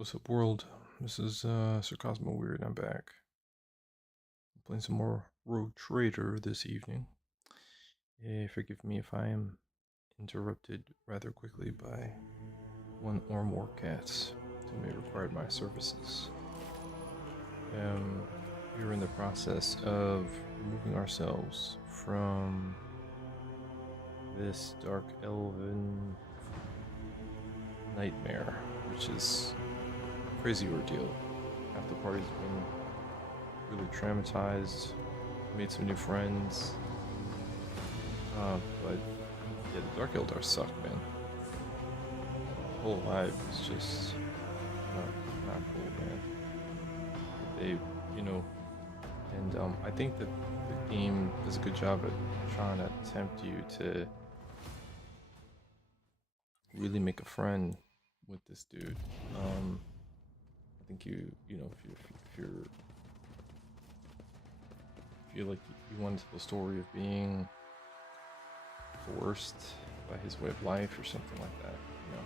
What's up, world? This is Sir Cosmo Weird. I'm back. I'm playing some more Rogue Trader this evening. Forgive me if I am interrupted rather quickly by one or more cats who may require my services. We're in the process of removing ourselves from this dark elven nightmare, which is a crazy ordeal. Half the party's been really traumatized, made some new friends. But yeah, the Dark Eldar suck, man. The whole vibe is just not cool, man. They, you know, and I think that the game does a good job at trying to tempt you to really make a friend with this dude. I think you know, if you're like you want to tell the story of being coerced by his way of life or something like that, you know.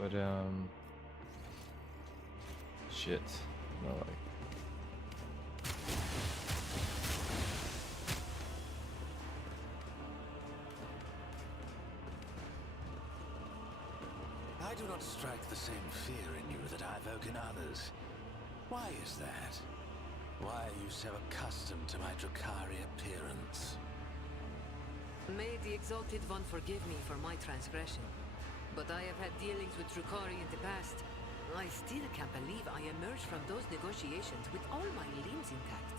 But shit, you know, like I do not strike the same fear in you that I evoke in others. Why is that? Why are you so accustomed to my Drakari appearance? May the Exalted One forgive me for my transgression, but I have had dealings with Drukari in the past. I still can't believe I emerged from those negotiations with all my limbs intact.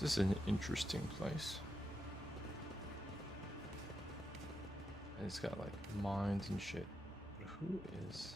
this is an interesting place. And it's got like mines and shit. But who is?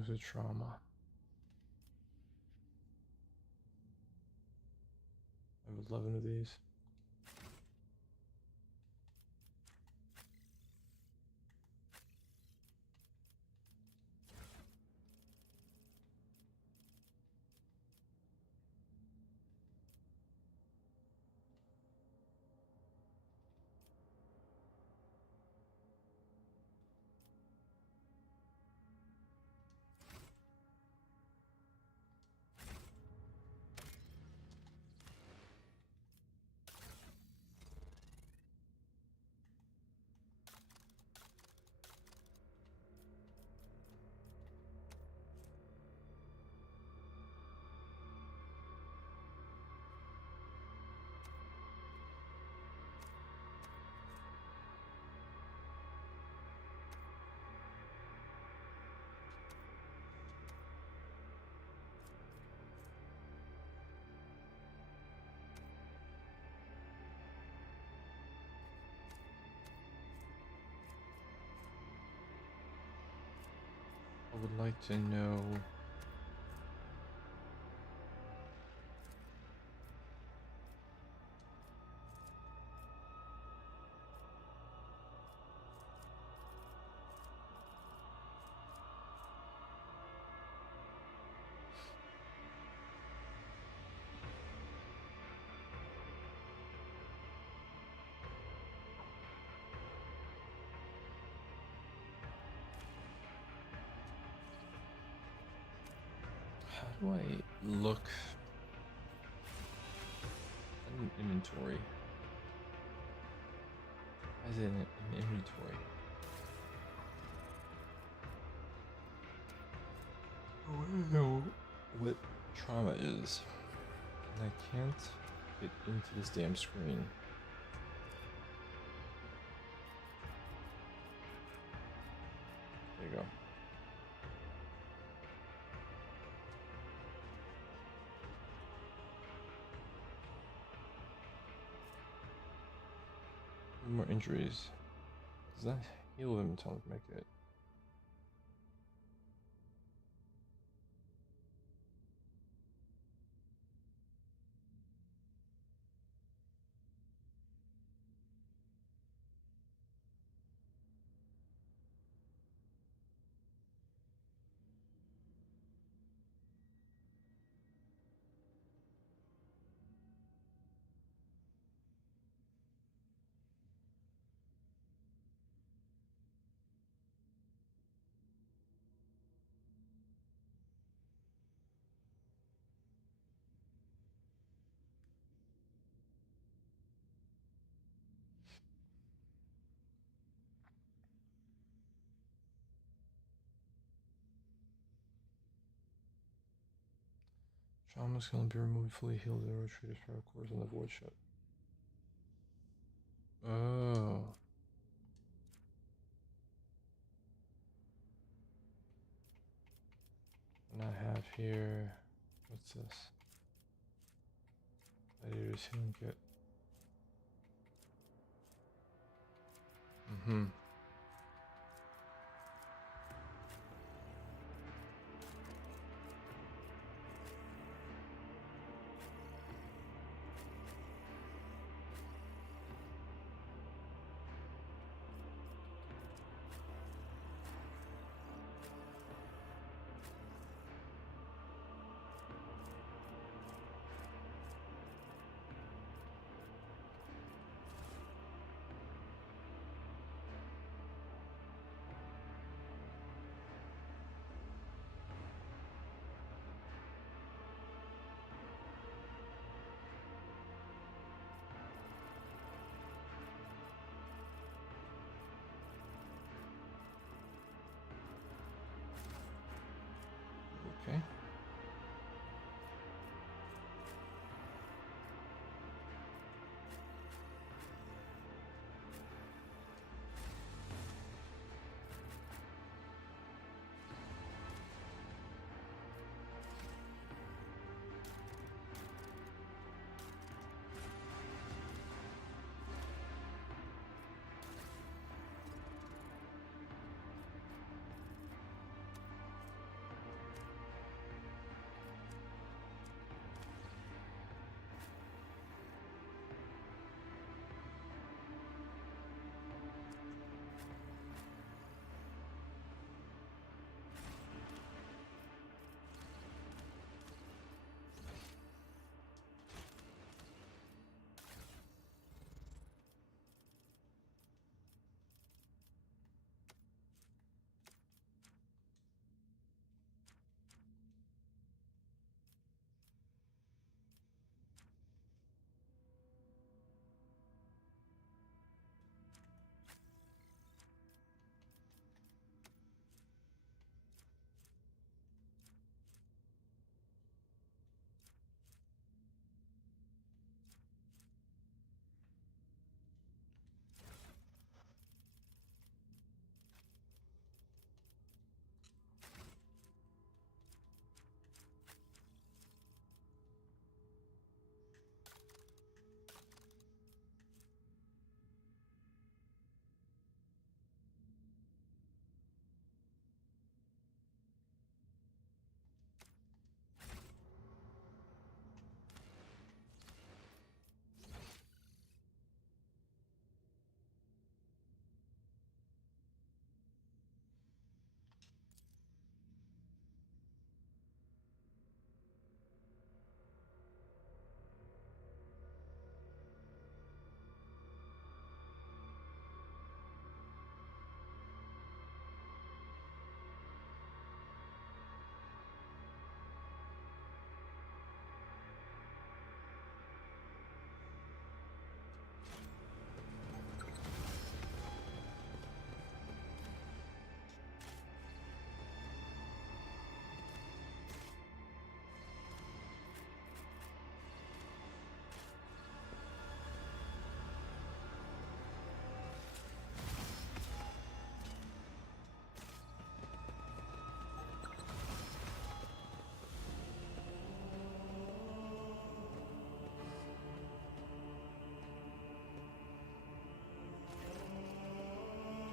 childhood trauma. I have 11 of these. I would like to know how do I look at an inventory? As in an inventory. I want to know what trauma is. And I can't get into this damn screen. There you go. More injuries. Does that heal them until I make it? Trauma's gonna be removed, fully healed, and retreat as power cores on the void shut. Oh. And I have here, what's this? Gladiator's healing kit. Mm-hmm. Okay.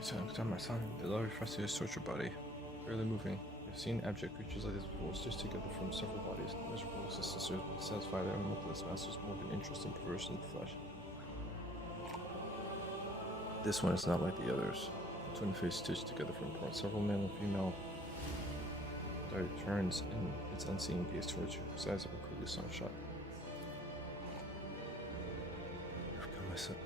Time my son, the larvae thrust to search your body, barely moving. I've seen abject creatures like this before, stitched together from several bodies. Miserable existence to satisfy their relentless masters more than interest and perversion of the flesh. This one is not like the others. The twin face stitched together from parts. Several male and female dart turns in its unseeing gaze towards you. His eyes are quickly sawn shut. I've got myself.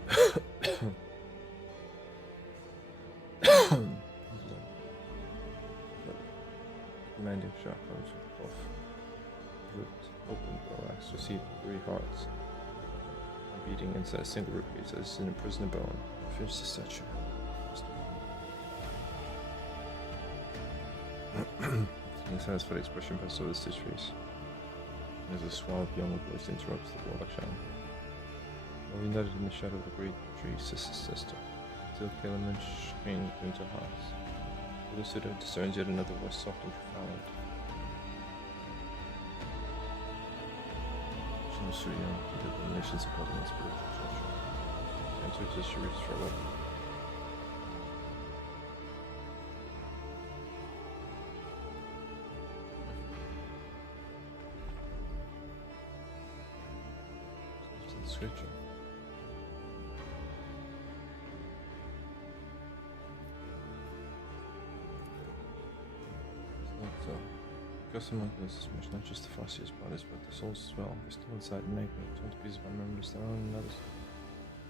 Commanding shot comes with off. Ripped open thorax, received 3 hearts. Beating inside a single ribcage as an imprisoned bone. Finish the statue. A satisfied expression passes over the stitch face. As a suave young voice interrupts the warlock sound. While united in the shadow of the great tree, sister. Till Kalaman screen between her hearts. Elucida discerns yet another voice, soft and profound. She was so young, the nations of God and spiritual torture. Enters as she reaches for a weapon. Scripture. So, custom like this is not just the fussiest bodies, but the souls as well. They're still inside and making torn to pieces by memories their own and others.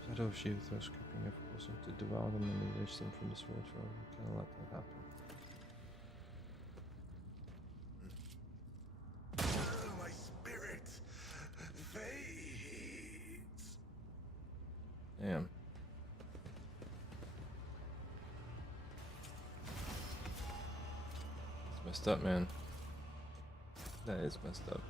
Shadow of she thus creeping ever closer to devour them and erase them from this world forever. We cannot let that happen. My spirit fades. Damn. It's messed up, man. That is messed up.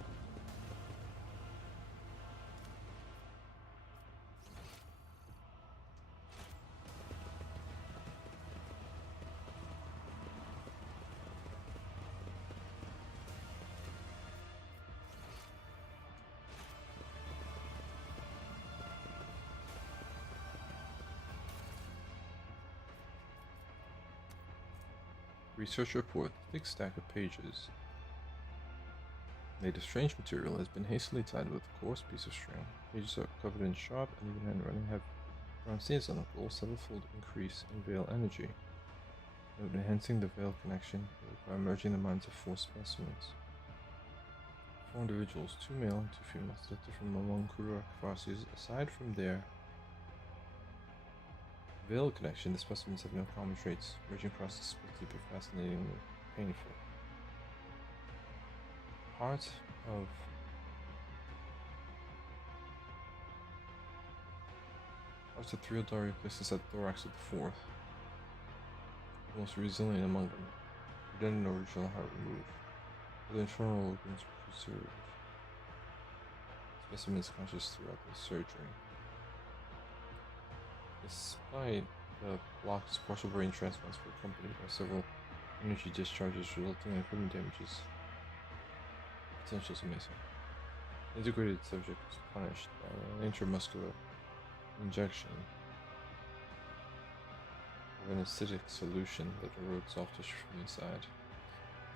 Research report, thick stack of pages. Made of strange material has been hastily tied with a coarse piece of string. Pages are covered in sharp and even handwriting have brown stains on them, all several-fold increase in veil energy. Note enhancing the veil connection will require merging the minds of 4 specimens. 4 individuals, 2 male and 2 female, selected from among Kurak Farsis. Aside from their veil connection, the specimens have no common traits. Merging process will keep it fascinatingly painful. Parts of three Eldari placed inside the thorax of the 4th. The most resilient among them. Redundant original heart removed. The internal organs were preserved. Specimens conscious throughout the surgery. Despite the blocked partial brain transplants were accompanied by several energy discharges resulting in equipment damages. Potential is amazing. Integrated subject was punished by an intramuscular injection of an acidic solution that eroded soft tissue from the inside.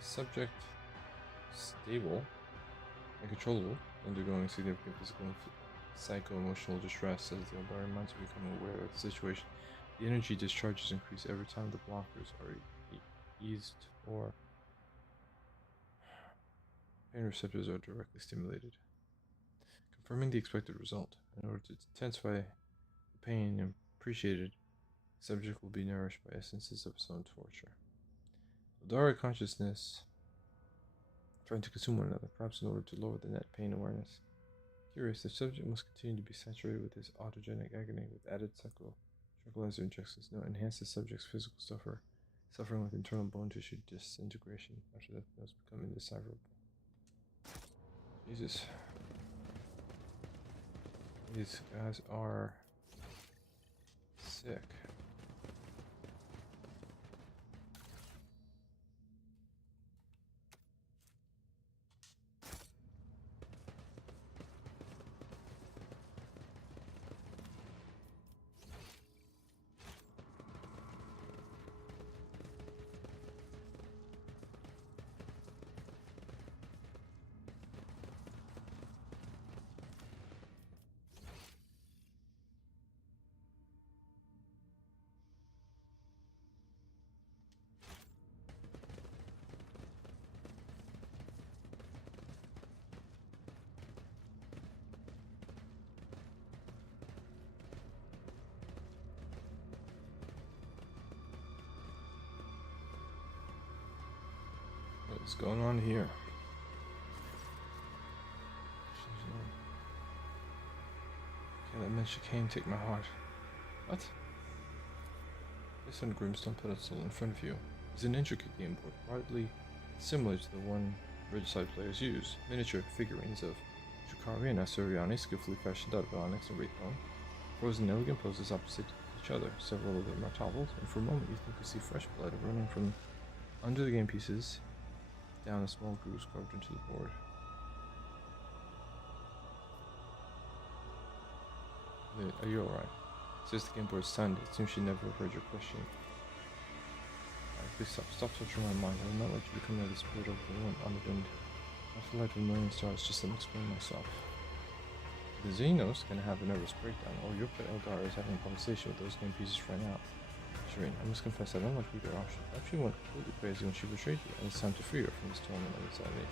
Subject stable and controllable, undergoing significant physical and psycho-emotional distress as the Eldari minds are becoming aware of the situation. The energy discharges increase every time the blockers are eased or pain receptors are directly stimulated, confirming the expected result. In order to intensify the pain and appreciate it, the subject will be nourished by essences of its own torture. Eldari consciousness trying to consume one another, perhaps in order to lower the net pain awareness. Curious, the subject must continue to be saturated with this autogenic agony with added tranquilizer injections. No, enhance the subject's physical suffering with internal bone tissue disintegration. After that, those become indecipherable. Jesus. These guys are sick. What's going on here? Okay, that meant she came take my heart. What? Placed on a Grimstone pedestal in front of you is an intricate game board, widely similar to the one Regicide players use. Miniature figurines of Shukari and Asuriani, skillfully fashioned out of onyx and wraithbone, frozen in elegant poses opposite each other. Several of them are toppled, and for a moment you think you see fresh blood running from under the game pieces down a small groove carved into the board. Are you alright? Says the game board stunned. It seems she never heard your question. Please stop touching my mind. I will not let you become another spirit of the one on the wind. Not the light of a million stars, just let me explain myself. The Xenos can have a nervous breakdown, or your pet Eldar is having a conversation with those game pieces right now. Shireen, I must confess I don't like either option. She went completely crazy when she betrayed you, and it's time to free her from this torment of insanity.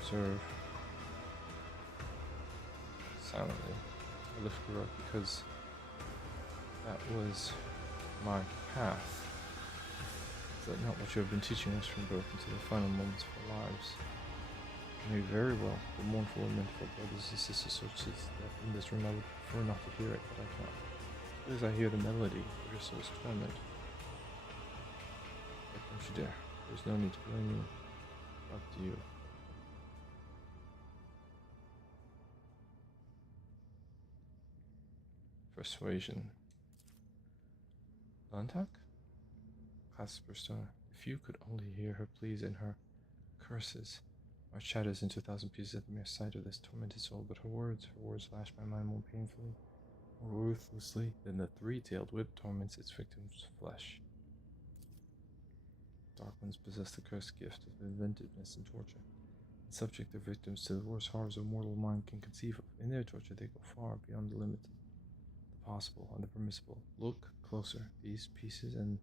Observe. Silently. I lift her up because that was my path. Is that not what you have been teaching us from birth until the final moments of our lives? It may very well, the mournful lament of our brothers and sisters such as that in this room I would prefer not to hear it, but I can't. As I hear the melody of your soul's torment. But don't you dare. There's no need to blame me. Up to you. Persuasion. Lantak? Casperstone, if you could only hear her pleas and her curses. My heart shatters into 1,000 pieces at the mere sight of this tormented soul, but her words lash my mind more painfully, more ruthlessly than the three-tailed whip torments its victim's flesh. Dark ones possess the cursed gift of inventiveness and torture, and subject their victims to the worst horrors a mortal mind can conceive of. In their torture, they go far beyond the limits of the possible and the permissible. Look closer. These pieces and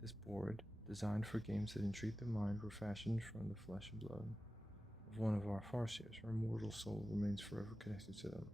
this board, designed for games that entreat the mind, were fashioned from the flesh and blood of one of our Farseers. Her immortal soul remains forever connected to them.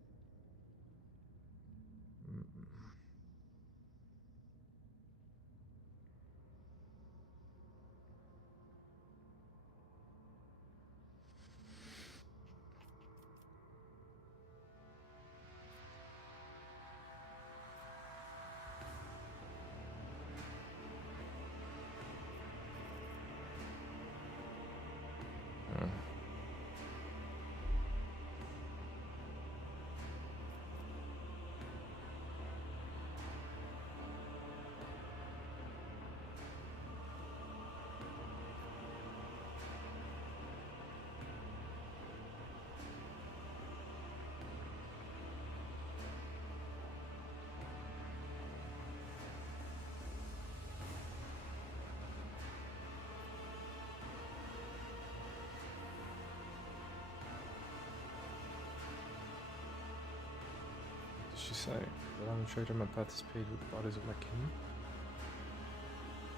She say that I'm a traitor, my path is paved with the bodies of my kin?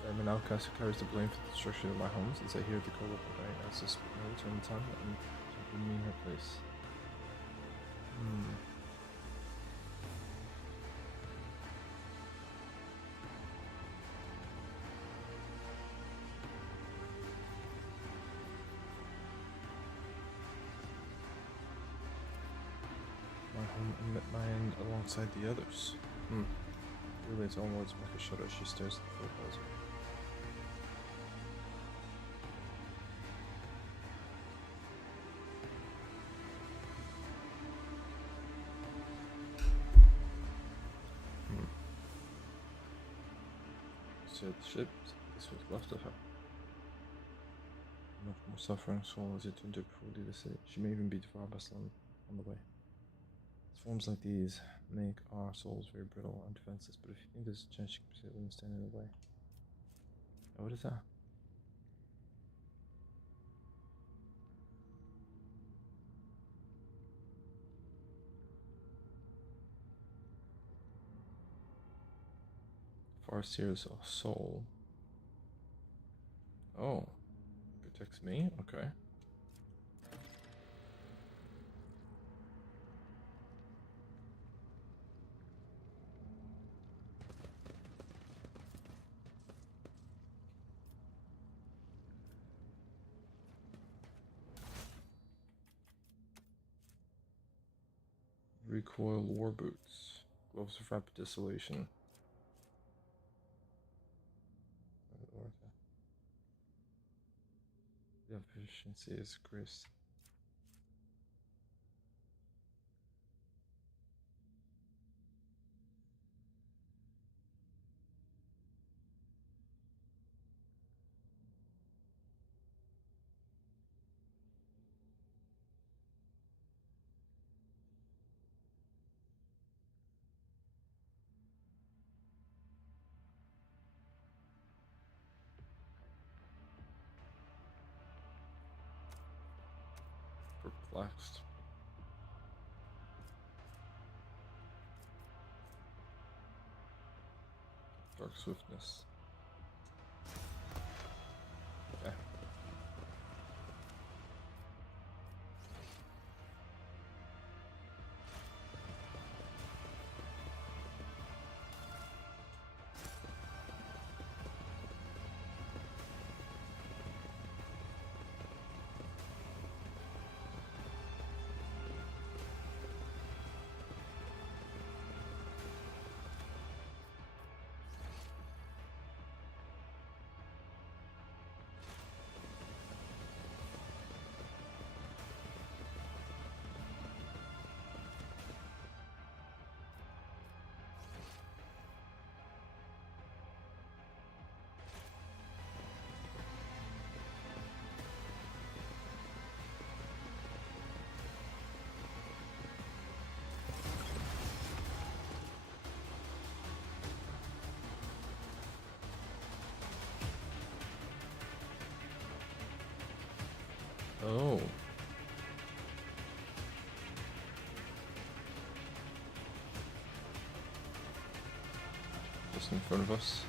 I'm an outcast who carries the blame for the destruction of my homes. As I hear the call of the night, I suspect no return time and to put me in her place. My home and met my end alongside the others. Really, its own words make her shudder as she stares at the photos. Said the ship, this was left of her. Much more suffering soul as it turned to before we leave the city. She may even be devoured by slum on the way. Forms like these make our souls very brittle and defenseless, but if you think there's a chance you can sit and stand in the way. Oh, what is that? Farseer's soul. Oh, protects me? Okay. Recoil war boots. Gloves of rapid distillation. The efficiency is increased. Perplexed. Dark swiftness. Okay. Oh. Just in front of us.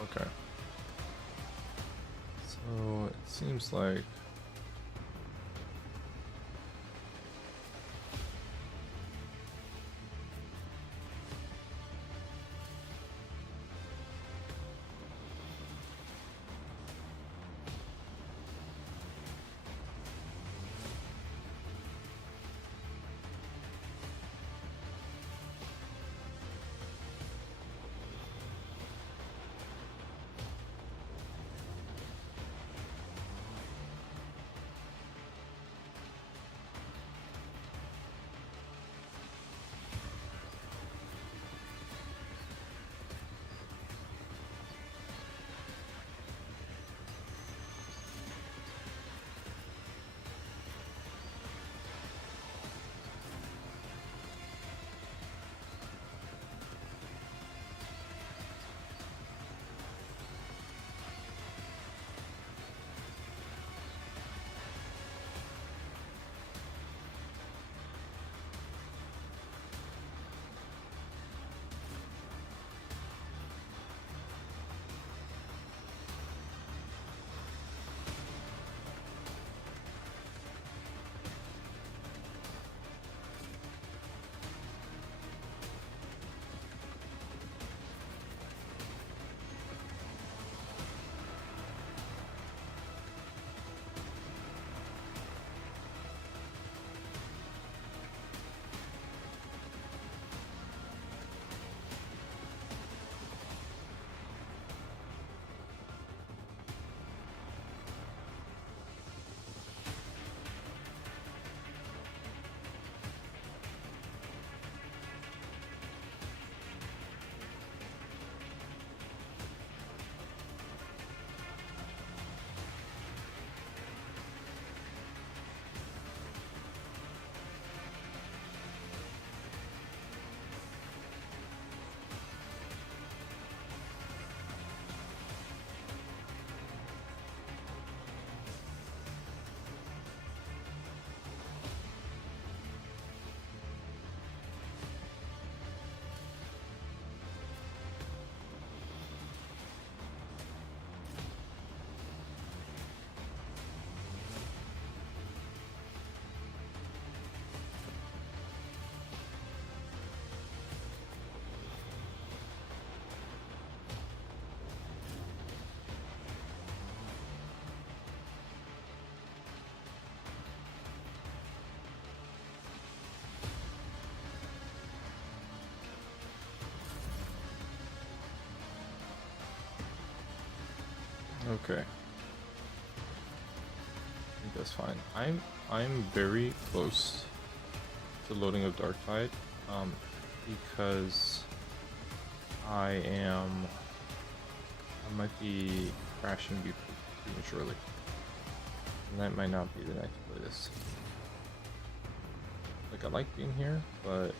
Okay. So it seems like Okay. I think that's fine. I'm very close to loading up Dark Tide, because I might be crashing prematurely, and that might not be the night to play this. Like, I like being here, but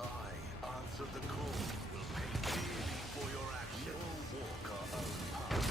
I answered the call. Will pay dearly for your action. You'll walk our own path.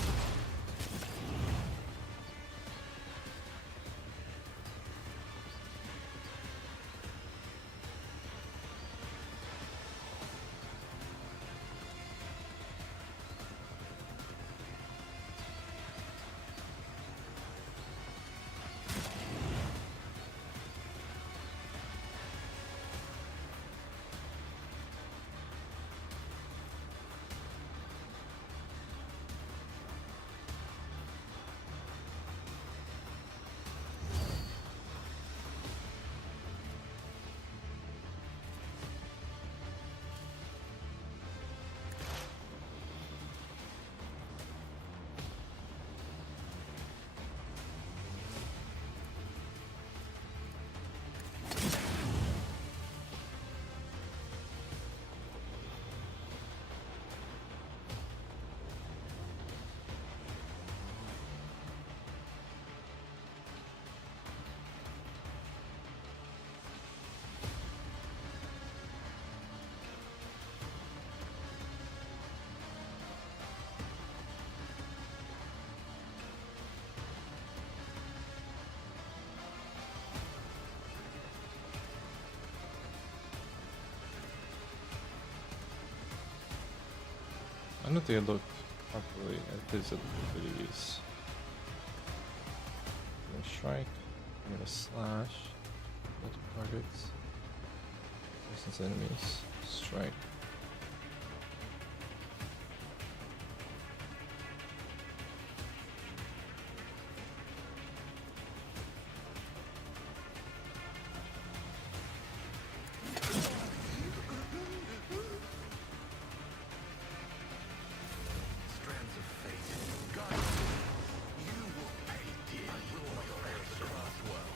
I don't think I looked properly at his abilities. I'm gonna strike, I'm gonna slash, multiple targets, distance enemies, strike. Strands of fate. Guide me. You will pay dearly for your action. Across world.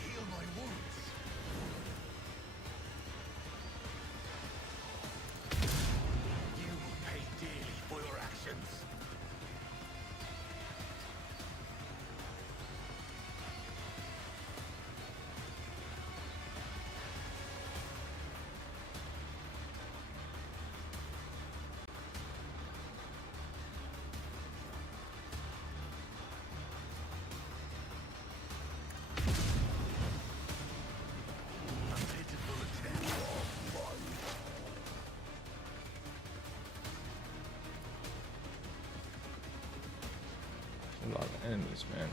Heal my wounds. You will pay dearly for your actions. A pitiful attempt. A lot of enemies, man.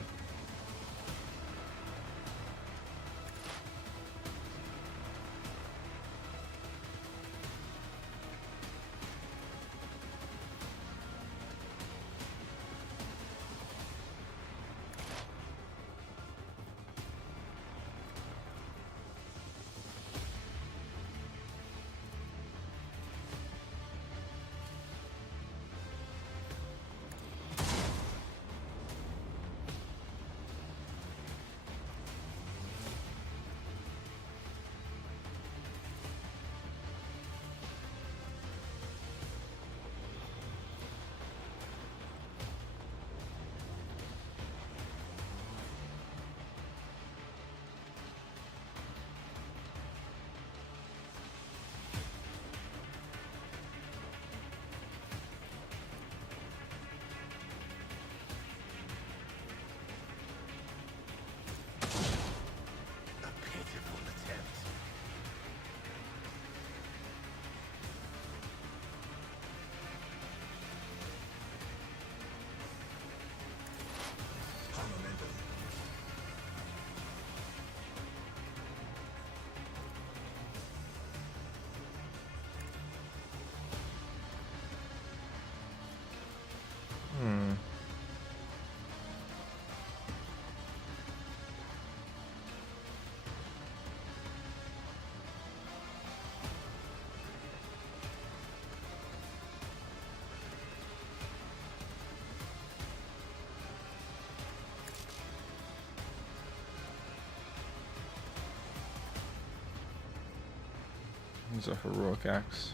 Use a heroic axe.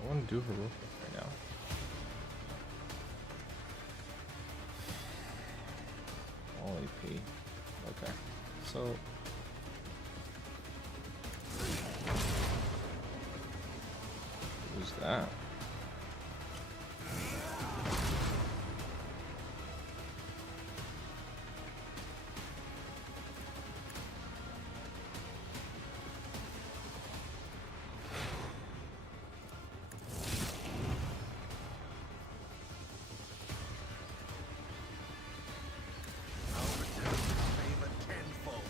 I want to do heroic right now. All AP. Okay. So what was that? I'll return the favor tenfold.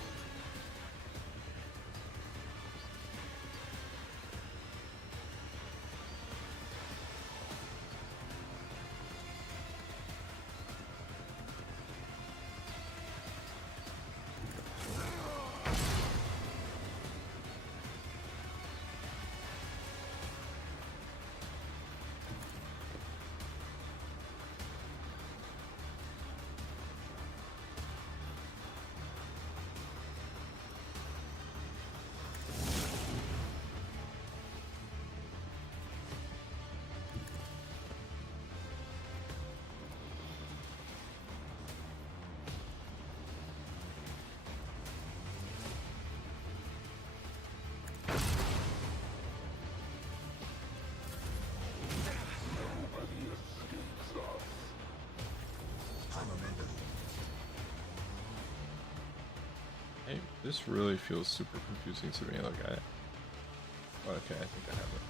Hey, this really feels super confusing to me. Like okay, I think I have it.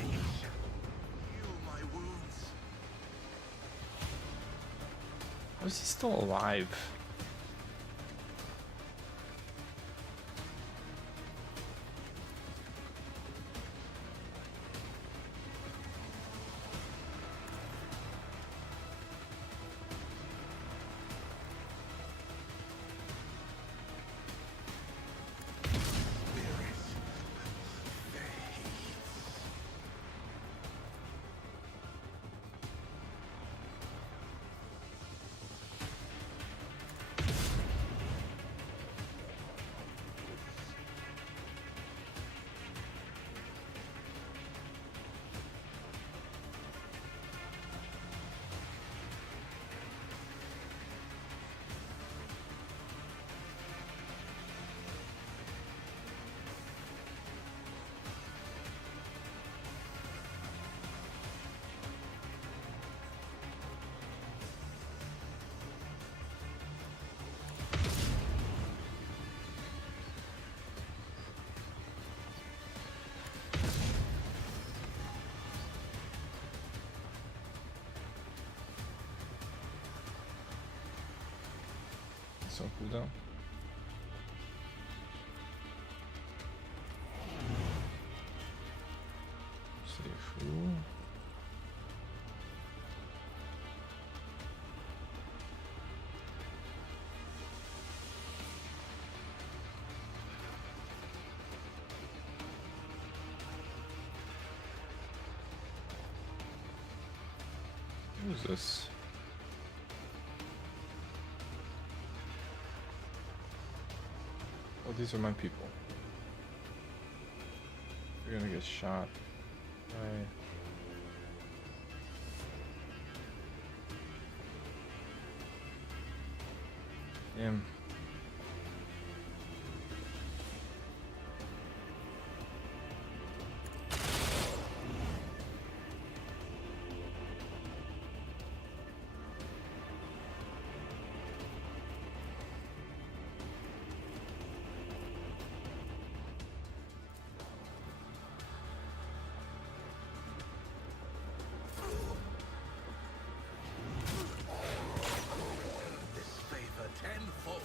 Heal my wounds. How is he still alive? It's on cooldown. Save who? Who's this? Oh, these are my people. You're gonna get shot by... Damn. This favor tenfold.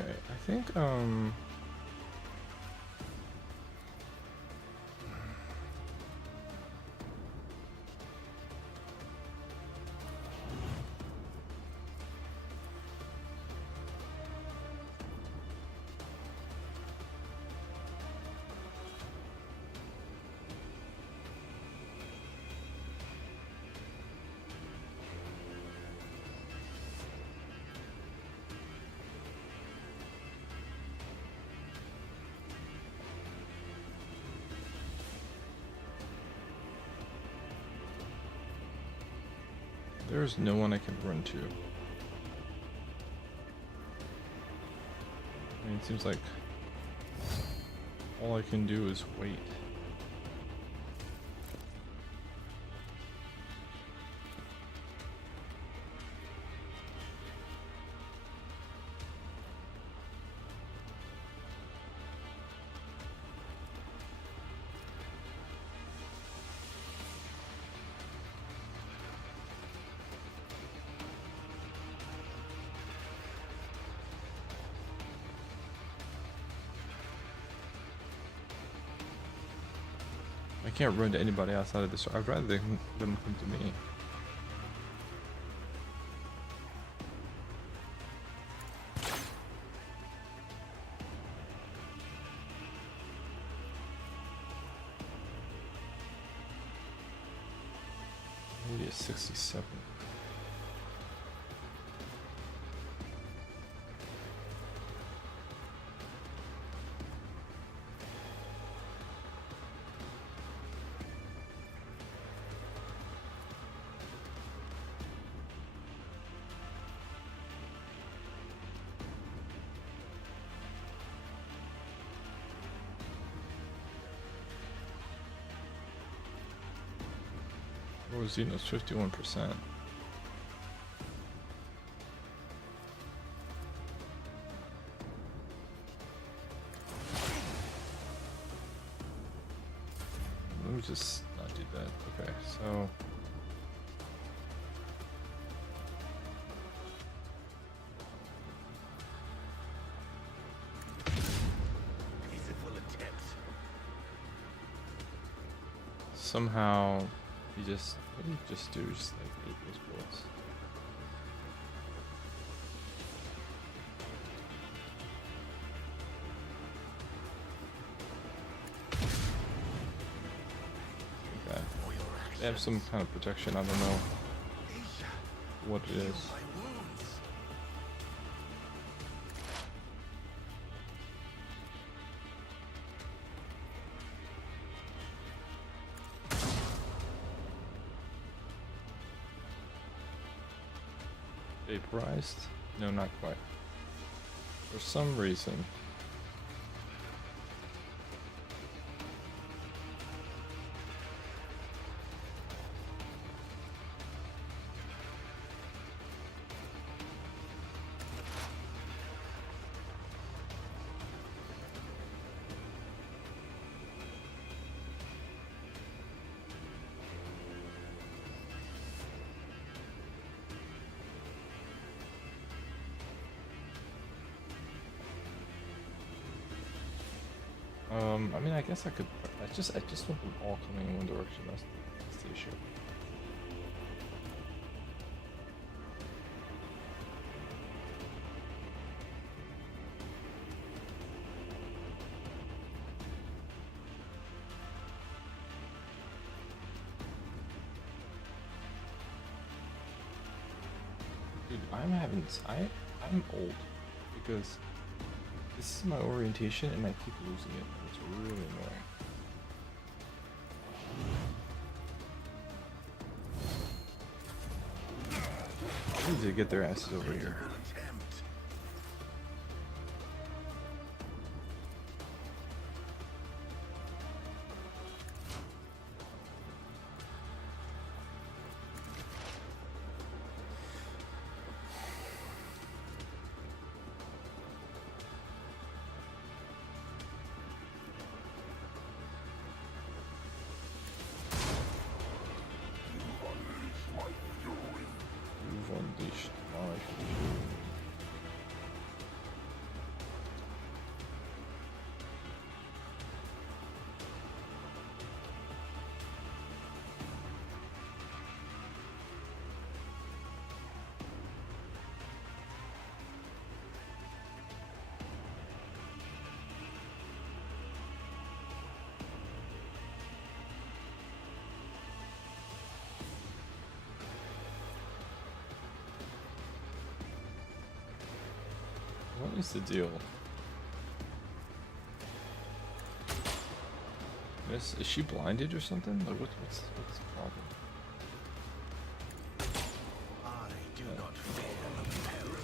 Okay, I think there's no one I can run to. I mean, it seems like all I can do is wait. I can't run to anybody outside of this. I'd rather them come to me. Maybe a 67. Oh, Xeno's 51%. Let me just not do that. Okay, so somehow you just do just like 8 those bullets. Okay. They have some kind of protection, I don't know what it is. Vaporized? No, not quite. For some reason. I mean, I guess I could. I just want them all coming in one direction. That's the issue. Dude, I'm old because this is my orientation and I keep losing it. It's really annoying. I need to get their asses over here. You've unleashed my fury. What is the deal? Is she blinded or something? Like what's the problem? I do not fear the peril.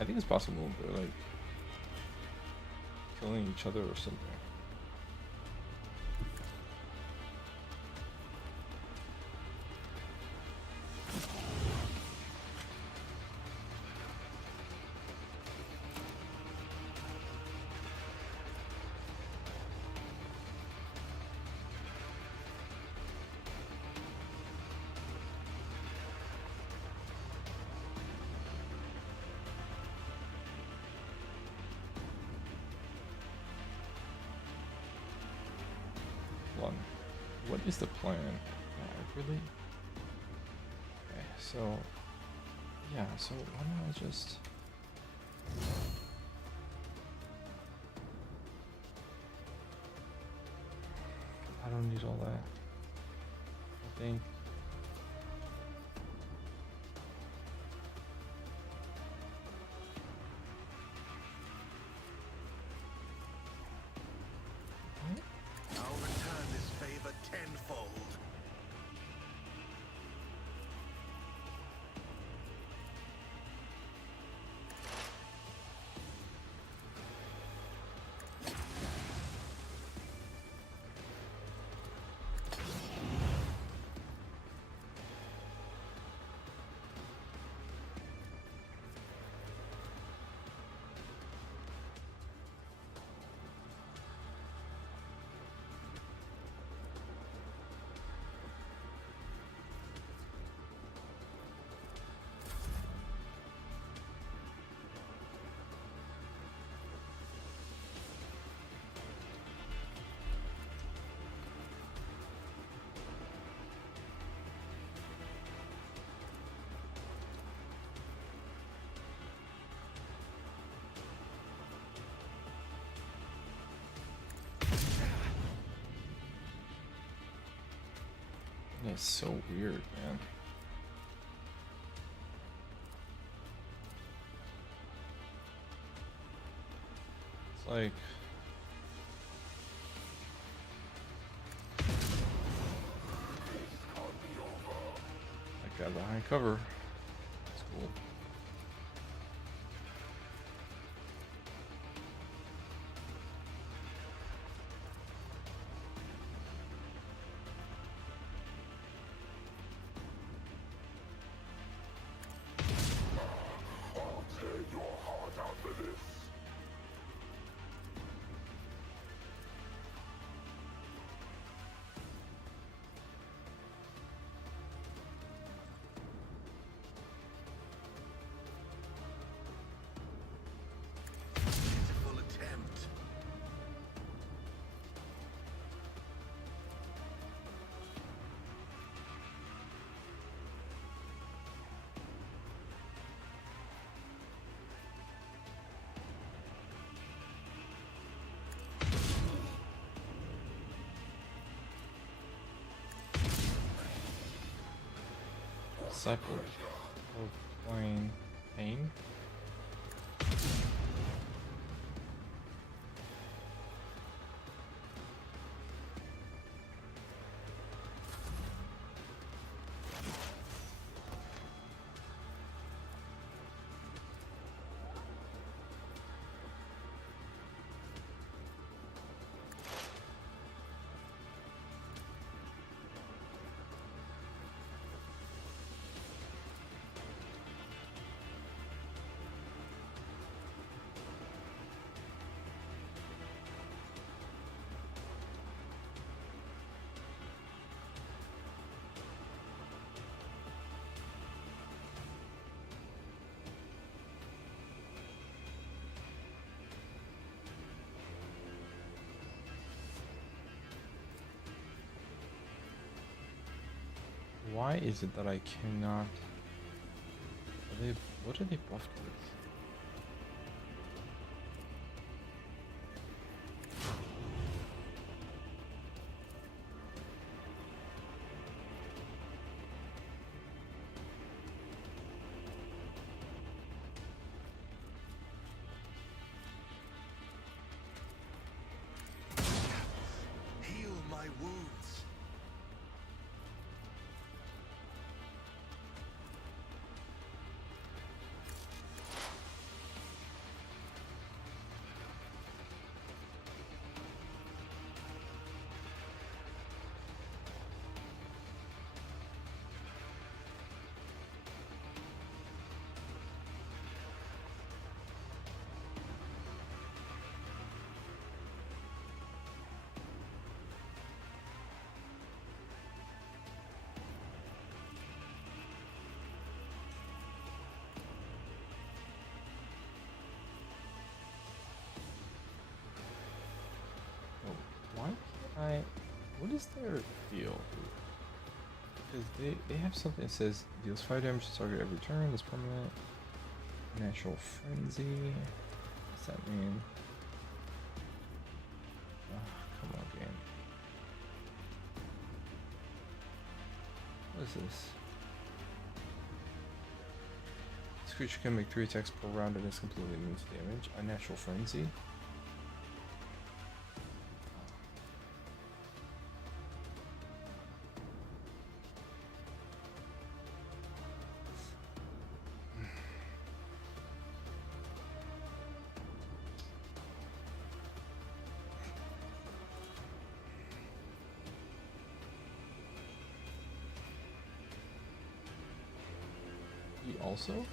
I think it's possible they're like killing each other or something. Hold on. What is the plan? Really? Okay, so yeah, so why don't I just I don't need all that. I think I'll return this favor tenfold. it's so weird, man. It's like that guy behind cover. That's cool. Pitiful attempt. Cycle of plain pain. Why is it that I cannot? What are they buffed with? Heal my wounds. Oh, why can't I? What is their deal? Because they have something that says deals 5 damage to target every turn. Is permanent. Natural frenzy. What's that mean? Come on, game. What is this? This creature can make 3 attacks per round and is completely immune to damage. A natural frenzy. He also?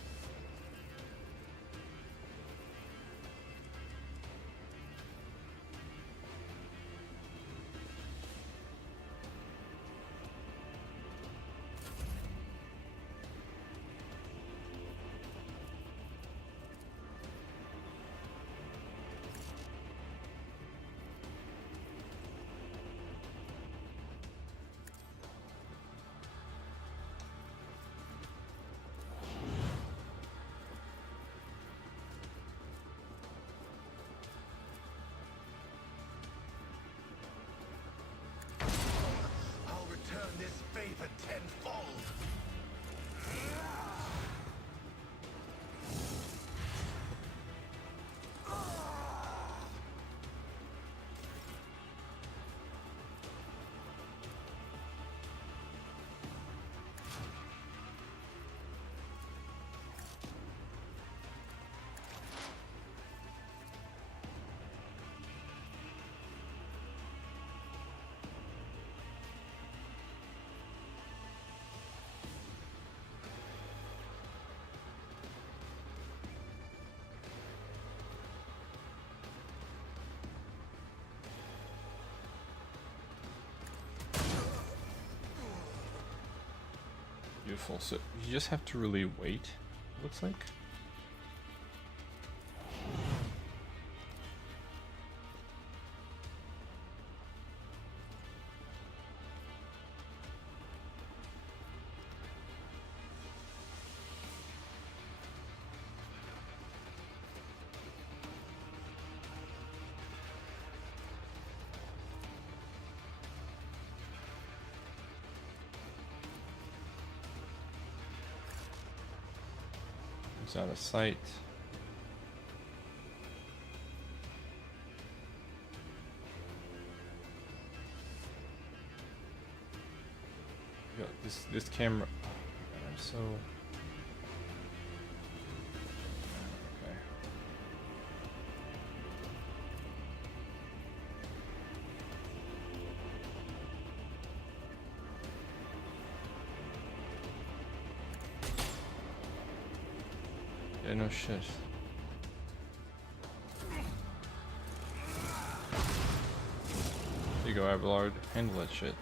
I'll return this favor tenfold. Beautiful. So you just have to really wait, looks like. It's out of sight. Yo, this camera. Oh, God, I'm so. Okay. Yeah, no shit. There you go, Abelard. Handle that shit.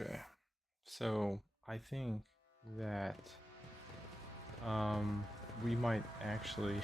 Okay. So I think that we might actually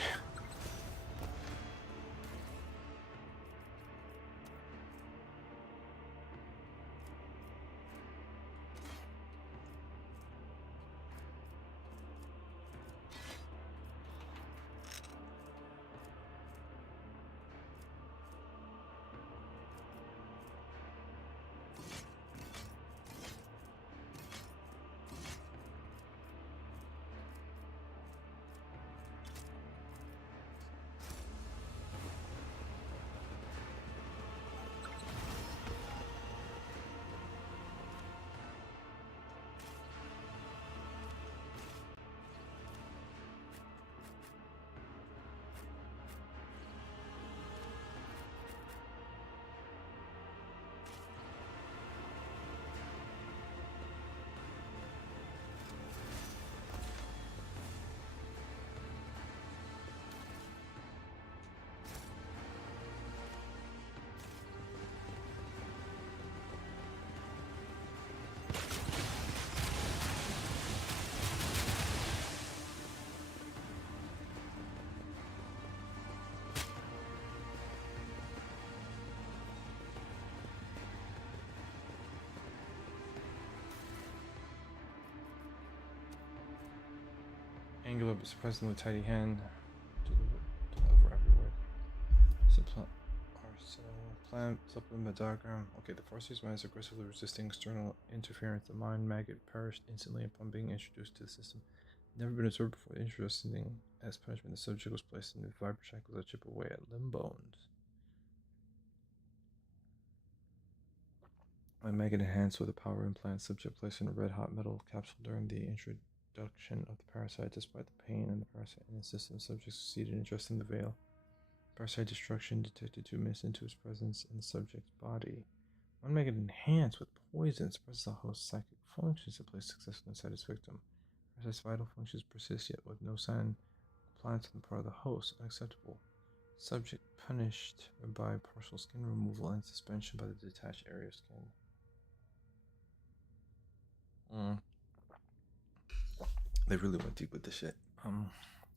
angular but surprisingly tidy hand deliver everywhere. Plant supplement diagram. Okay, the Farsi's mind is aggressively resisting external interference. The mind maggot perished instantly upon being introduced to the system. Never been observed before. Interesting. As punishment, the subject was placed in the vibra shackles that chip away at limb bones. My maggot enhanced with a power implant. Subject placed in a red hot metal capsule during the introduction of the parasite. Despite the pain and the parasite in the system, the subject succeeded in adjusting the veil. Parasite destruction detected 2 minutes into its presence in the subject's body. One maggot enhanced with poison suppresses the host's psychic functions and plays successfully inside its victim. Parasite's vital functions persist yet with no sign of compliance on the part of the host. Unacceptable. Subject punished by partial skin removal and suspension by the detached area of skin. They really went deep with this shit.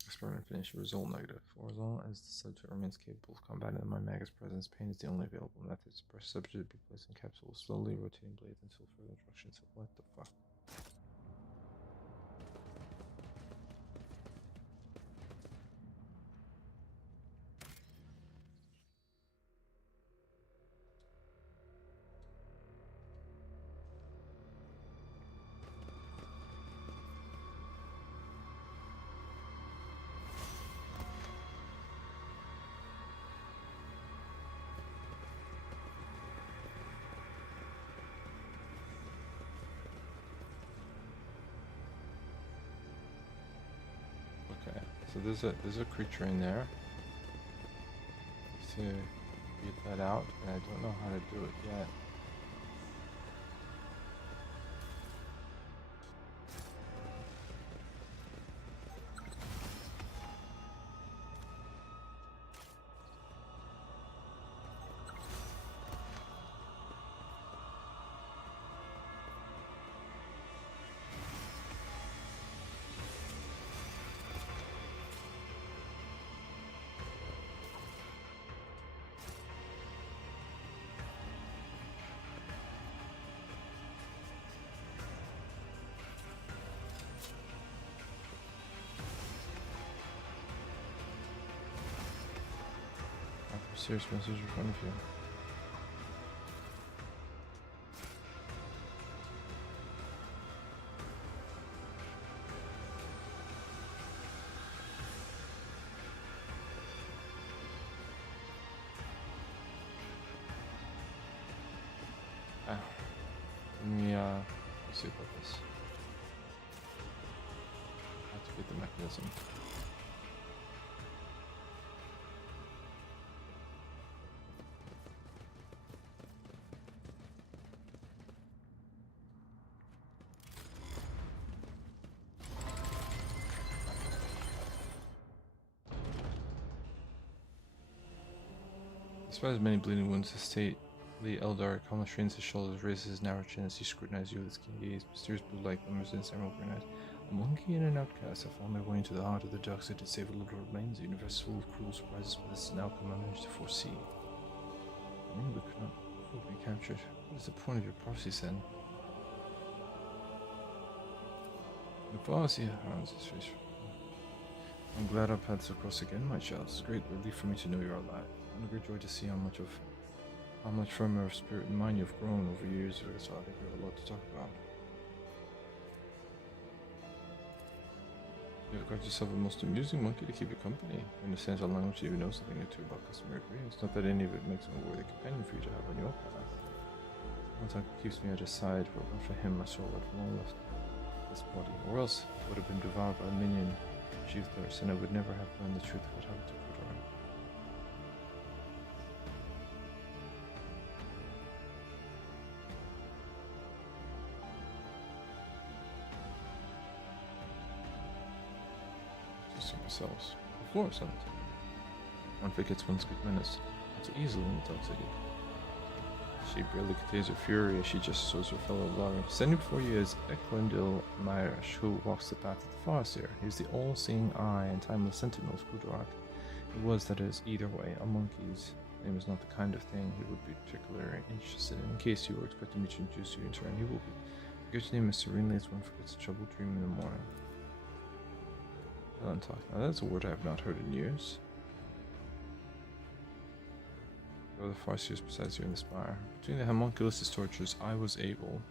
Experiment finished. Result negative. For as long as the subject remains capable of combating the mind maggot's presence, pain is the only available method. Subject to be placed in capsule with slowly rotating blades until further instructions. What the fuck? Okay, so there's a creature in there. To get that out, and I don't know how to do it yet. Serious message in front of you. Let me see about this. Activate the mechanism. Despite his many bleeding wounds, his state The Eldar calmly strains his shoulders, raises his narrow chin as he scrutinizes you with his keen gaze. Mysterious blue light glimmers in his emerald green eyes. A monkey and an outcast have found their way into the heart of the dark city to save a little remains. The universe full of cruel surprises, but this is an outcome I managed to foresee. I knew we could not afford to be captured. What is the point of your prophecies then? The Farseer hands his face. I'm glad our paths will cross again, my child. It's a great relief for me to know you're alive. And a great joy to see how much firmer of spirit and mind you've grown over years. So I think we have a lot to talk about. You've got yourself a most amusing monkey to keep you company. In a sense, of language, you know something or two about customary greetings. Not that any of it makes him a worthy companion for you to have on your path. Contact keeps me at his side, but for him, my soul had long left this body, or else it would have been devoured by a minion sheathed thirst, and I would never have known the truth of what happened to Kudara. Just ourselves. Of course, one forgets one's good manners not so easily in the dark city. She barely contains her fury as she just shows her fellow Lari. Standing before you is Eklundil Myrash, who walks the path of the Farseer. He is the all-seeing eye and timeless sentinel of Kudarak. He was, that is, either way, a monkey's name is not the kind of thing he would be particularly interested in. In case you were expecting me to introduce you in turn, he will be. Forget your name as serenely as one forgets a troubled dream in the morning. Talk. Now that's a word I have not heard in years. There were the Farseers besides you in the spire. Between the homunculus' tortures, I was able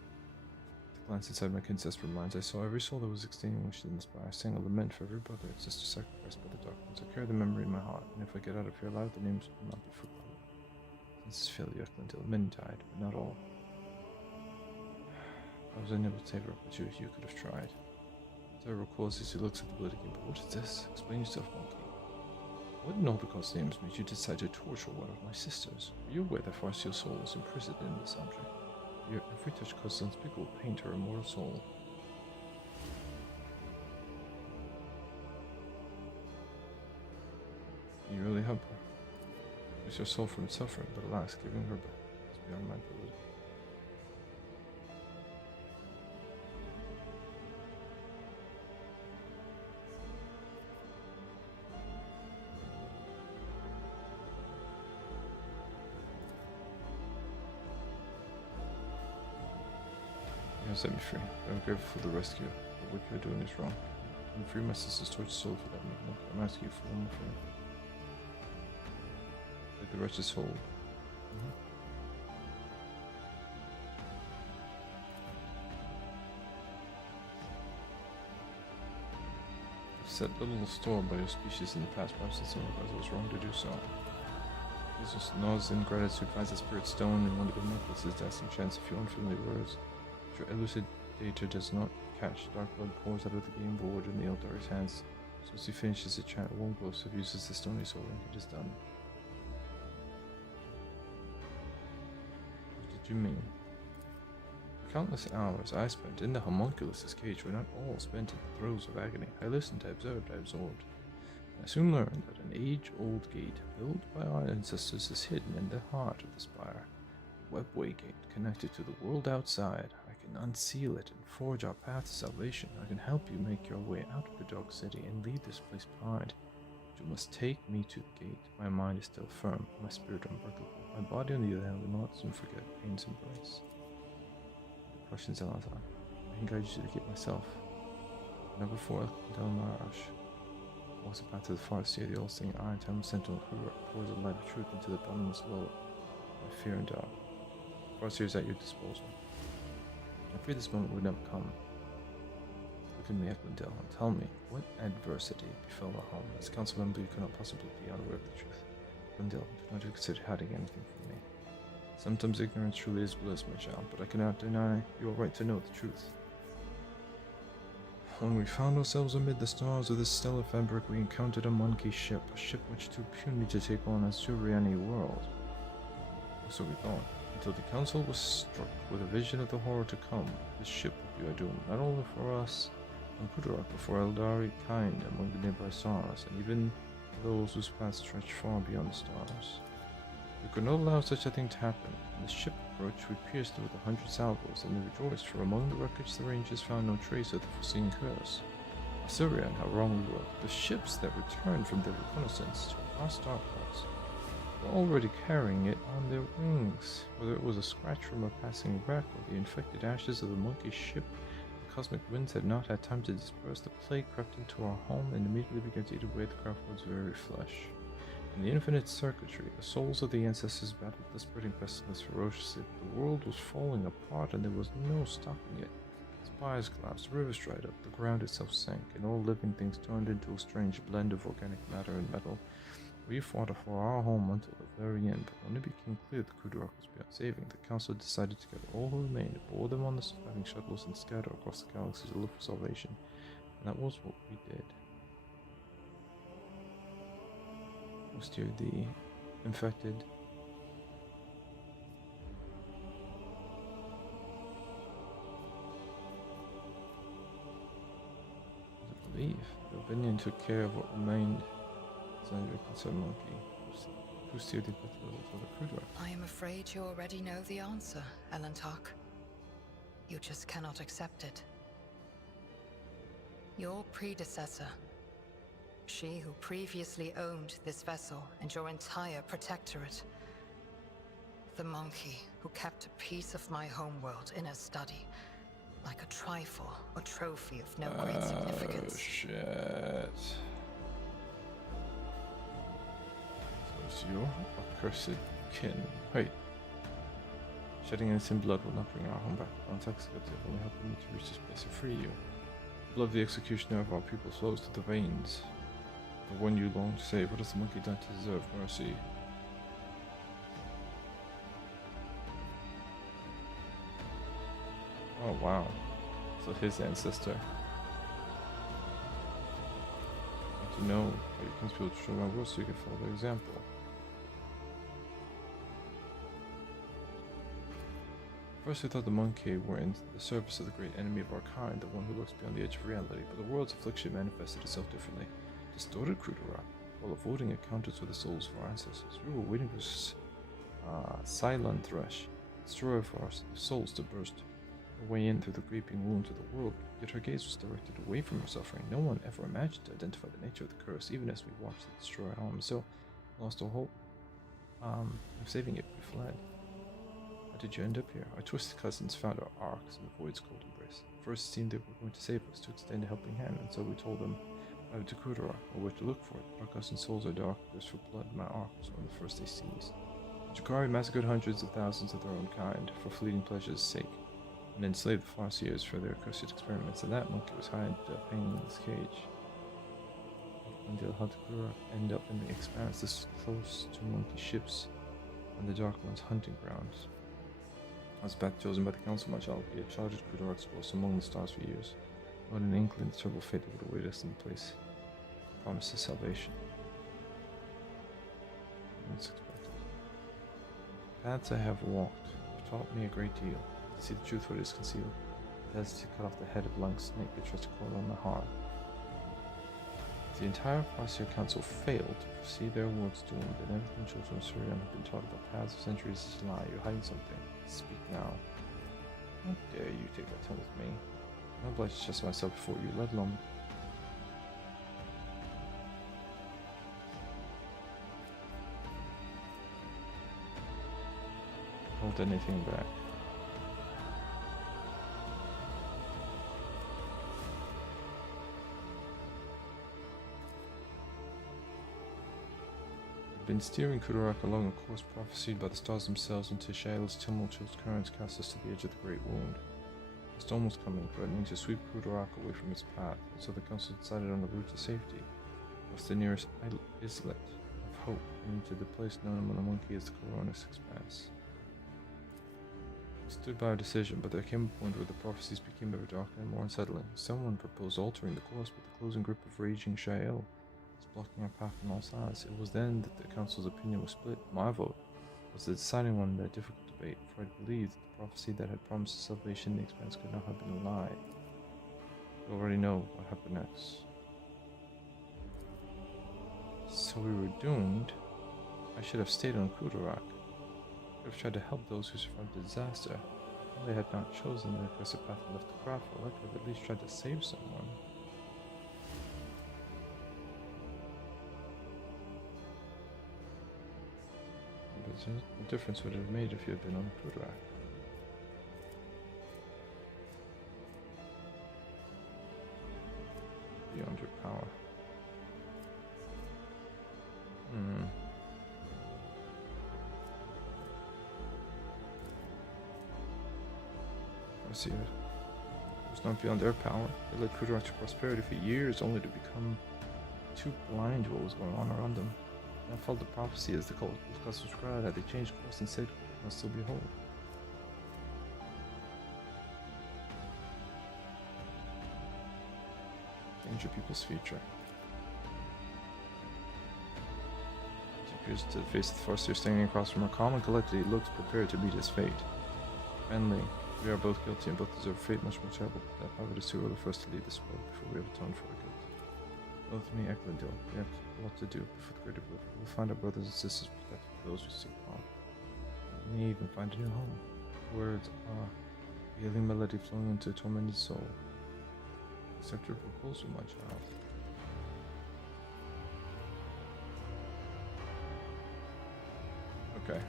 to glance inside my kids' desperate minds. I saw every soul that was extinguished in the spire. I sang a lament for every brother and sister sacrificed by the dark ones. I carry the memory in my heart, and if I get out of here alive, the names will not be forgotten. Since his failure, until many died, but not all. I was unable to save her, but you could have tried. Terror recalls as he looks at the blood again. But what is this? Explain yourself, monkey. What in all the gods' names made you decide to torture one of my sisters? Are you aware that Farseer's soul was imprisoned in this object? Your every touch caused unspeakable pain to her immortal soul. You really help her. It's your soul from its suffering, but alas, giving her back is beyond my ability. You have set me free. I'm grateful for the rescue, but what you are doing is wrong. I'm free my sister's tortured soul for that moment. I'm asking you for one more favor. Take the wretch's soul. I've set little store by your species in the past, perhaps in some regards I was wrong to do so. Jesus nods in gratitude, finds the spirit stone in one of the necklaces, dasting chance a few unfamiliar words. Your elucidator does not catch. Dark blood pours out of the game board in the Eldar's hands. So as he finishes the chant, one ghost uses the stony soul and it is done. What did you mean? The countless hours I spent in the homunculus' cage were not all spent in the throes of agony. I listened, I observed, I absorbed. I soon learned that an age-old gate built by our ancestors is hidden in the heart of the spire. A webway gate connected to the world outside. I can unseal it and forge our path to salvation. I can help you make your way out of the dark city and leave this place behind. But you must take me to the gate. My mind is still firm, my spirit unbreakable. My body, on the other hand, will not soon forget pain's embrace. Questions, Elazar. I can guide you to the gate myself. Number 4, Delmarash. Walks the path to the Farseer, the all-seeing iron time sentinel who pours a light of truth into the bottomless well of fear and doubt. Farseer is at your disposal. I fear this moment would never come. Look at me, Eklundil, and tell me, what adversity befell the home? As a council member, you cannot possibly be unaware of the truth. Eklundil, do not consider hiding anything from me. Sometimes ignorance truly is bliss, my child, but I cannot deny your right to know the truth. When we found ourselves amid the stars of this stellar fabric, we encountered a monkey ship, a ship much too puny to take on a Suriani world. So we thought, until the council was struck with a vision of the horror to come. This ship would be our doom, not only for us on Kudarak, but for Eldari kind among the nearby stars, and even those whose paths stretch far beyond the stars. We could not allow such a thing to happen. When the ship approached, we pierced it with 100 salvos, and they rejoiced, for among the wreckage the Rangers found no trace of the foreseen curse. Assyria, and how wrong we were. The ships that returned from their reconnaissance to our starports were already carrying it on their wings. Whether it was a scratch from a passing wreck or the infected ashes of the monkey ship, the cosmic winds had not had time to disperse. The plague crept into our home and immediately began to eat away at the craftworld's very flesh. In the infinite circuitry, the souls of the ancestors battled the spreading pestilence ferociously. The world was falling apart and there was no stopping it. Spires collapsed, rivers dried up, the ground itself sank, and all living things turned into a strange blend of organic matter and metal. We fought for our home until the very end, but when it became clear that Kudurak was beyond saving, the council decided to gather all who remained, board them on the surviving shuttles, and scatter across the galaxy to look for salvation. And that was what we did. We steered the infected. I believe the Vinian took care of what remained. Sandra concerned monkey, who steered the battle for the Kudurak. I am afraid you already know the answer, Elentok. You just cannot accept it. Your predecessor, she who previously owned this vessel and your entire protectorate, the monkey who kept a piece of my homeworld in her study, like a trifle or trophy of no great significance. Oh, shit. So your accursed kin. Wait. Shedding innocent blood will not bring our home back. Context will only help me to reach this place and free you. The blood of the executioner of our people flows through the veins. The one you long to save. What has the monkey done to deserve mercy? Oh wow. So his ancestor. To know that you can people to show my words so you can follow their example. First we thought the monkey were in the service of the great enemy of our kind, the one who looks beyond the edge of reality, but the world's affliction manifested itself differently. Distorted Kudurak, while avoiding encounters with the souls of our ancestors. We were waiting for Cylon Thresh, destroyer of our souls, to burst her way in through the gaping wounds of the world, yet her gaze was directed away from her suffering. No one ever imagined to identify the nature of the curse, even as we watched it destroy our home. So, lost all hope of saving it, we fled. How did you end up here? Our twisted cousins found our arcs in the void's cold embrace. First it seemed they were going to save us, to extend a helping hand, and so we told them to Kudurak, or where to look for it. Our cousins' souls are dark, thirst for blood. My arc was one of the first they seized. The Jakari massacred hundreds of thousands of their own kind, for fleeting pleasure's sake, and enslaved the Farseers for their cursed experiments, and that monkey was hanging in this cage. Until how did Kudurak end up in the expanse, this close to monkey ships, on the Dark One's hunting grounds? I was back chosen by the council, my child. We had charted Kudurak's course among the stars for years. Not an inkling the terrible fate that would await us in the place. Promises salvation. Unexpected. Paths I have walked have taught me a great deal. To see the truth where it is concealed. It has to cut off the head of long snake that tries to coil on my heart. If the entire Farseer Council failed to foresee their world's doom, then everything children of Surian have been taught about paths of centuries is a lie. You're hiding something. Speak now. How dare you take that tone with me? I'm obliged to trust myself before you, let alone... hold anything back. I've been steering Kudurak along a course prophesied by the stars themselves until Shael's tumultuous currents cast us to the edge of the Great Wound. The storm was coming, threatening to sweep Kudurak away from its path, and so the council decided on a route to safety. What's the nearest islet of hope, and to the place known among the monkey as the Coronis Expanse. We stood by our decision, but there came a point where the prophecies became ever darker and more unsettling. Someone proposed altering the course, but the closing grip of raging Shael was blocking our path on all sides. It was then that the council's opinion was split. My vote was the deciding one in that difficult debate, for I believed that the prophecy that had promised us salvation in the expanse could not have been a lie. You already know what happened next. So we were doomed I should have stayed on Kudarak. I could have tried to help those who survived the disaster. If I had not chosen the aggressive path and left the craft, well, I could have at least tried to save someone. But what difference would it have made if you had been on Kudarak? Beyond your power. I see it. It was not beyond their power. They led Kudarak to prosperity for years, only to become too blind to what was going on around them. And I followed the prophecy as the cult was subscribed. Had they changed course and said, must still be whole. Change your people's future. He appears to face the Forster standing across from her, calm and collected. He looks prepared to meet his fate. Friendly, we are both guilty and both deserve fate much more terrible. That however, it is too early for us to leave this world before we have atoned for our guilt. Both me and Eklundil, we have a lot to do before the greater good. We will find our brothers and sisters protected for those who seek harm. We may even find a new home. Words are a healing melody flowing into a tormented soul. Accept your proposal, my child. Okay.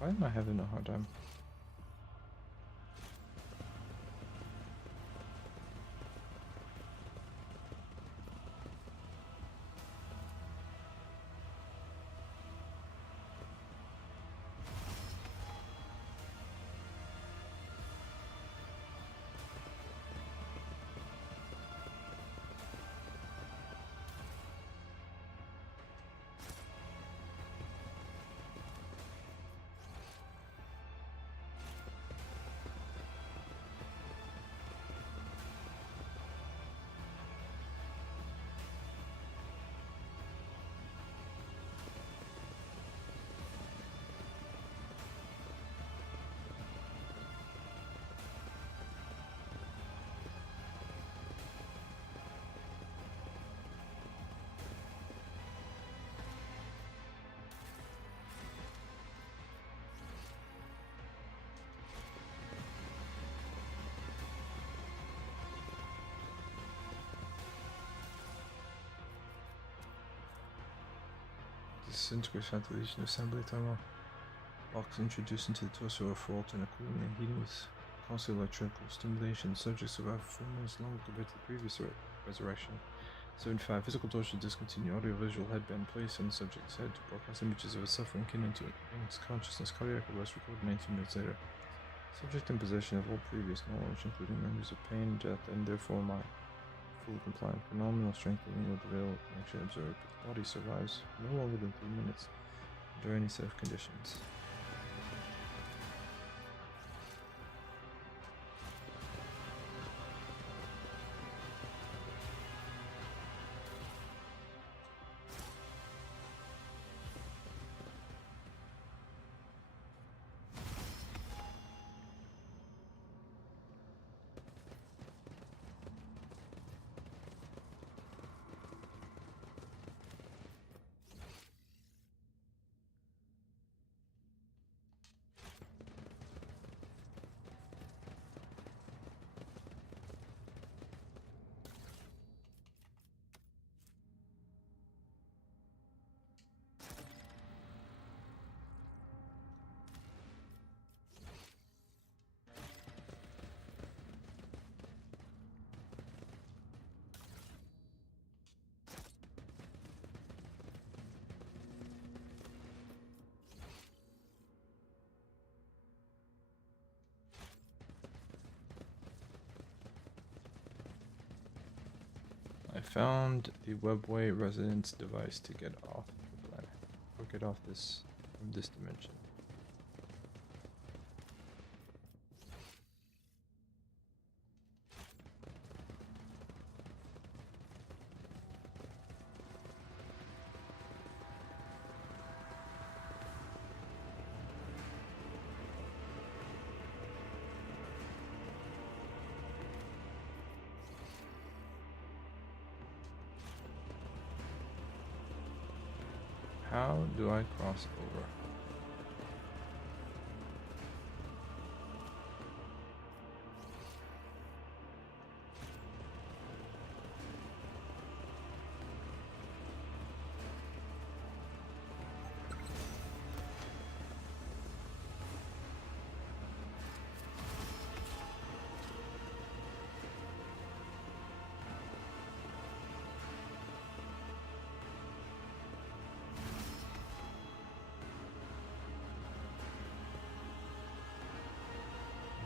Why am I having a hard time? Disintegrate ventilation assembly thermal. Box introduced into the torso are for alternate cooling and heating with constant electrical stimulation. Subject survived for 4 months longer compared to the previous resurrection. 75. Physical torture discontinued. Audio-visual headband placed on the subject's head to broadcast images of its suffering kindling to its consciousness. Cardiac arrest recorded 19 minutes later. Subject in possession of all previous knowledge, including memories of pain, death, and therefore mind. Fully compliant. Phenomenal strengthening with the veil connection observed, but the body survives no longer than 3 minutes under any set of conditions. I found the webway residence device to get off the planet. or get off this from this dimension. How do I cross over?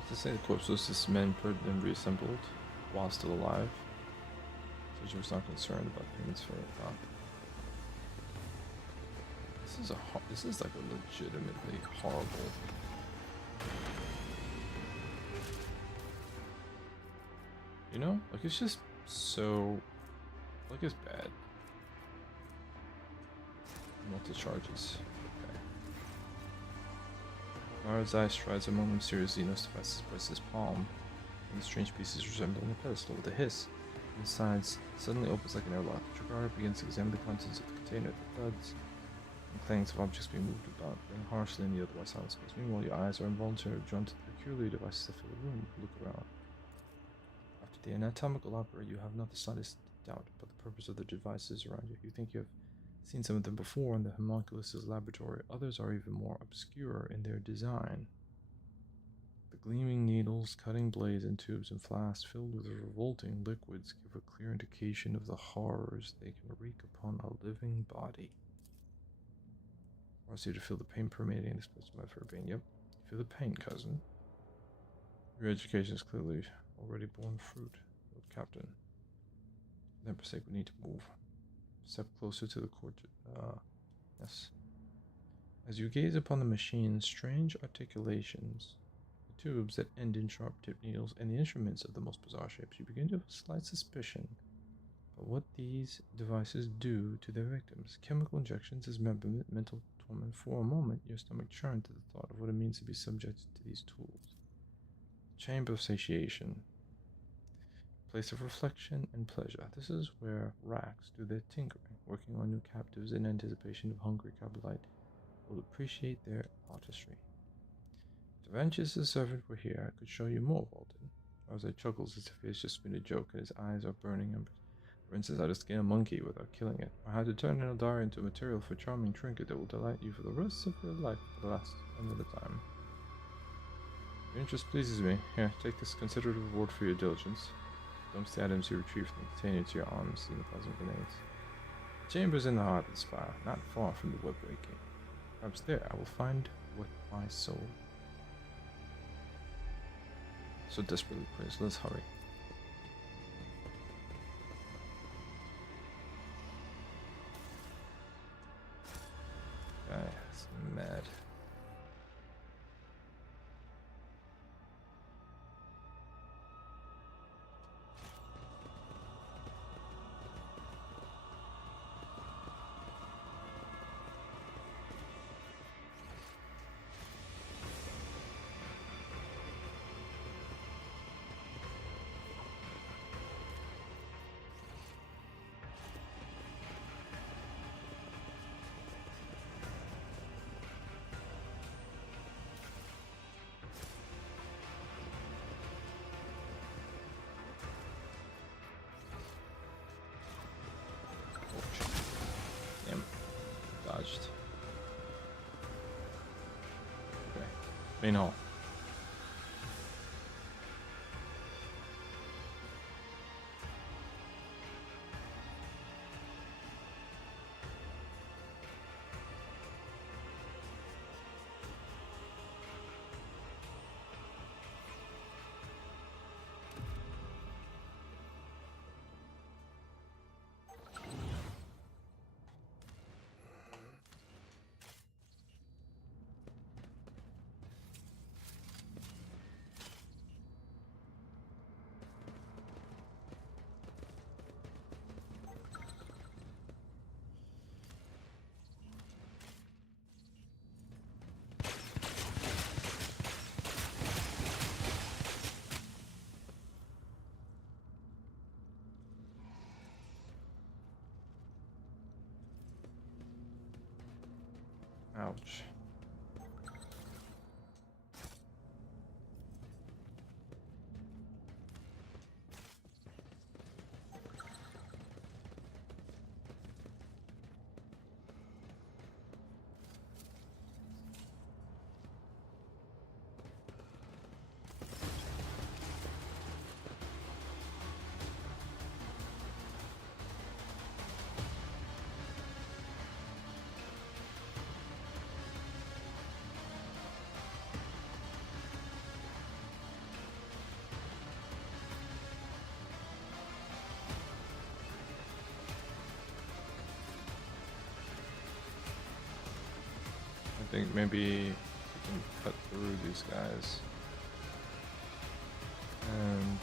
To say the corpse was dismembered and reassembled while still alive, so she was not concerned about payments for it. This is like a legitimately horrible. You know, like it's just so, like it's bad. Multiple charges. Mara's eye strides among the mysterious Xenos devices, presses his palm, and the strange pieces resembling a pedestal with a hiss. And the sides suddenly opens like an airlock. Chikara begins to examine the contents of the container. The thuds and clangs of objects being moved about, ring harshly in the otherwise silent space. Meanwhile, your eyes are involuntarily drawn to the peculiar devices that fill the room. Look around. After the anatomical opera, you have not the slightest doubt about the purpose of the devices around you. You think you have seen some of them before in the homunculus' laboratory. Others are even more obscure in their design. The gleaming needles, cutting blades, and tubes and flasks filled with revolting liquids give a clear indication of the horrors they can wreak upon a living body. I want you to feel the pain permeating this place of my verbatim. Yep, feel the pain, cousin. Your education is clearly already borne fruit, Lord Captain. For that sake, we need to move. Step closer to the court. Yes. As you gaze upon the machine's strange articulations, the tubes that end in sharp-tipped needles, and the instruments of the most bizarre shapes, you begin to have a slight suspicion about what these devices do to their victims. Chemical injections, dismemberment, mental torment. For a moment, your stomach churned to the thought of what it means to be subjected to these tools. Chamber of satiation. Place of reflection and pleasure. This is where racks do their tinkering, working on new captives in anticipation of hungry Kabalite will appreciate their artistry. If Avengers' servant were here, I could show you more, Walden. Ozai chuckles as if he has just been a joke and his eyes are burning embers. Rinses how to skin a monkey without killing it, or how to turn an Eldari into material for a charming trinket that will delight you for the rest of your life for the last another time. Your interest pleases me. Here, take this considerate reward for your diligence. Dumps the items you retrieve from the container to your arms in the plasma grenades. The chamber is in the heart of the spire, not far from the web breaking. Perhaps there I will find what my soul so desperately craves. Let's hurry. Guy is mad. Damn. Dodged. Okay. Main hall. Ouch. I think maybe we can cut through these guys. And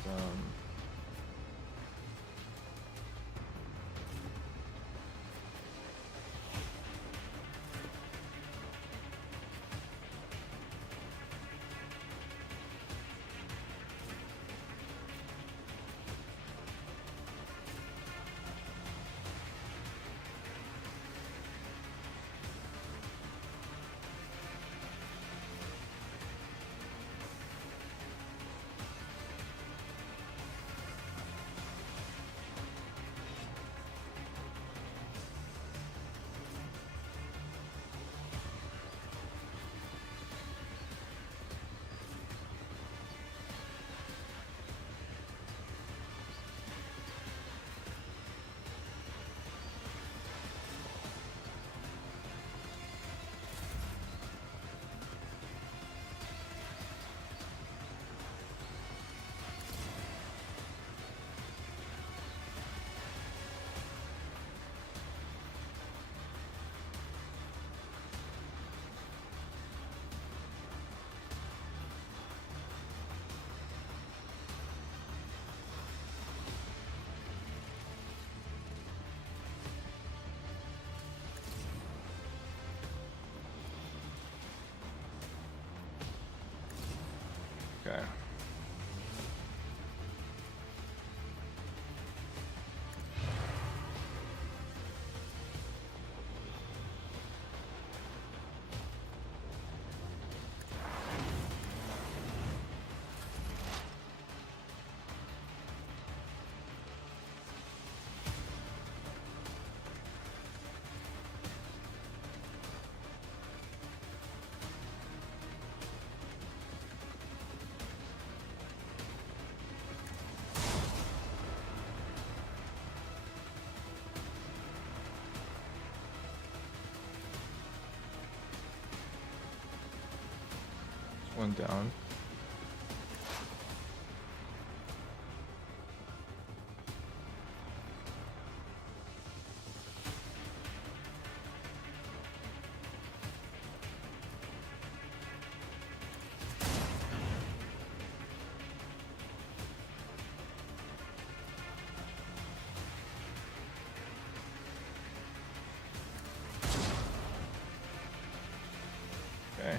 okay. One down. Okay.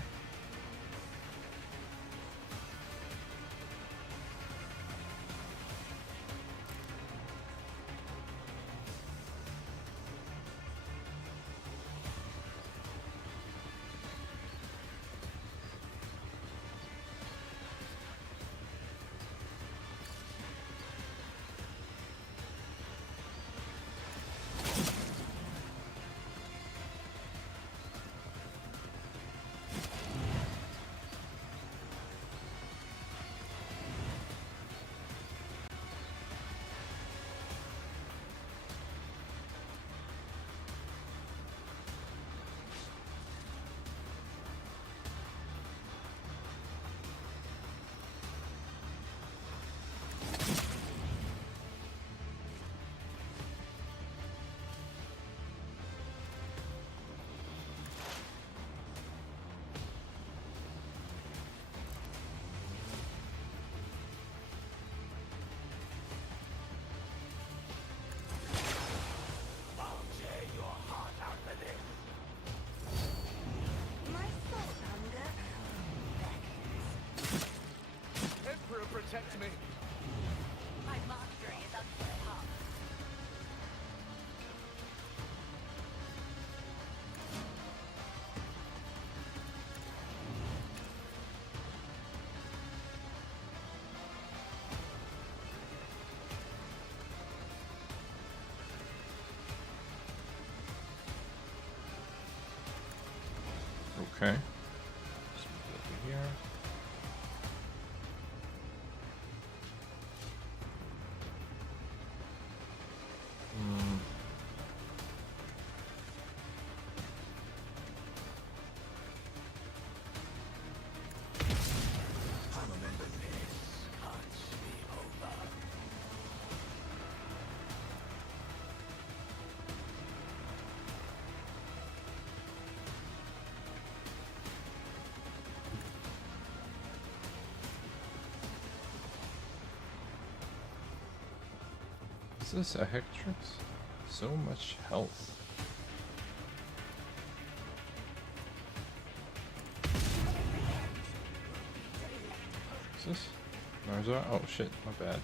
Okay. Just move it over here. Is this a Hectrix? So much health. Is this Marzar? Oh shit, my bad.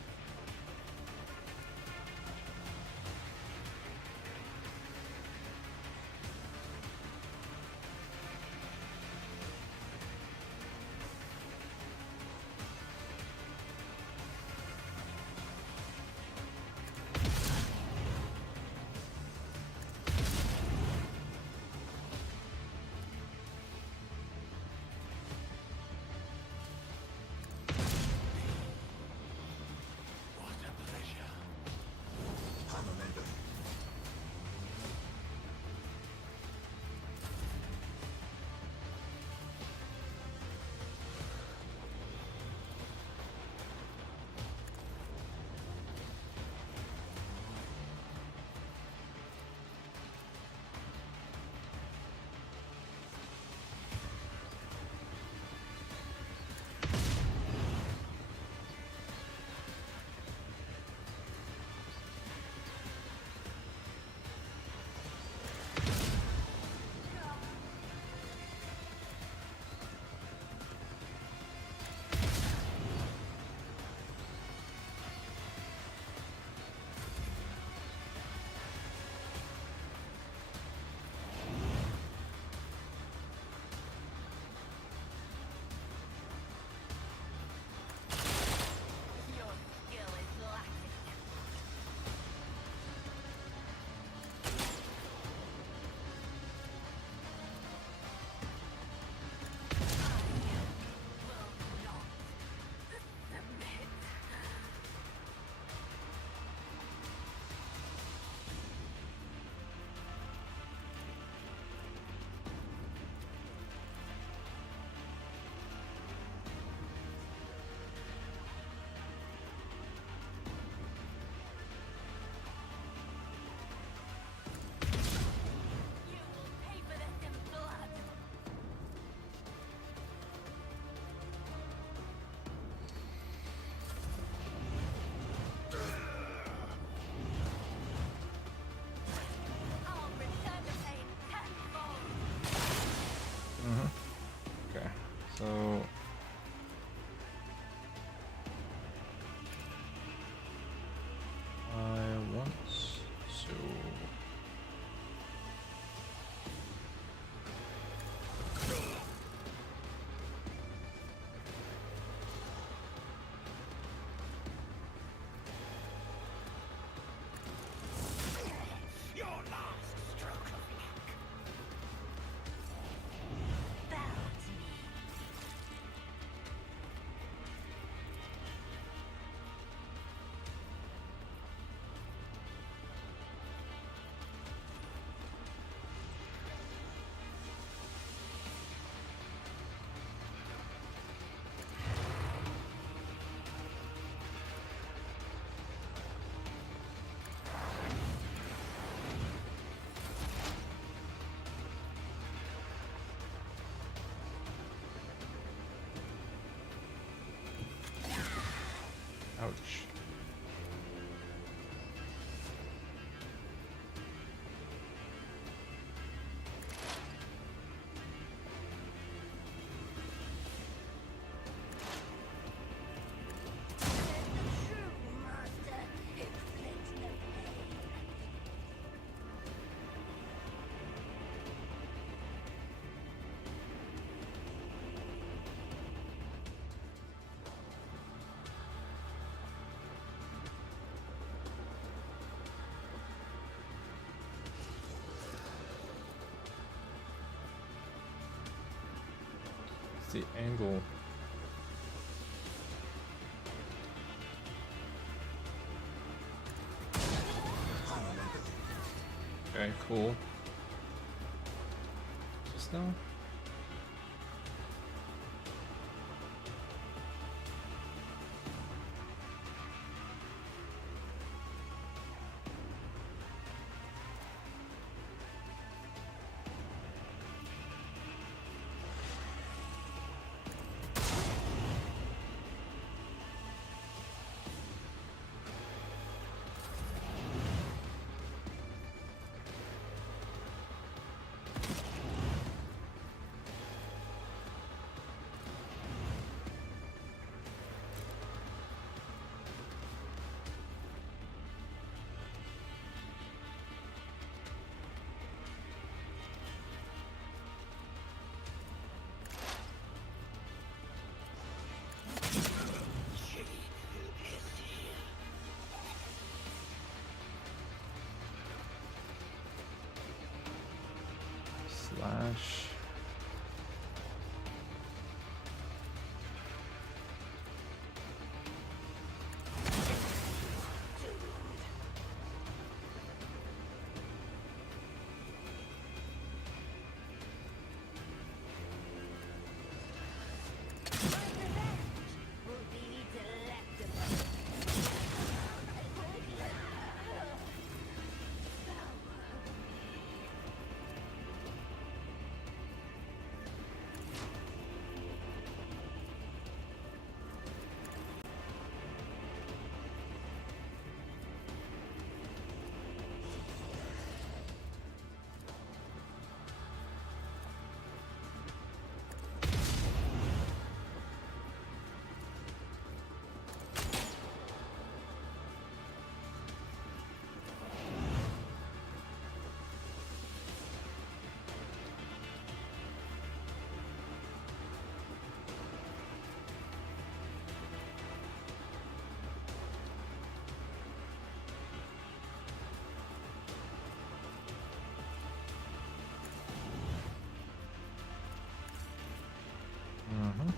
Okay, so I want to Your last stroke of luck. Bow to me. It's the angle. Okay, cool. Just now? Slash. Mm-hmm.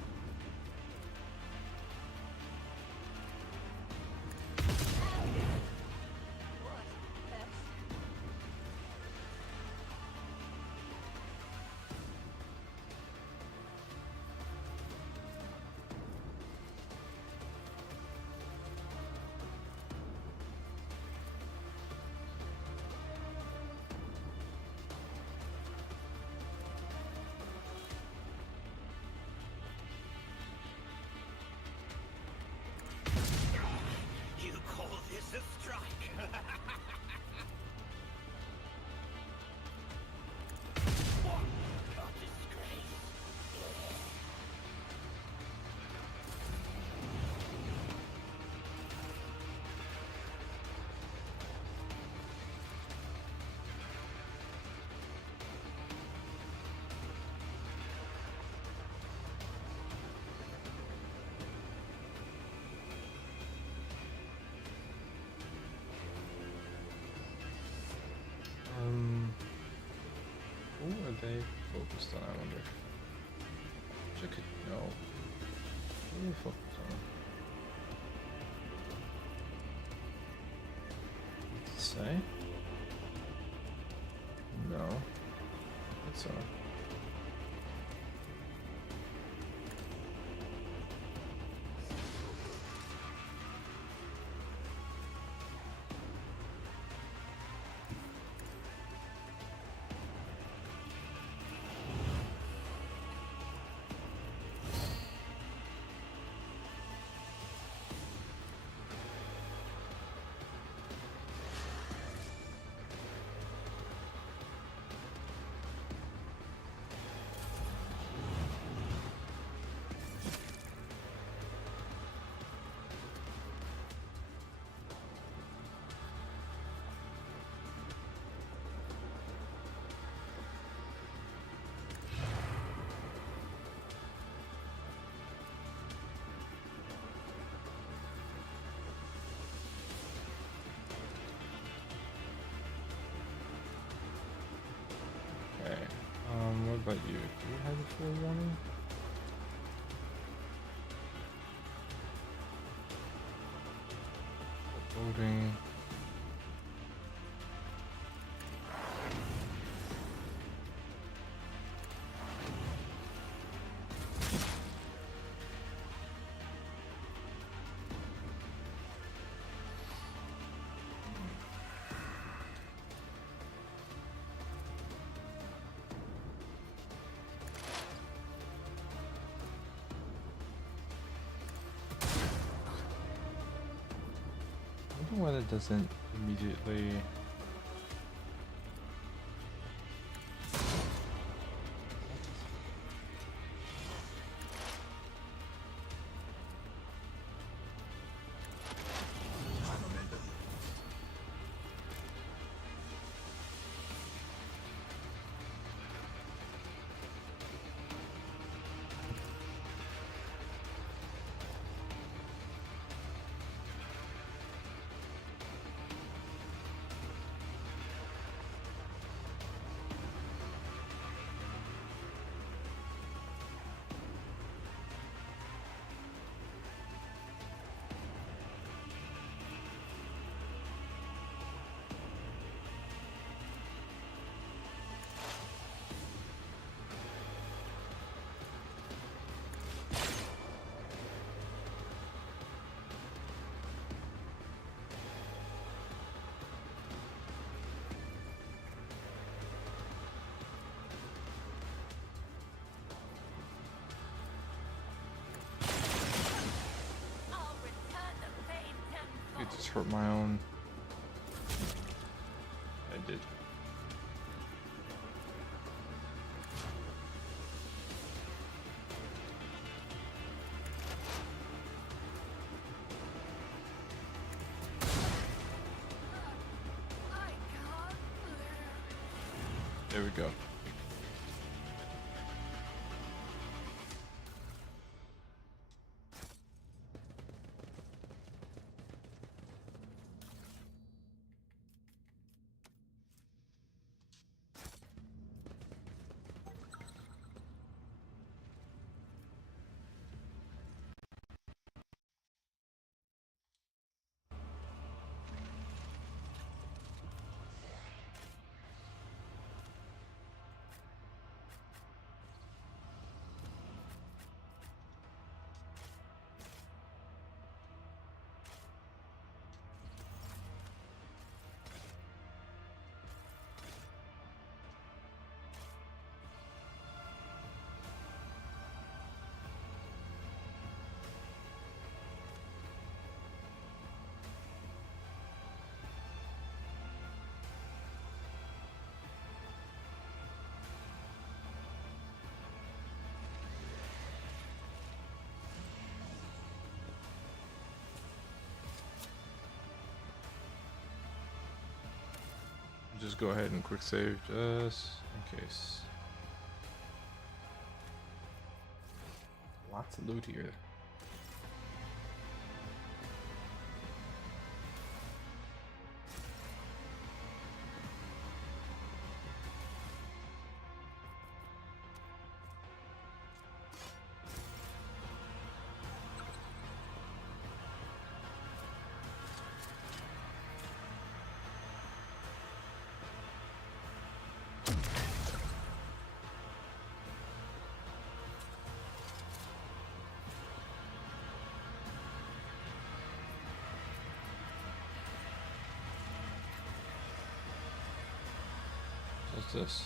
You call this a strike? What a disgrace. Who are they focused on, I wonder? Which I could know. What are they focused on? Does it say? No. It's okay. What about you? Do you have a full warning? Loading. I wonder why that doesn't immediately. It just hurt my own. I did. There we go. Just go ahead and quick save just in case. Lots of loot here. What's this?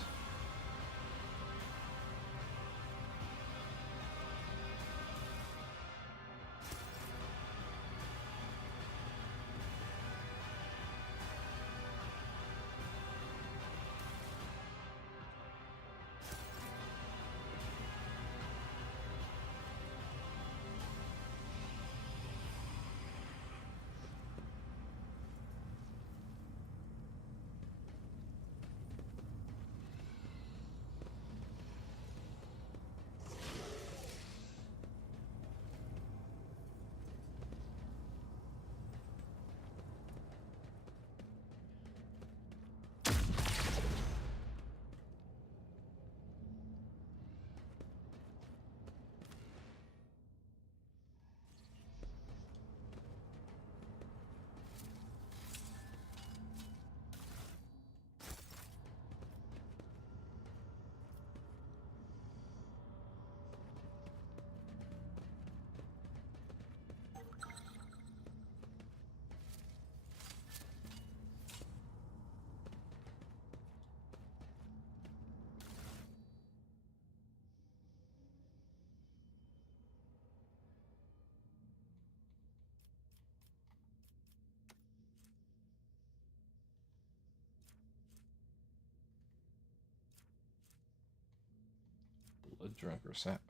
Blood drinker sap.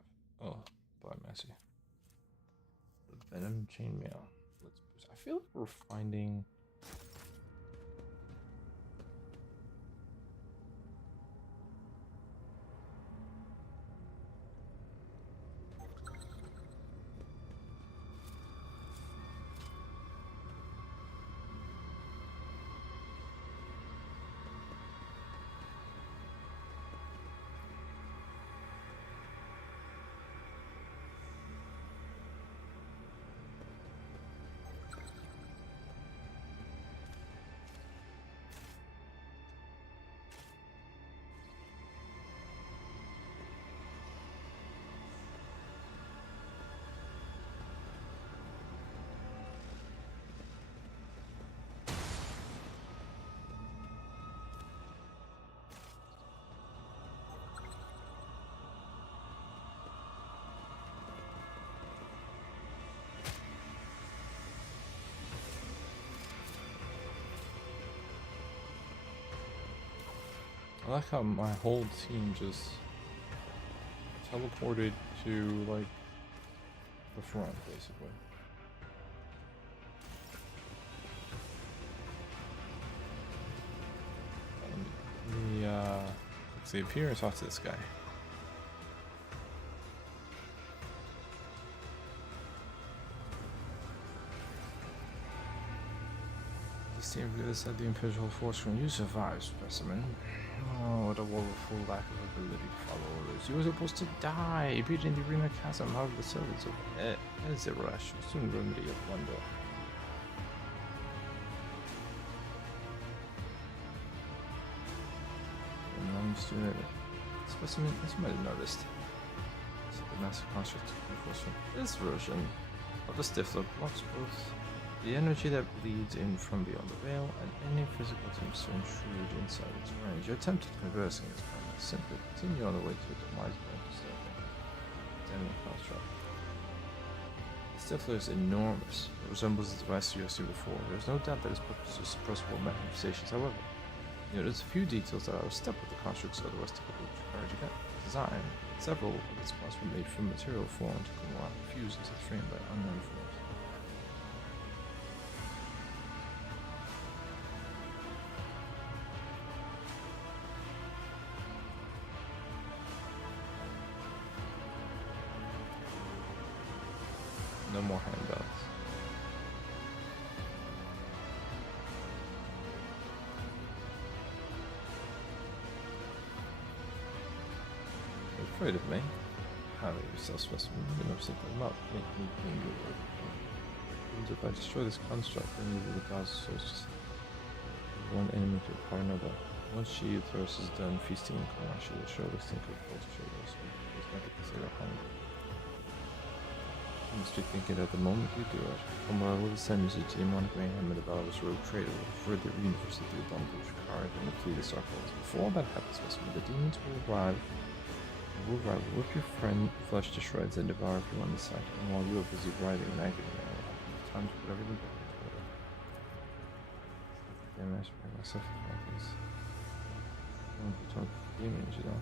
Oh, by Messi. The venom chainmail. Let's. I feel like we're finding. I like how my whole team just teleported to, like, the front, basically. Let me fix the appearance off this guy. This team really said the Imperial Force when you survived, specimen. Oh, what a woeful lack of ability to follow orders. You were supposed to die, beating the arena chasm out of the service of Ezerash. You'll soon remedy your blunder. And I'm used to it. Specimen, as you might have noticed, so the massive construct reinforcement. This version of the Stifler blocks both the energy that bleeds in from beyond the veil and any physical attempts to intrude inside its range. Your attempt at conversing is permanent. Simply continue on the way to the demise of disturbing. Damning construct. The Stifler is enormous. It resembles the device you have seen before. There is no doubt that its purpose is to suppress world manifestations. However, you notice a few details that are out of step with the construct's otherwise typical design. Several of its parts were made from material formed to fuse into the frame by unknown forms. No more handbells. You're afraid of me? Harry, yourself specimen. You know something about make me think you were. If I destroy this construct, then you will regard sources one enemy to acquire another. Once she thirst is done feasting in Kona, she will surely think of false traders. It's not to consider hunger. You must be thinking at the moment you do it. Tomorrow will send you to Demonic Mayhem and the valorous rogue trader will further reinforce the WH40K and the fleet of circles. Before that happens, the demons will arrive. Rip your friend flesh to shreds and devour everyone in sight. And while you are busy writhing in agony, I will have time to put everything back in order. Damn, I should bring myself about this. I don't be talking to demons, you know.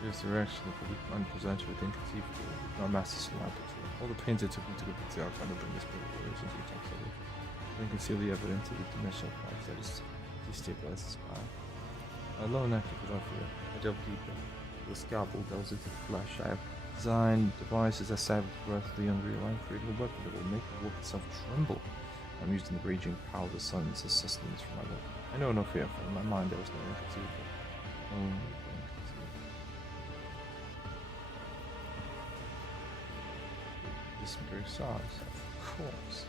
Here's the reaction of the unpresented with inconceivable. Our master's laboratory. All the pains it took me to go back to the archive and bring this book of into the text of it. You can see the evidence of the dimensional life that is destabilized the spine. Alone active without fear. I delve deeper. The scalpel delves into the flesh. I have designed devices that stab the breath of the unreal. I'm creating a weapon that will make the work itself tremble. I'm using the raging power of the sun as sustenance for my weapon. I know no fear, for in my mind there is no inconceivable. Only this very sauce, of course.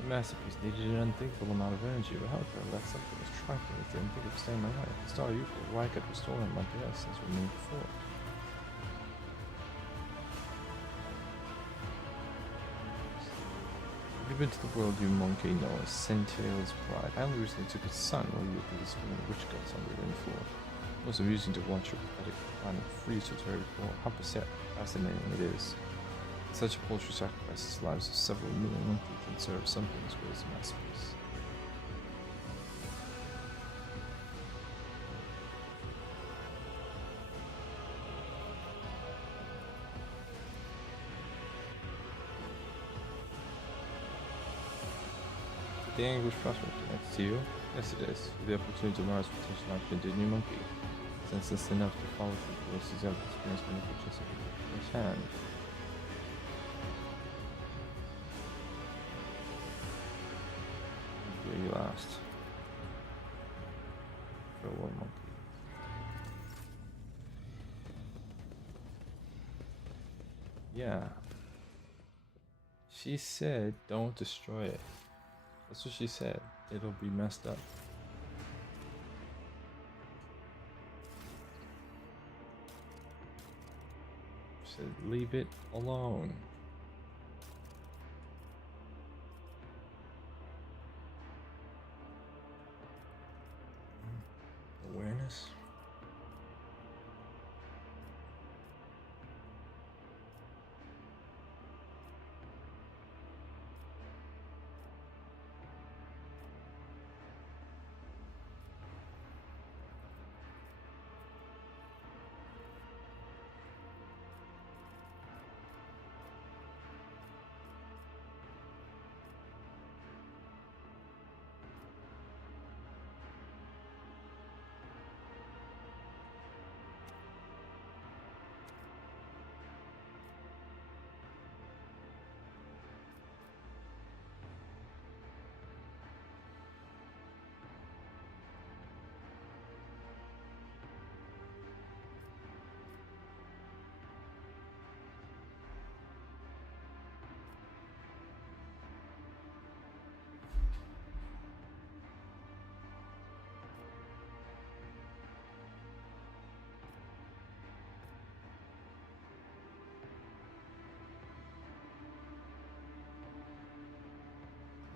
The masterpiece needed an unthinkable amount of energy, but however, that something was trifling with didn't think of staying my life. The star you for why I could restore him like this as remained before. You've been to the world you monkey know as Centale's pride. I only recently took his son while you were busy spilling witch guts on the floor. Most amusing to watch your pathetic planet freeze to terror before how fascinating it is. Such a paltry sacrifices the lives of several million monkeys and serve something as great as a masterpiece. The English prospect next to you? Yes, it is. The opportunity to Mars potential life continue monkey. Senseless enough to follow through the lessons of experience benefit just firsthand. Here you last. Farewell, monkey. Yeah. She said don't destroy it. That's what she said. It'll be messed up. She said leave it alone. Awareness.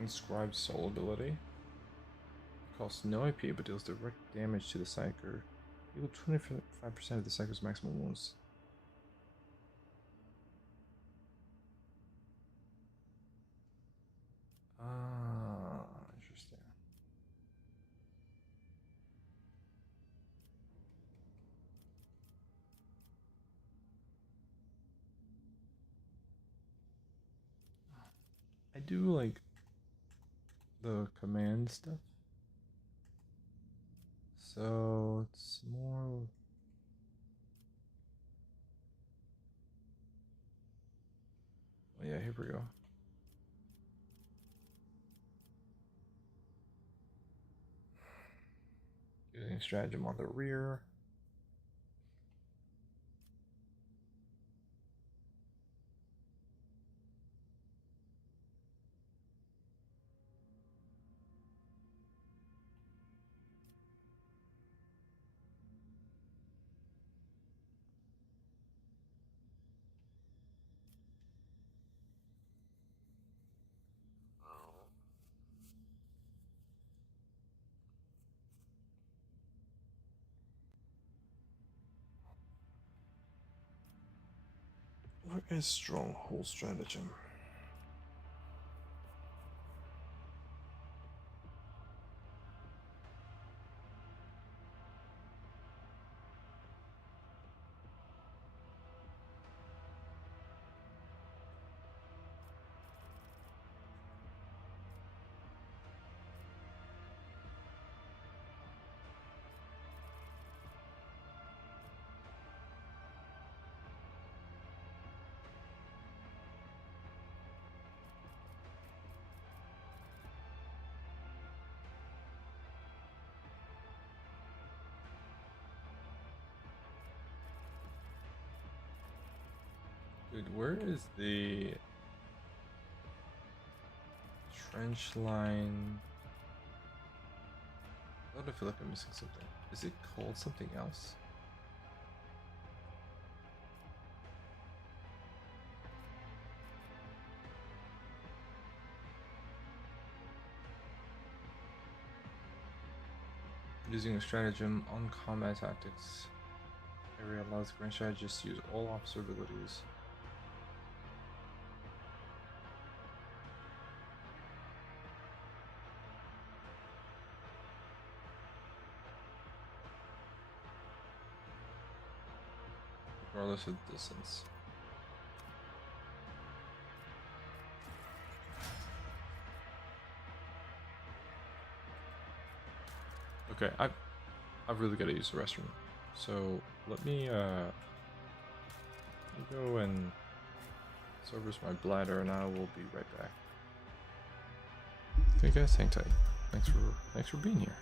Inscribed soul ability. Costs no IP but deals direct damage to the psyker. Heal 25% of the psyker's maximum wounds. Ah, interesting. I do like the command stuff. So it's more. Oh yeah, here we go. Using stratagem on the rear. What is stronghold stratagem? Dude, where is the trench line? I don't feel like I'm missing something. Is it called something else? Using a stratagem on combat tactics. Area allows the grand strategist to use all officer abilities. Regardless of distance. Okay, I've really got to use the restroom. So let me go and service my bladder, and I will be right back. Okay, guys, hang tight. Thanks for being here.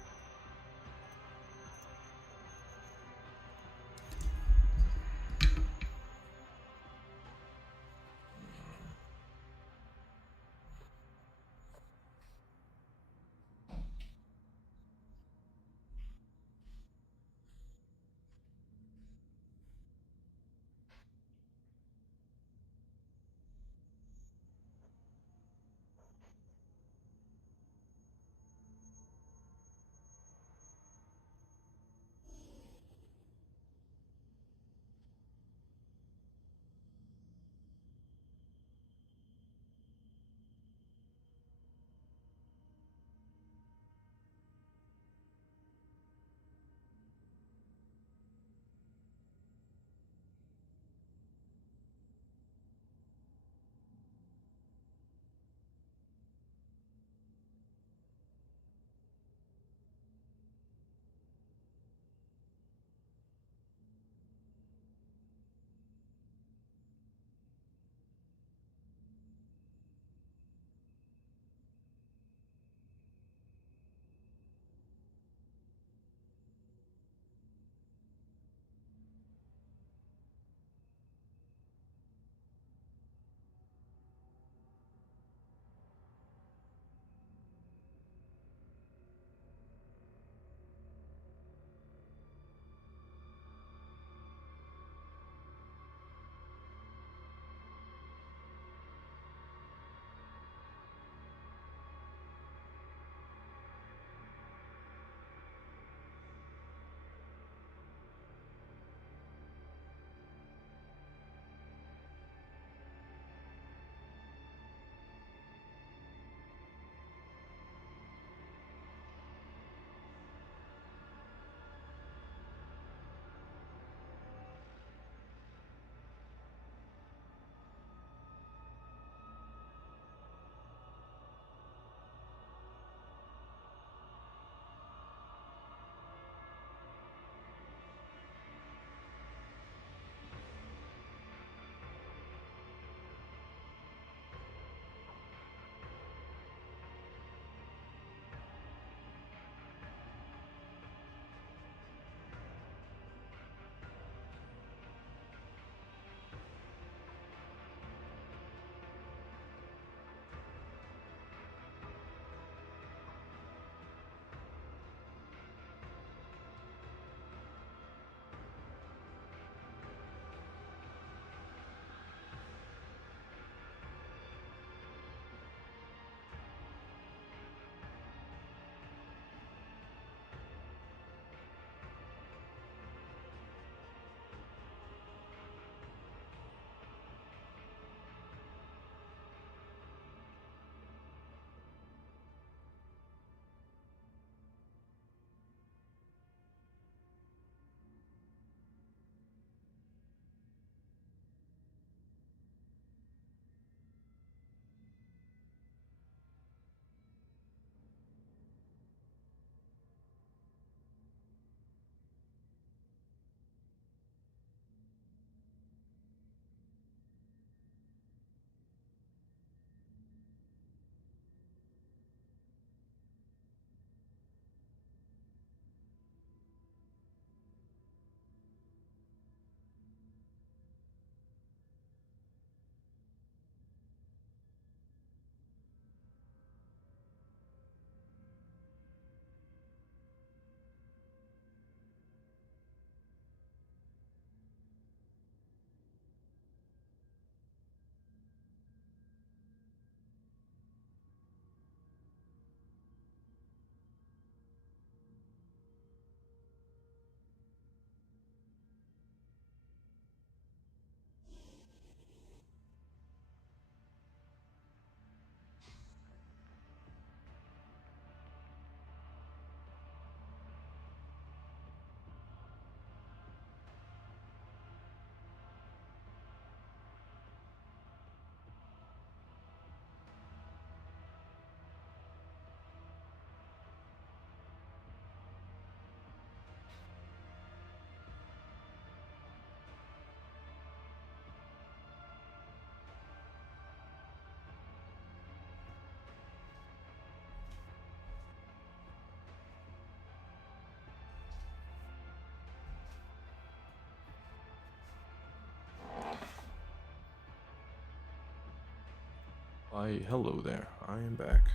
Hello there. I am back.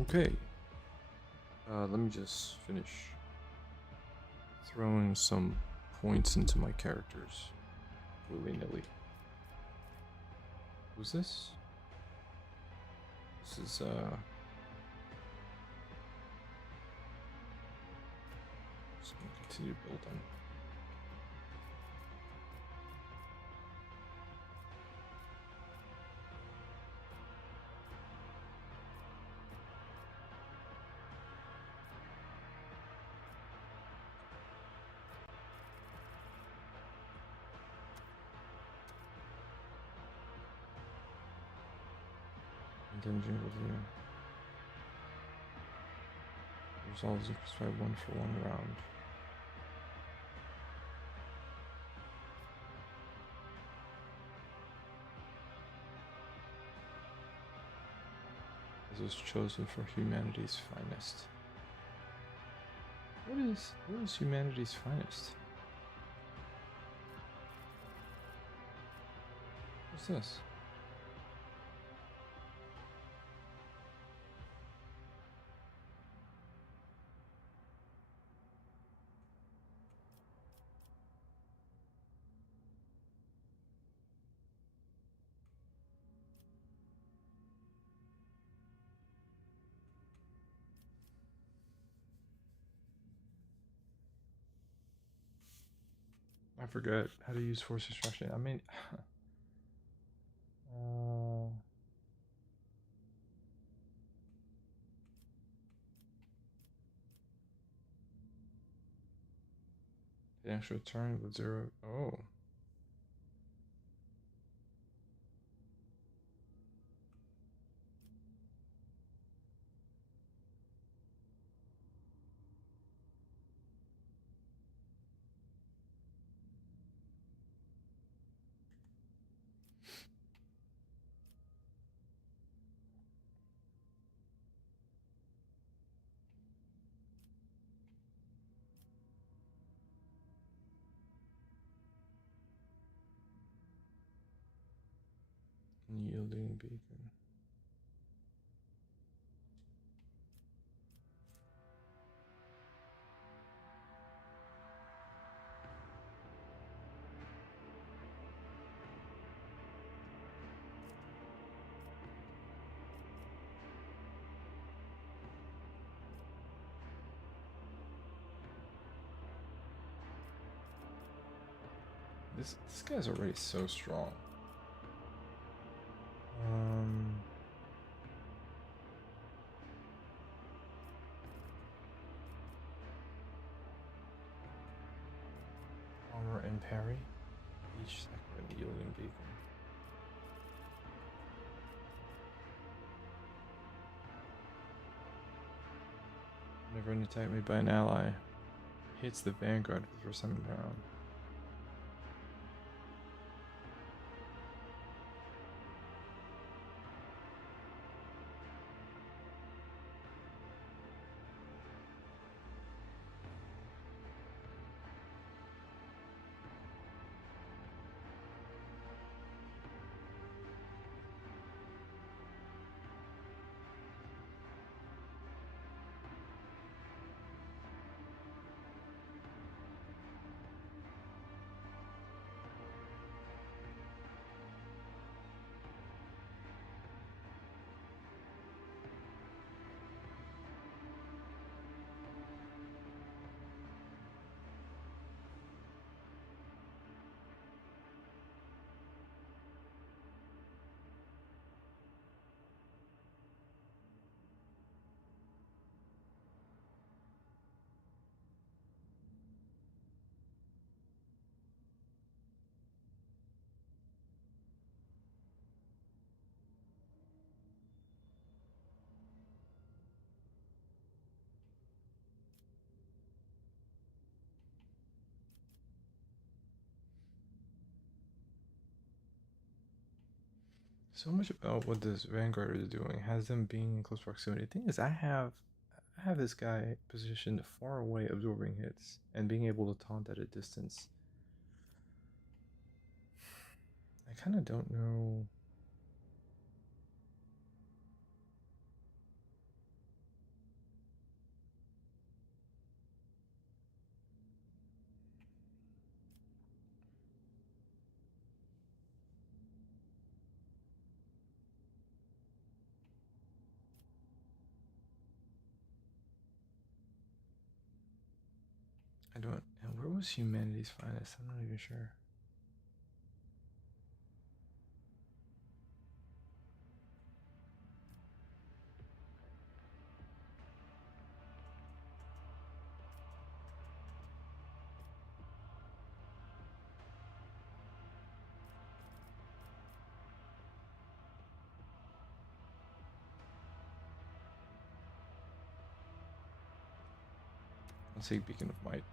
Okay. Let me just finish throwing some points into my characters willy-nilly. Who's this? This is just gonna continue building. Dungeon review. Resolves equals 1 for 1 round. This was chosen for humanity's finest. What is humanity's finest? What's this? I forgot how to use force extraction. I mean, the actual turn with 0. Oh. Yielding beacon. This guy's already so strong. Armor and parry. Each second yielding beacon. Whenever an attack made by an ally hits the vanguard for 7 round. So much about what this vanguard is doing has them being in close proximity. The thing is, I have this guy positioned far away, absorbing hits and being able to taunt at a distance. I kind of don't know I don't. And where was humanity's finest? I'm not even sure. Let's take Beacon of Might.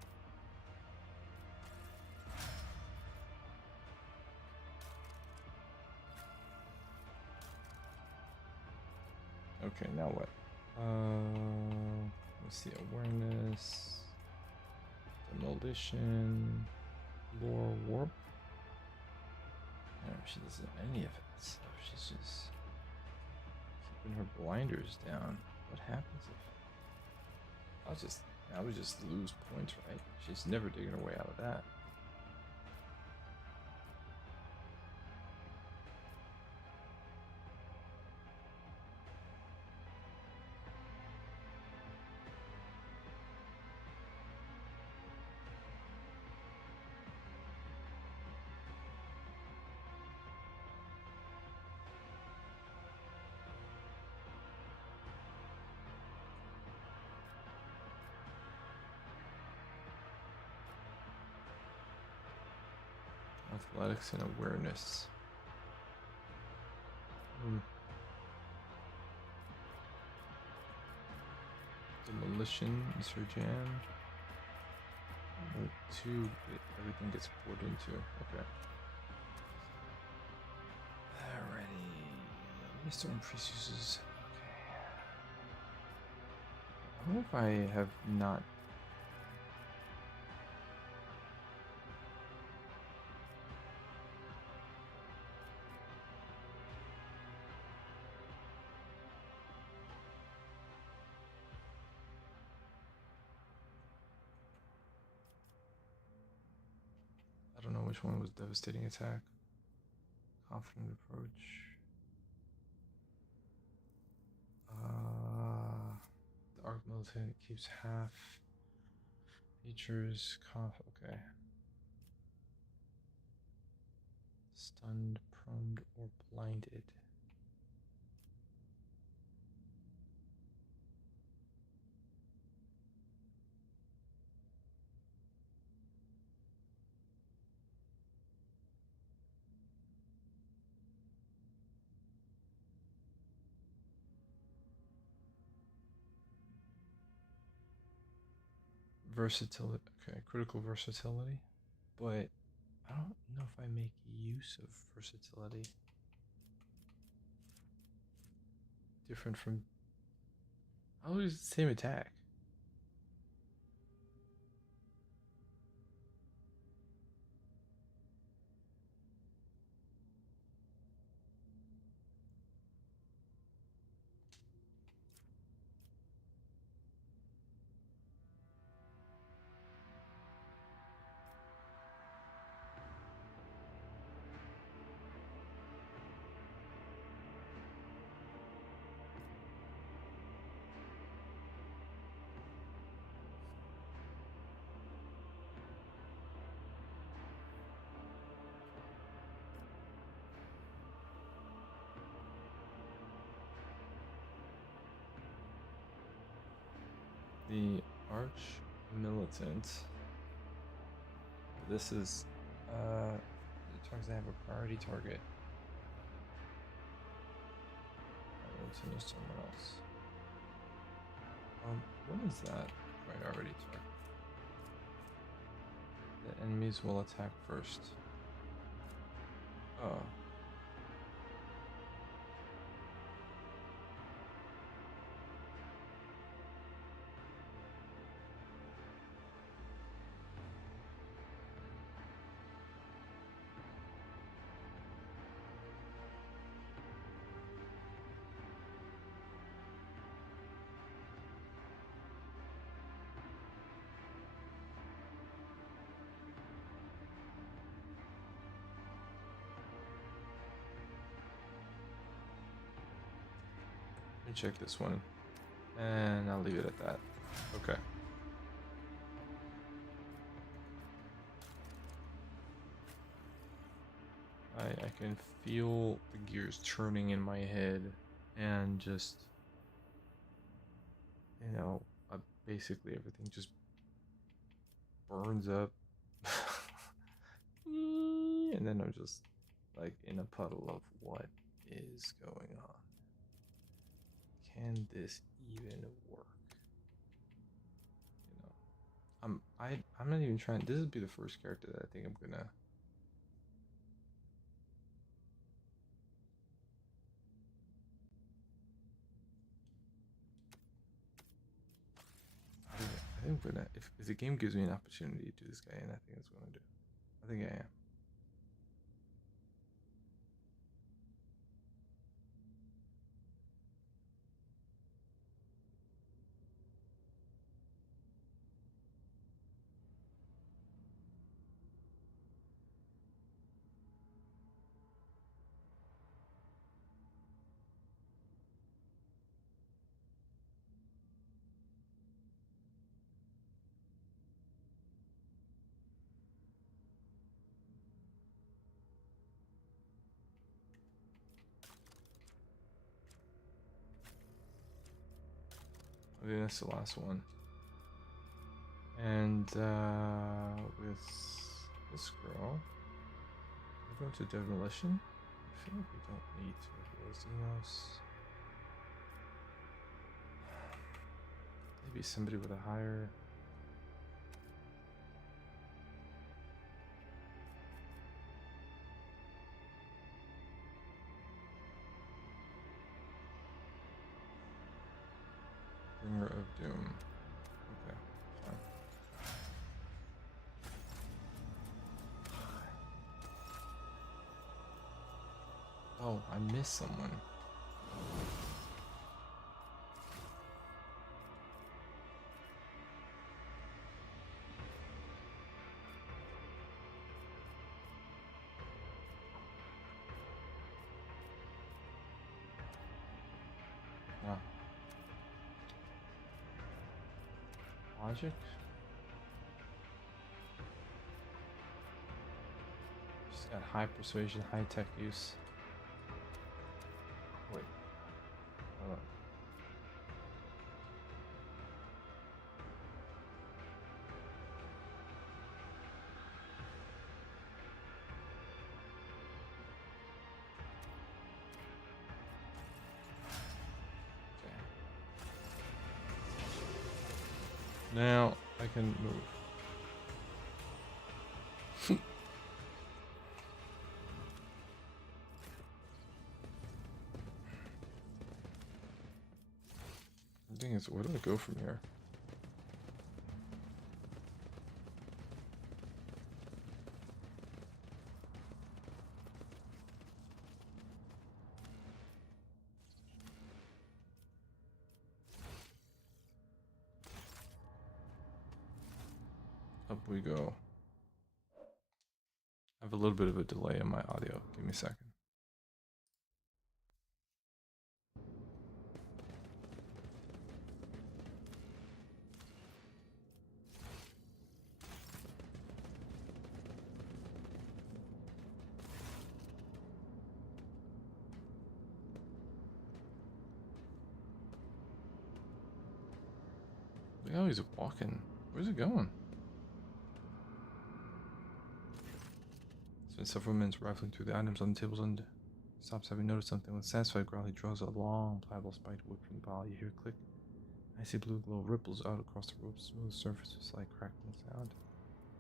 Okay, now what? Let's see. Awareness, demolition, lore warp. I don't know if she does any of that stuff. She's just keeping her blinders down. What happens if I would just lose points, right? She's never digging her way out of that. Athletics and awareness. Demolition is her jam. Two, everything gets poured into. Okay. Alrighty. Mr. Priest uses. Okay. I wonder if I have not. I don't know which one was devastating attack. Confident approach. The arc militant keeps half. Features okay. Stunned, pruned, or blinded. Versatility. Okay, critical versatility. But I don't know if I make use of versatility. Different from. I'll use the same attack. The Arch Militant. This is it turns to have a priority target. Militant is someone else. What is that priority target? The enemies will attack first. Oh. Let me check this one. And I'll leave it at that. Okay. I can feel the gears turning in my head and just, you know, basically everything just burns up. And then I'm just like in a puddle of what is going on. Can this even work? You know, I'm not even trying. This would be the first character that I think I'm gonna. I think I'm gonna. If the game gives me an opportunity to do this guy, and I think that's what I'm gonna do. I think I am. I think that's the last one. And with this girl, we go to demolition. I feel like we don't need to. Xenos. Maybe somebody with a higher. Bringer of Doom. Okay, fine. Oh, I missed someone. Ah. Logic? She's got high persuasion, high tech use. Wait. Hold on. Okay. Now I can move. The thing is, where do I go from here? Up we go. I have a little bit of a delay in my audio. Give me a second. Look how he's walking. Where's it going? Spent several minutes rifling through the items on the tables and stops having noticed something. With a satisfied growl, he draws a long, pliable spiked whip from the bottle. You hear a click. Icy blue glow ripples out across the rope's smooth surface with slight crackling sound.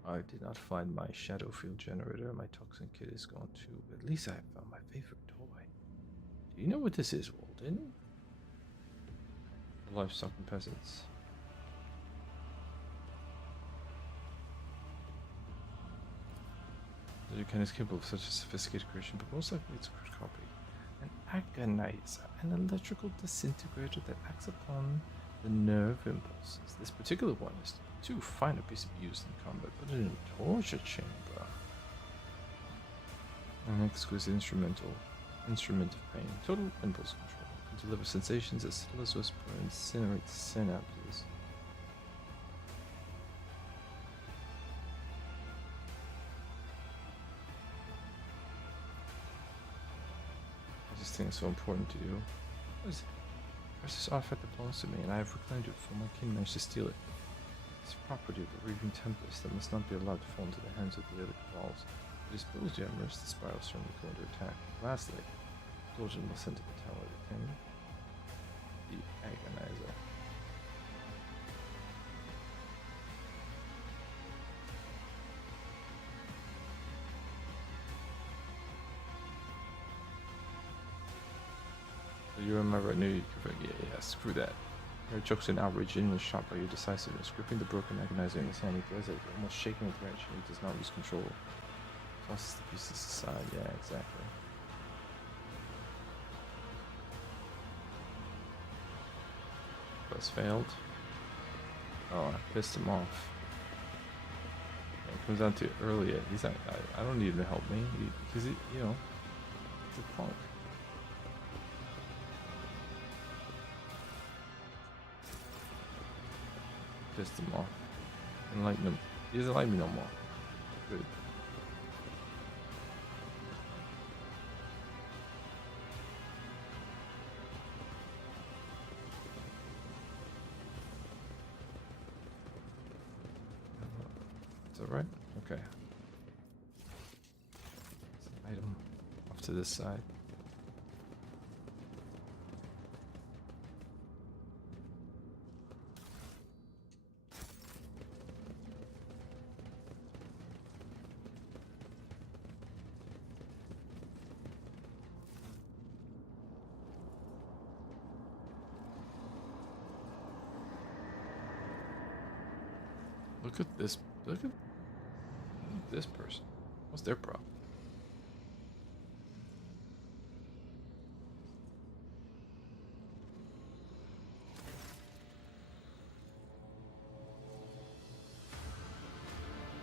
I did not find my shadow field generator. My toxin kit is gone too. But at least I have found my favorite toy. Do you know what this is, Walden? For livestock and peasants. The Ducan is capable of such a sophisticated creation, but most likely it's a crude copy. An agonizer, an electrical disintegrator that acts upon the nerve impulses. This particular one is too fine a piece of use in combat, but in a torture chamber. An exquisite instrument of pain. Total impulse control. Can deliver sensations as subtle as whisper and incinerate synapses. this thing is so important to you. There's this artifact that belongs to me, and I have reclaimed it before my king managed to steal it. It's property of the Reaving Tempest that must not be allowed to fall into the hands of the other cabals. If it is exposed to Emrys, the spiral will certainly go into attack. Lastly, Dolgen will send to the tower the king. The Agonizer. You remember I knew you could forget. Yeah, screw that. Your jokes and outrage in was shot by your decisiveness. Gripping the broken agonizer in his hand, he does it, almost shaking with rage, and he does not lose control. Tosses the pieces aside. Yeah, exactly. Quest failed. Oh, I pissed him off. Yeah, it comes down to early. He's not. I don't need him to help me because he, you know, he's a punk. Pissed him off. Didn't like him. He doesn't like me no more. Good. Is that right? Okay. It's an item off to this side. Look at this. Look at this person. What's their problem?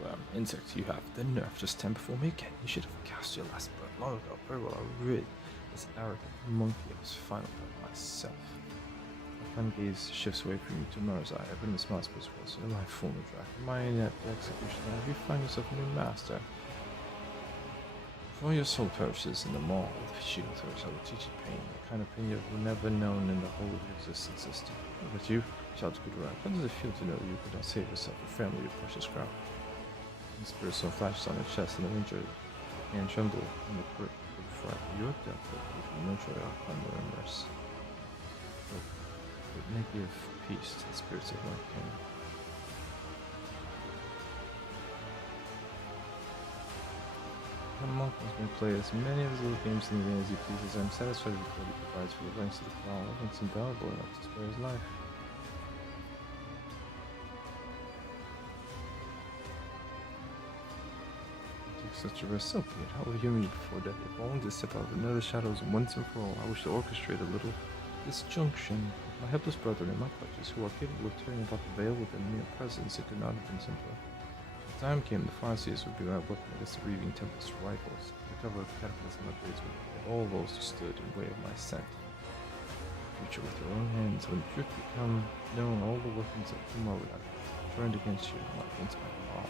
Well, insect, you have the nerve to stand before me again. You should have cast your last breath long ago. Very well, I rid this arrogant monkey of his final breath myself. My fan gaze shifts away from you to Murray's eye. I've been this master's was. Am I former dragon? Am I inept executioner? Have you found yourself a new master? Before your soul perishes in the maw of shield throws, I will teach you pain, the kind of pain you've never known in the whole of your existence system. But you, shouts Goodwin, how does it feel to know you could not save yourself, your family, your precious crown? The spirit stone flashes on her chest, and the ranger hand tremble in the grip of fright. Your death will be from no joy upon your remorse. It may give peace to the spirits of my king. The monk may play as many of his little games in the game as he pleases. I'm satisfied with what he provides for the ranks of the claw. I think it's invaluable enough to spare his life. Take such a rest, so be it. How will you meet before death? If I want to step out of another shadows once and for all, I wish to orchestrate a little disjunction with my helpless brethren and my clutches, who are capable of tearing apart the veil with their mere presence. It could not have been simpler. The time came, the Farseers would be my weapon against the Reaving Tempest rifles. The cover of cataclysm upgrades would get all those who stood in way of my scent. Future with your own hands, when the truth become known, all the weapons of Kumar would have turned against you, not against my law.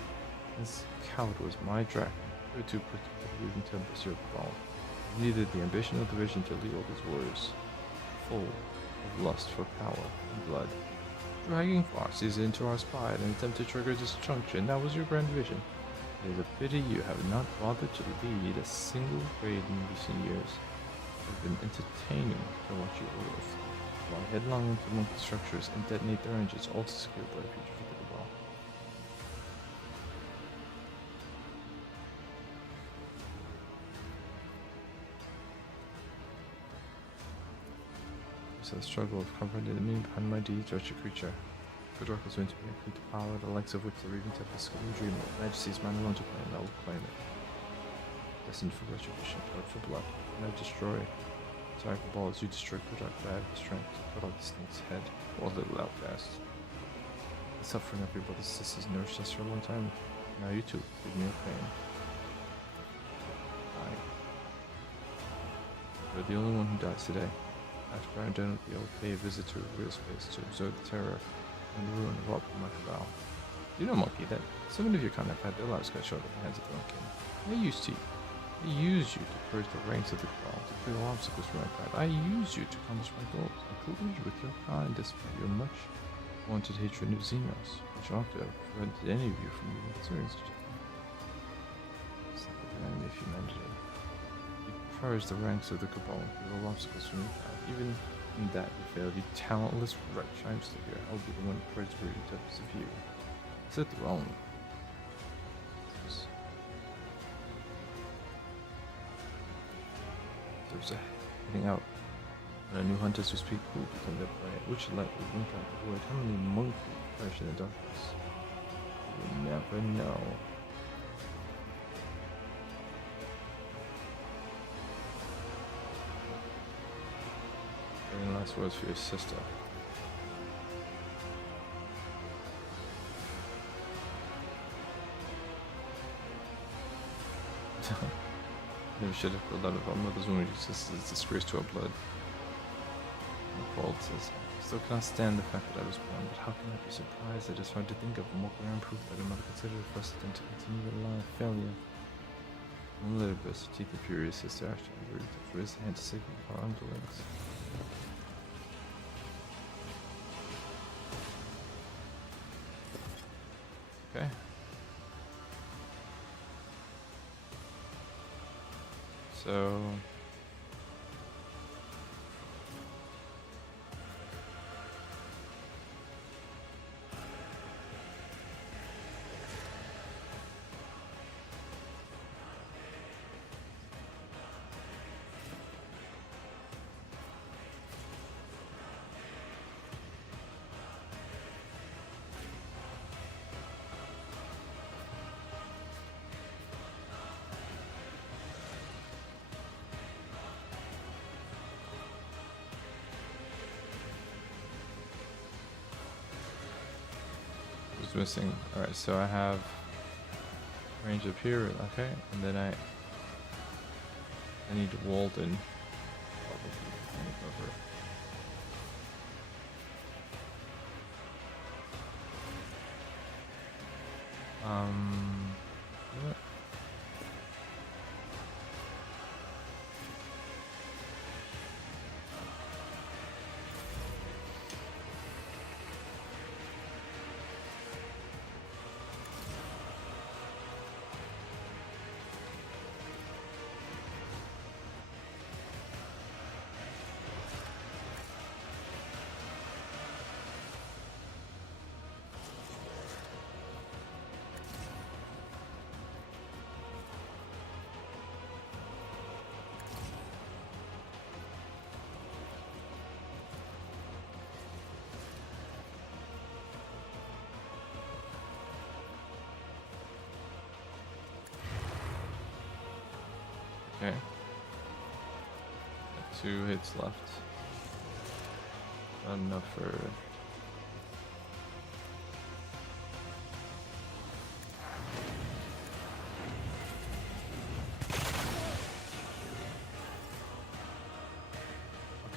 This coward was my dragon. You were too quick to put the Reaving Tempest your call. You needed the ambition of the vision to lead all these warriors, full of lust for power and blood. Dragging Farseers into our spy and attempt to trigger disjunction, that was your grand vision. It is a pity you have not bothered to lead a single raid in recent years. I've been entertaining to watch you fly headlong into monkey structures and detonate their engines, all to secure a bright future for the cabal. So the struggle of comprehending the meaning behind my deeds, wretched creature. Afterdark was meant to be a key to power, the likes of which the Reaving Tempest couldn't dream of. Majesty's man alone to claim, I will claim it. Destined for retribution, blood for blood. And I destroy. Sorry for balls, you destroy Afterdark, but I have the strength to cut off the snake's head, or little outcast. The suffering of your brothers and sisters nourished us for a long time. Now you too, give me your pain. You're the only one who dies today. After I don't be okay, visit to real space to observe the terror and the ruin of my cabal. You know, monkey, that so many of your kind have had their lives cut short at the hands of the monkey. They're used to you. I use you to purge the ranks of the Cabal, to clear all obstacles from my path. I use you to accomplish my goals. I collude with your kind despite your much wanted hatred of Xenos, which ought to have prevented any of you from even considering such a thing. It's like an enemy of humanity. You purge the ranks of the Cabal, clear all obstacles from your path. Even in that you failed, you talentless wretch. I'm still here. I'll be the one to purge the very depths of you. Sit throne. There's a heading out. When a new hunters who speak who become their prey, which light will wink out the void? How many monkey perish in the darkness? You will never know. Any last words for your sister? Never should have killed out of our mother's womb. It's a disgrace to our blood. Fault says, I still cannot stand the fact that I was born, but how can I be surprised? It is hard to think of a more glaring proof that a mother considered for us than to continue with a line of failure. One little bit, teeth and furious sister actually ready to raise the hand to signal our underlings. Okay. So missing. Alright, so I have range up here, okay, and then I need Walden. What? Okay. Got 2 hits left. Not enough for...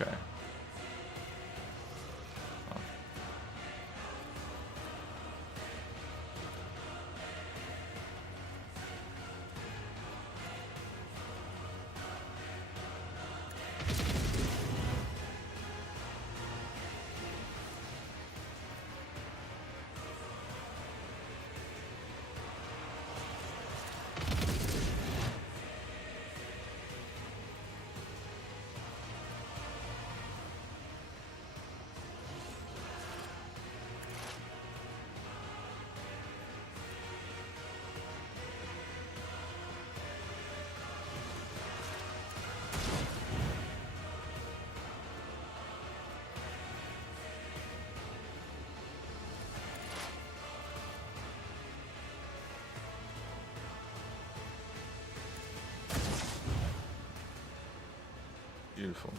Okay. Oh. Beautiful.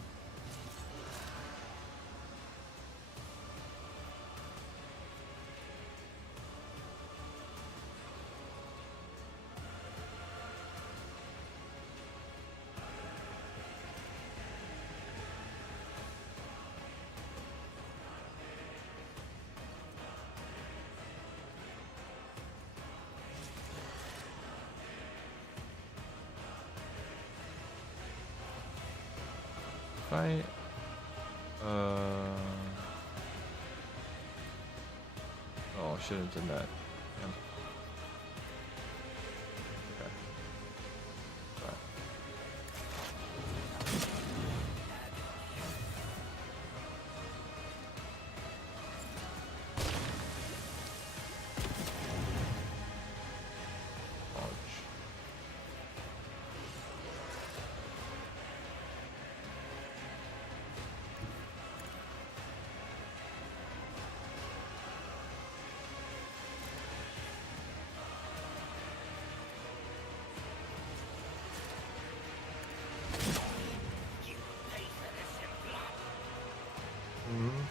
if I oh, I should have done that. Damn. Okay. Right. Ouch. Mhm.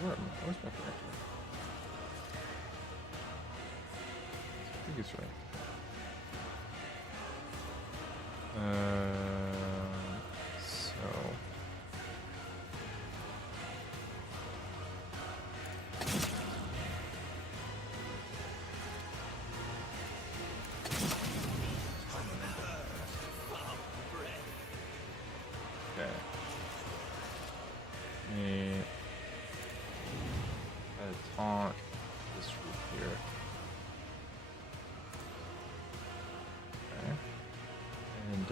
Where's my connector? I think it's right. So okay. Me taunt this group here. Okay. And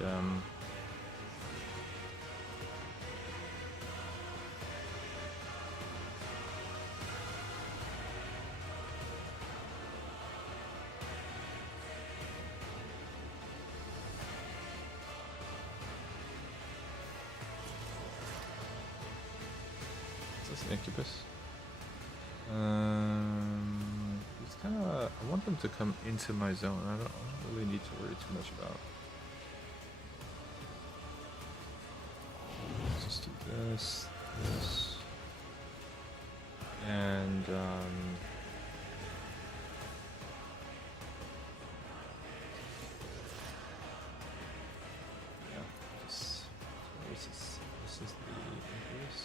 is this an incubus? It's kind of. I want them to come into my zone. I don't really need to worry too much about. Let's just do this, and yeah, just this is the incubus.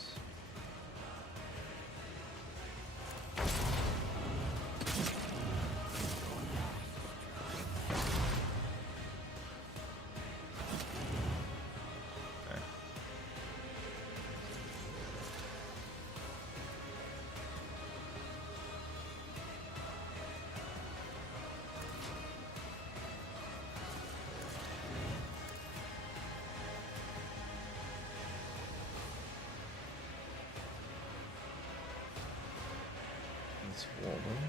It's Walden.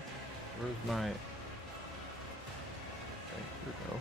Where's my... Okay, here we go.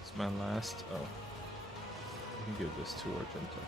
It's my last... Oh. I can give this to Argenta.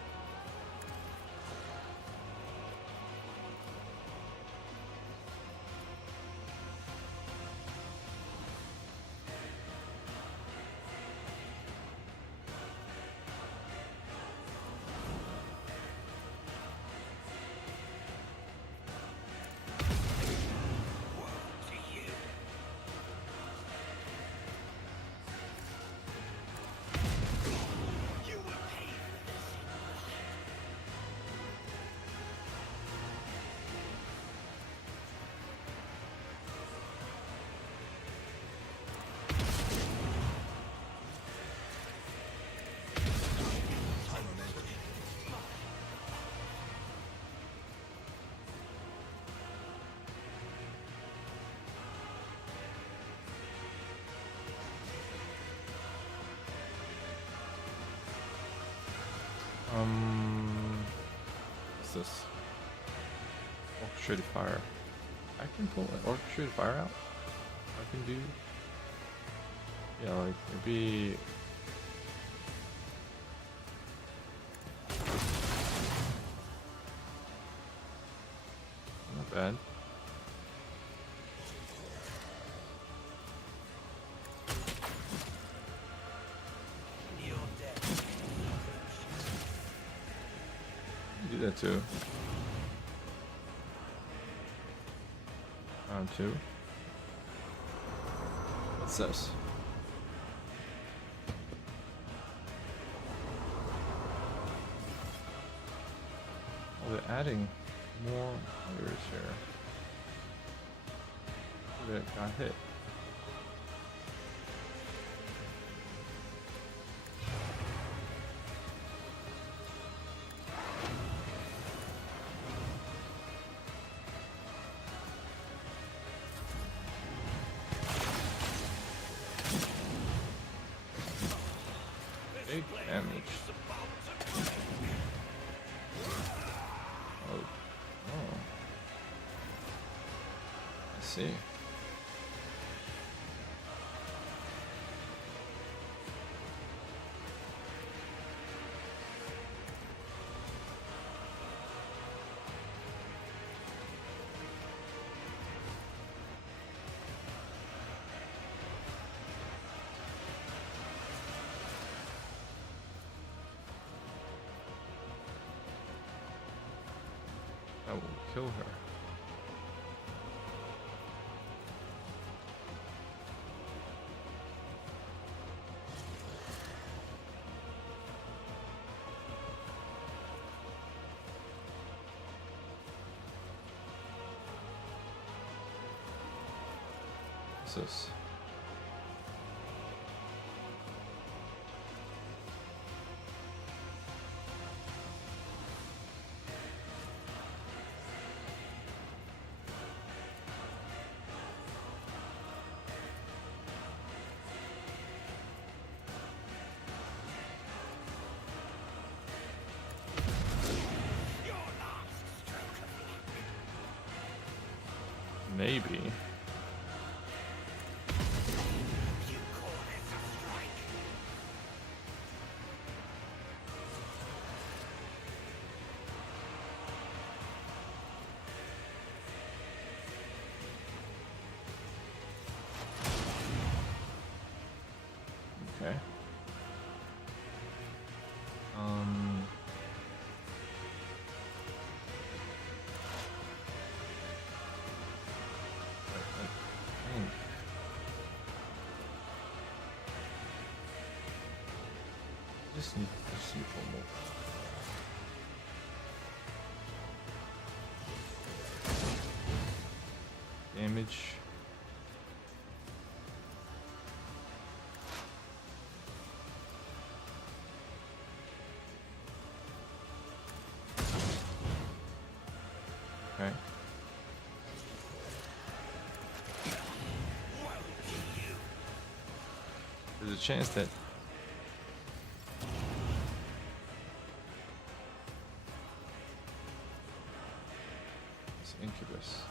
What's this? Orchestrated fire. I can pull an orchestrated fire out? I can do... Yeah, like, maybe... Not bad. Do that too. Round 2. What's this? Oh, they're adding more players here. That got hit. Big damage. Oh. Oh. I see. I will kill her. What's this? Maybe. Okay. I think just need one more. Damage. Okay. There's a chance that it's Incubus.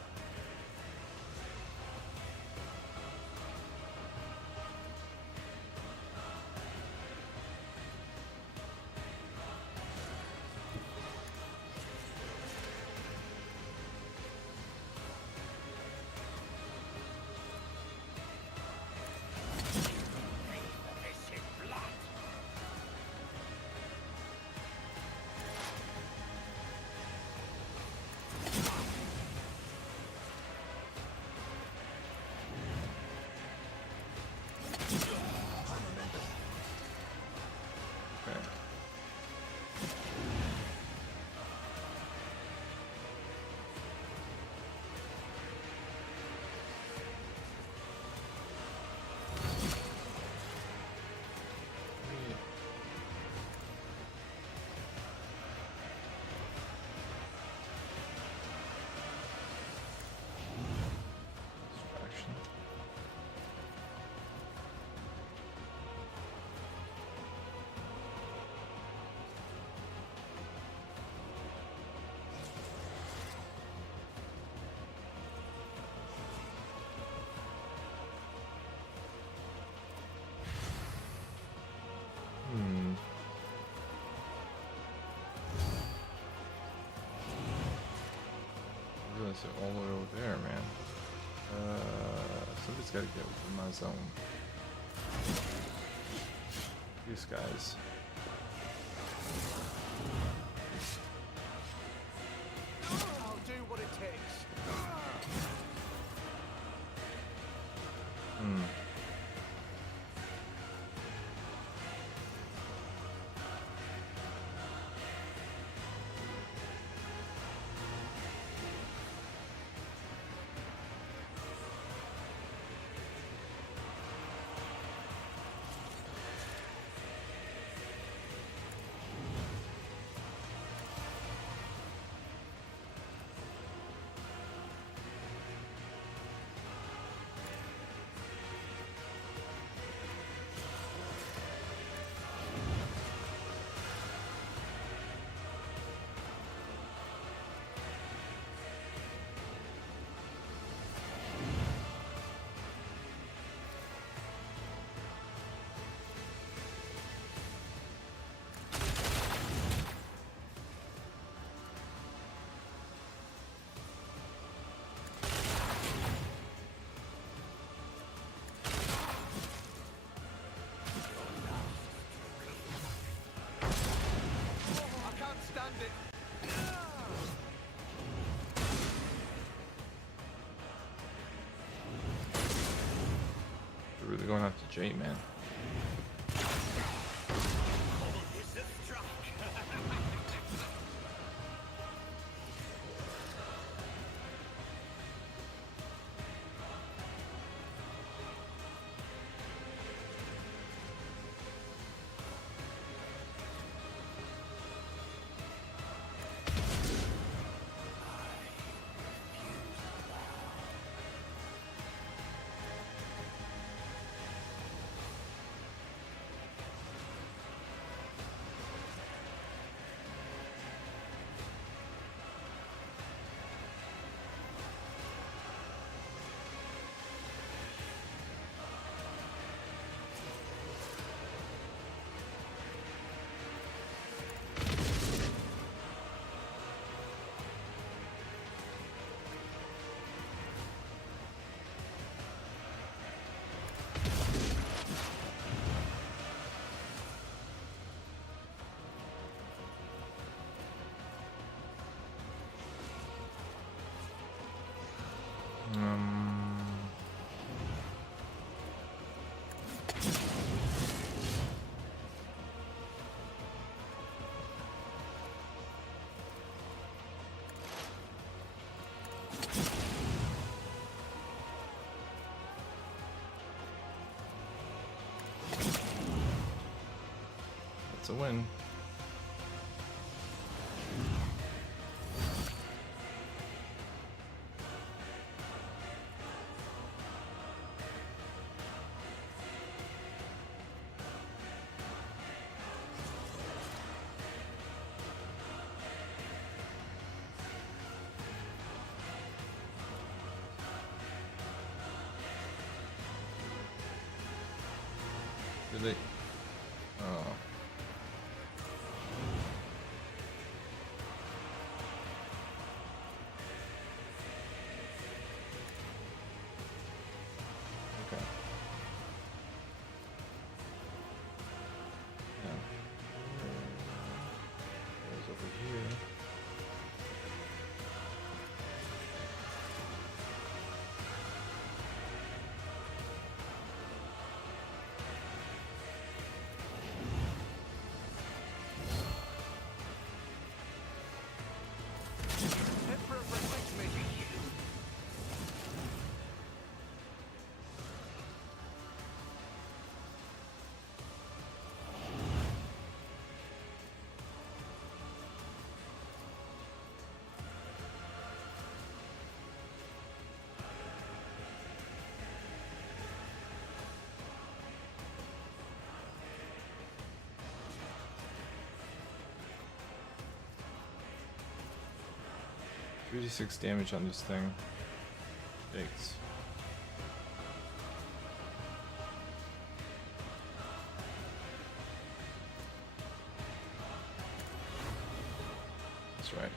is it all the way over there, man? Somebody's gotta get within my zone. These guys. I'll do what it takes. They're really going after Jay, man. That's a win. Did they? Oh. Okay. Yeah. Goes over here. Emperor protect me. $36 damage on this thing. Yikes. That's right.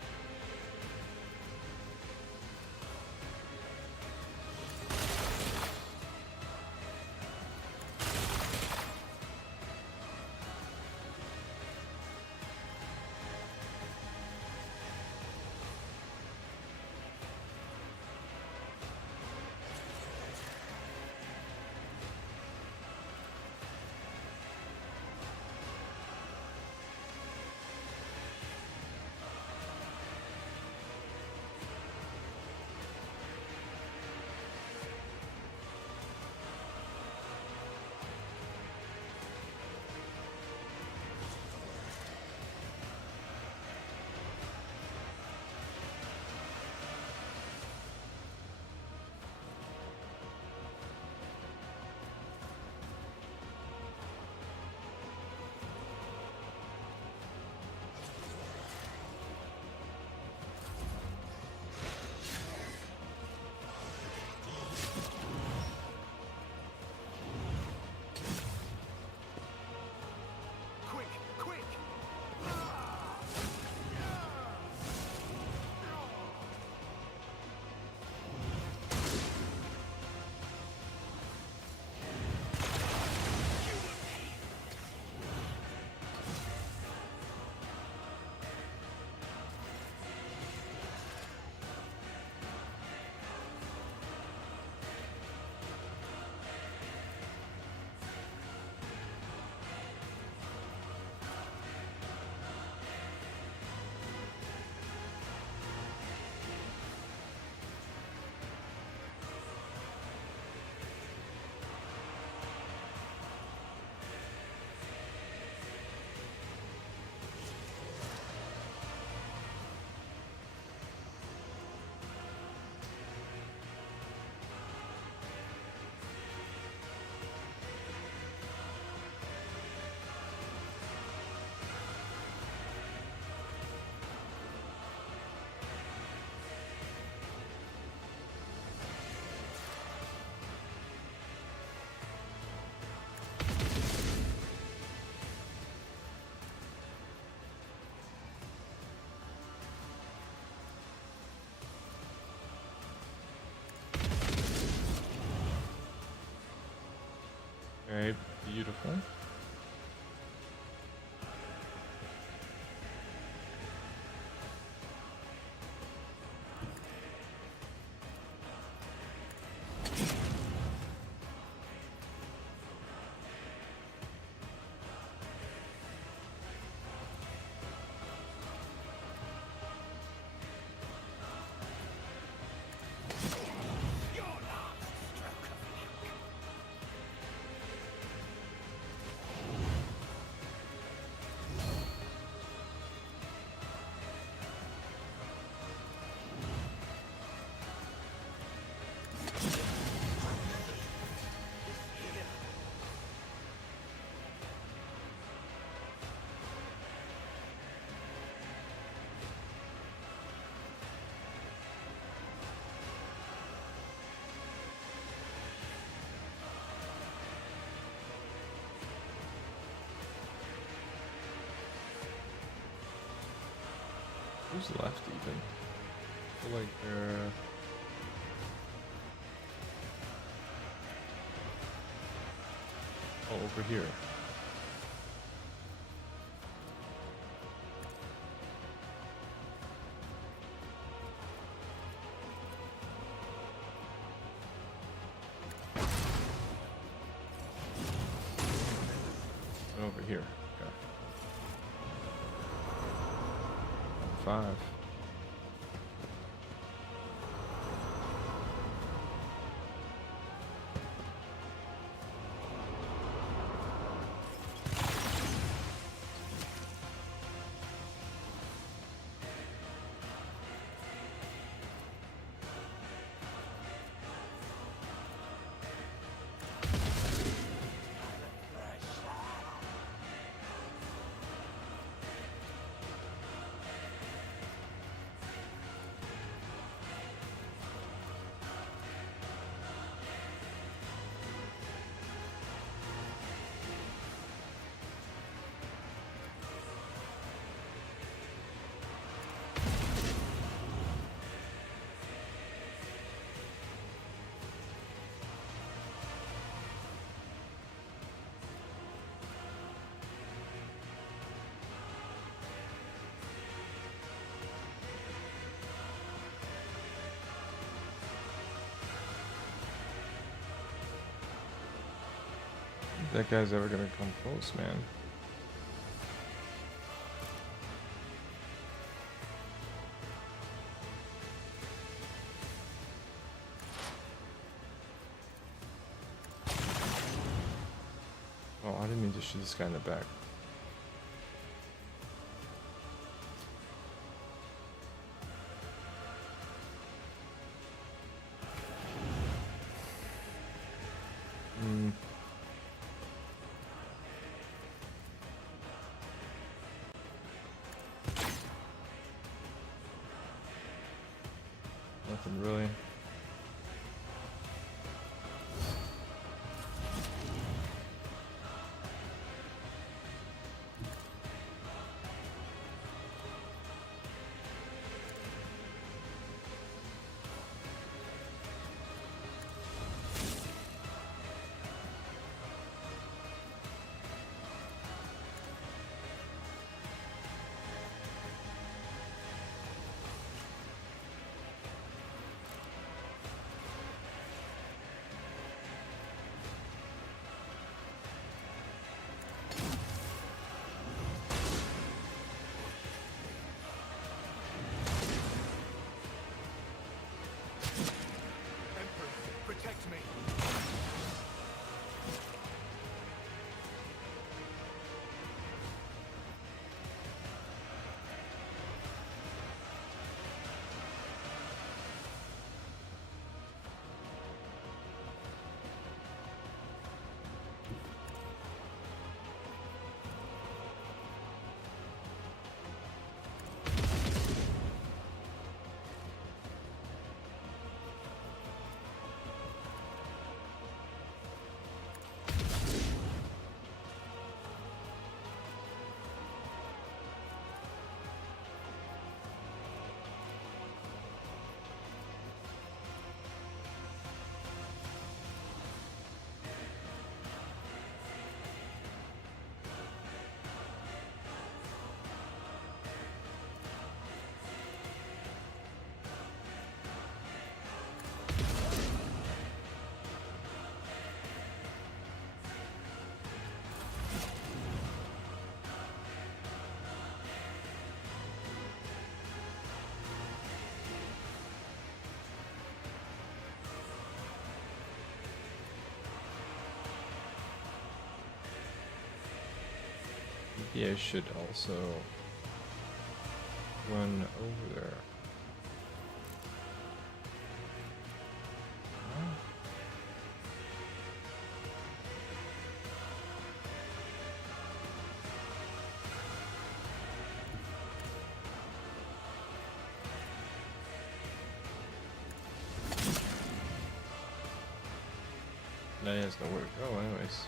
Beautiful. Who's left even? I feel like they're... Oh, over here. And over here. Okay. 5. That guy's ever gonna come close, man. Oh, I didn't mean to shoot this guy in the back. Nothing really. Maybe I should also run over there. Huh? Now he has nowhere to go anyways.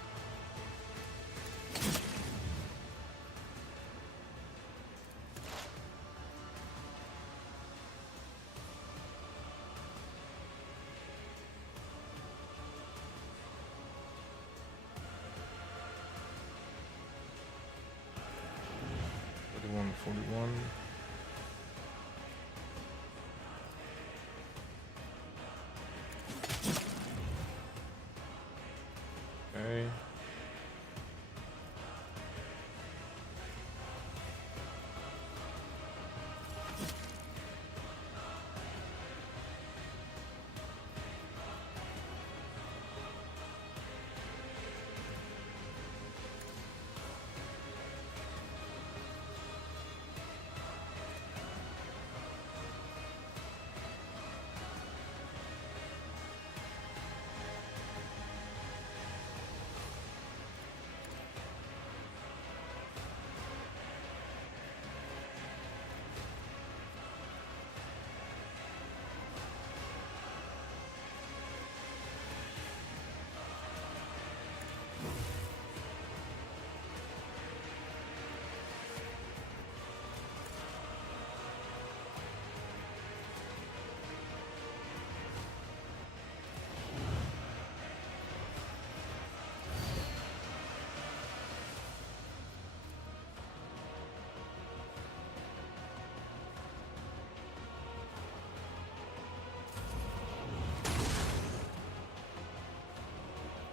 One 41. Okay.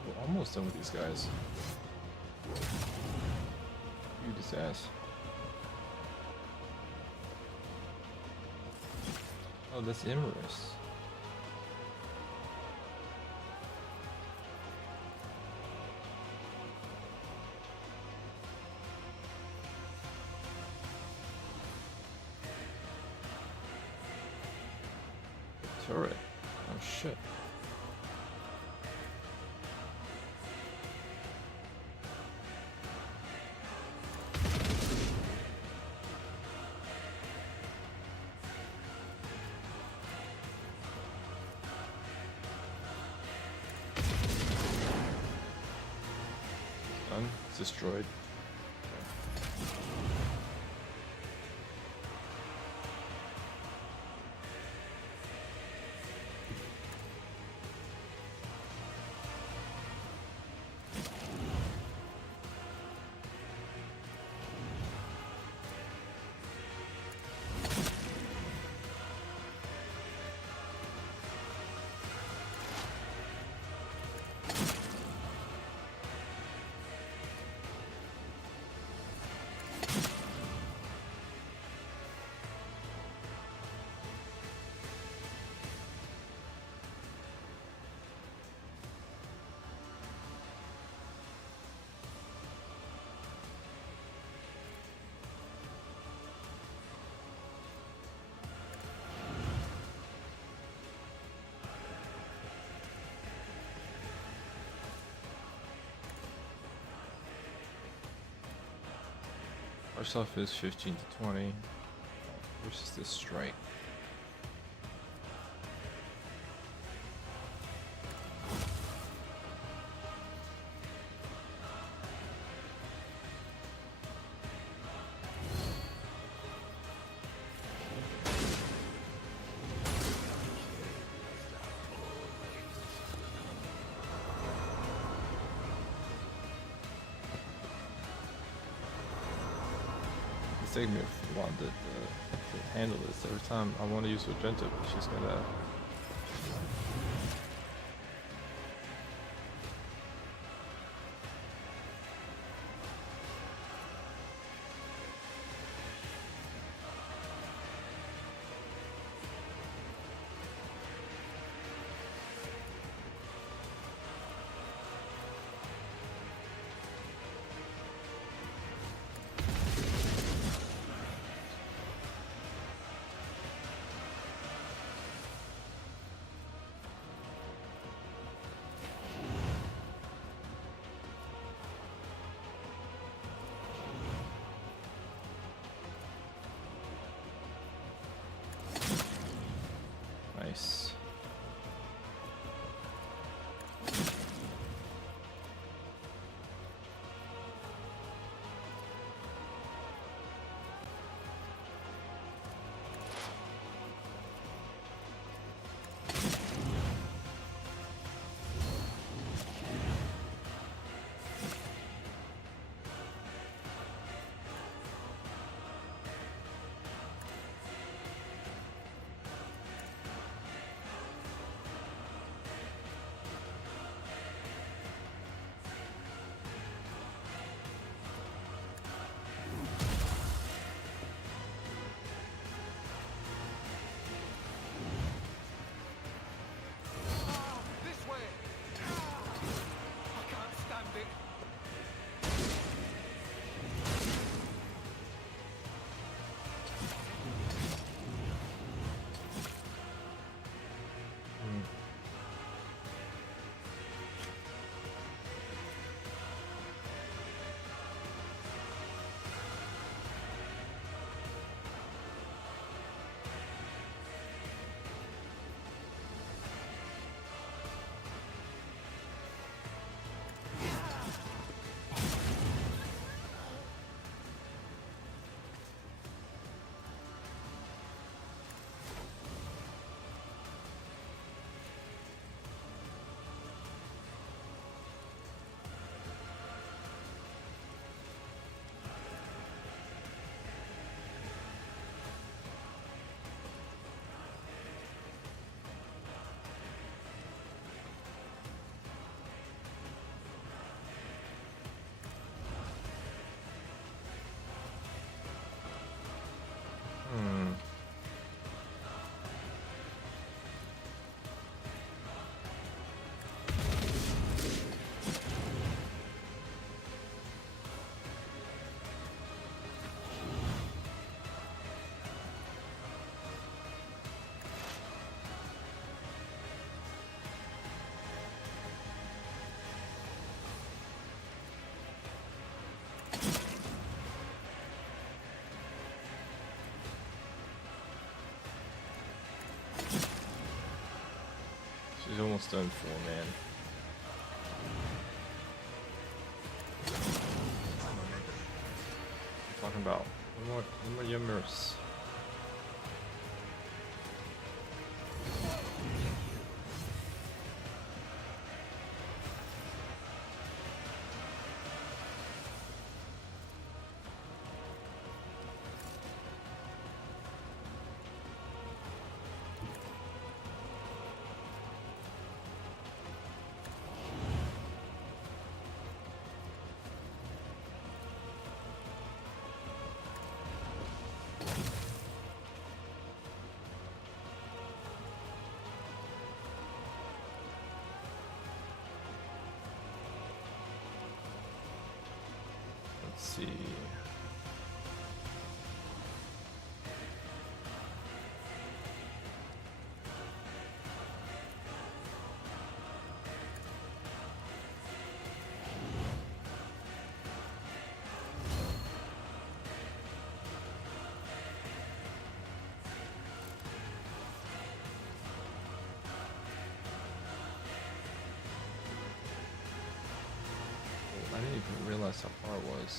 We're almost done with these guys. Beat his ass. Oh, that's Imerus. Turret. Oh shit. Done. It's destroyed. Our stuff is 15 to 20 versus this strike. It's taking me a while to handle this. Every time I want to use Magenta, but she's gonna. almost done for, man. I'm talking about one more yummers. Let's see. Oh, I didn't even realize how far it was.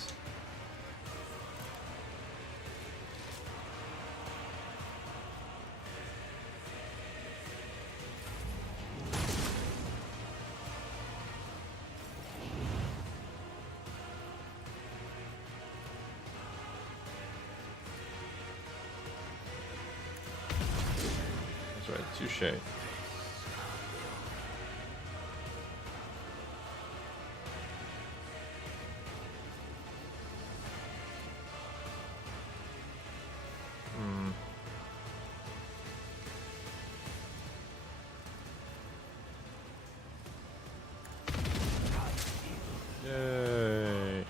That's right, touche. Yay.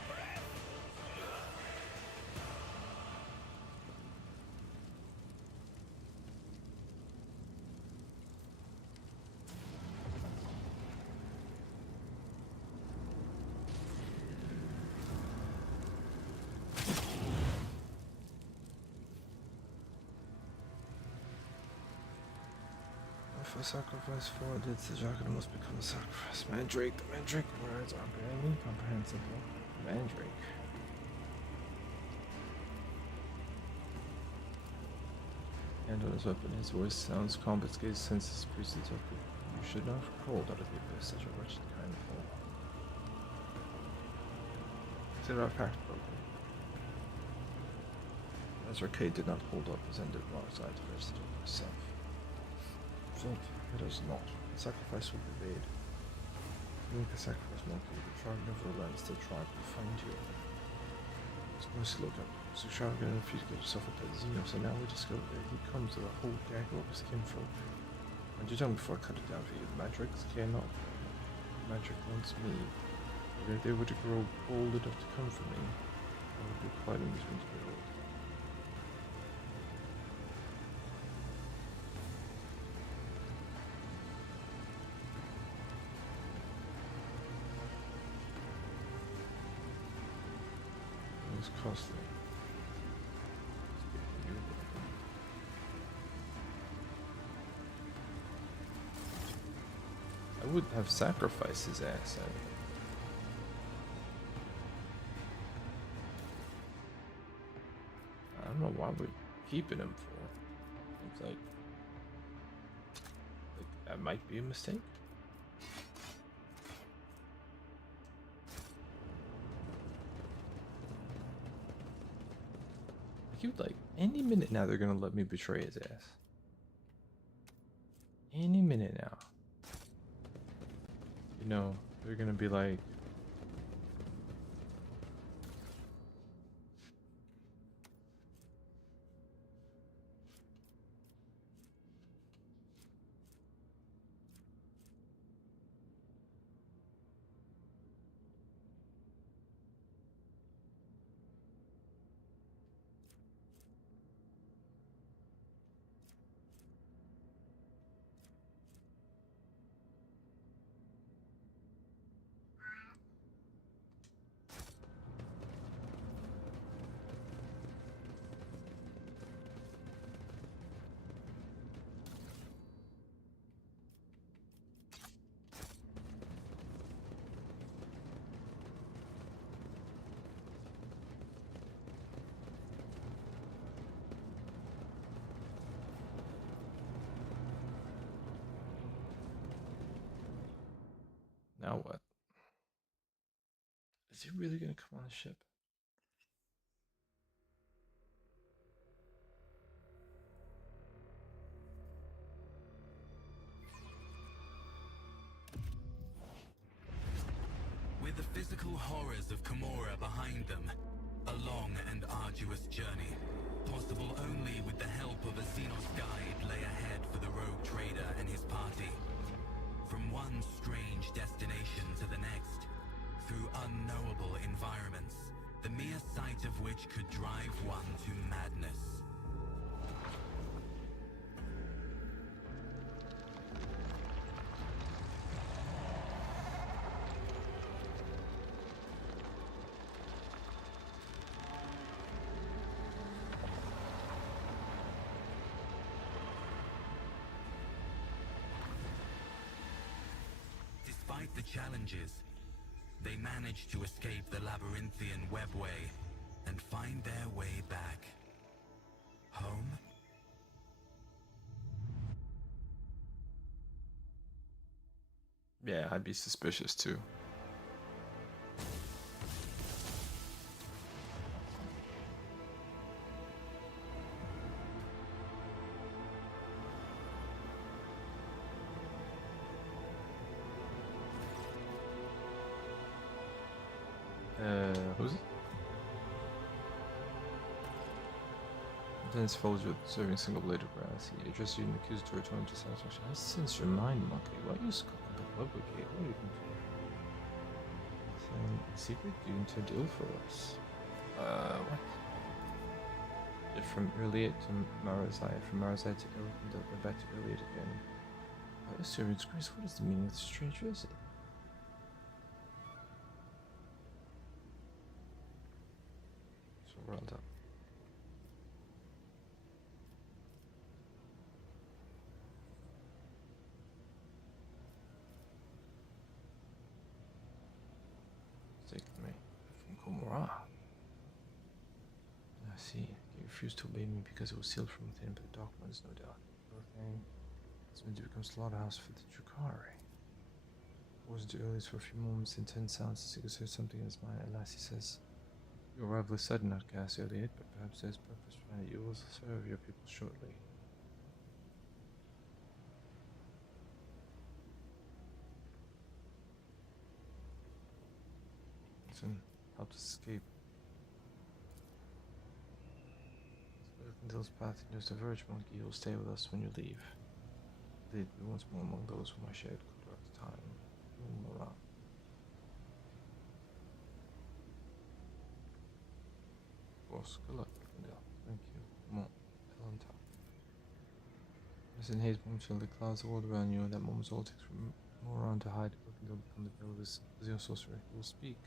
For sacrifice for did the jacket must become a sacrifice. Mandrake, the Mandrake words are barely incomprehensible. Mandrake. Hand on his weapon, his voice sounds calm, but his gaze senses priests of good. You should not have crawled out of the abyss, such a wretched kind of hole. Consider our pact broken. WH40K did not hold up his end alongside the rest of myself. It does not. The sacrifice will be made. Make the sacrifice monkey. The tribe never relents. The tribe will find you. It's nice to look up. So Sharagan and Fuse get yourself into the Xenos, and now we discover that he comes with a whole gang of his kinfolk. And you tell me before I cut it down for you, the Matrix cannot. The Matrix wants me. If they were to grow old enough to come for me, it would be quite amusing to be old. It's costly. I wouldn't have sacrificed his ass. I don't know why we're keeping him for. Seems like that might be a mistake. Like any minute now they're gonna let me betray his ass. Any minute now. You know, they're gonna be like, Now what? Is he really gonna come on the ship? With the physical horrors of Camorra behind them, a long and arduous journey, possible only with the help of a Xenos guide, lay ahead for the rogue trader and his party. From one strange destination to the next, through unknowable environments, the mere sight of which could drive one to madness. Despite the challenges, they managed to escape the labyrinthian webway and find their way back home. Yeah, I'd be suspicious too. Who's it? Dennis follows you serving single blade of grass. He addresses you in accusatory tone to satisfaction. I sense your mind, monkey. Why are you skulking the WH40K? What are you doing for? Saying secret? Do you intend ill for us? What? You're from Earliet to Marazai. From Marazai to Elephant, then back to Earliet again. By your servant's grace, what is the meaning of this strange visit? So we're on top. Taken me from Komora. I see. You refused to obey me because it was sealed from within by the Dark Ones, no doubt. Your thing has been to become slaughterhouse for the Drukari. It wasn't too early for a few moments, intense silence. He could hear something in his mind. At last he says, "Your arrival is sudden, outcast Elliot, but perhaps there's purpose behind it. You will serve your people shortly." Listen, helped us escape. Until his path he knows the Verge Monkey. He will stay with us when you leave. Lead me once more among those whom I shared throughout the time. Mora. Of course, good luck, Rivendell. Thank you. Mont Elantar. As in haze momentarily clouds the world around you, and that moment's all takes from Moran to hide, Rivendell become the veil of his Zero sorcerer. He will speak.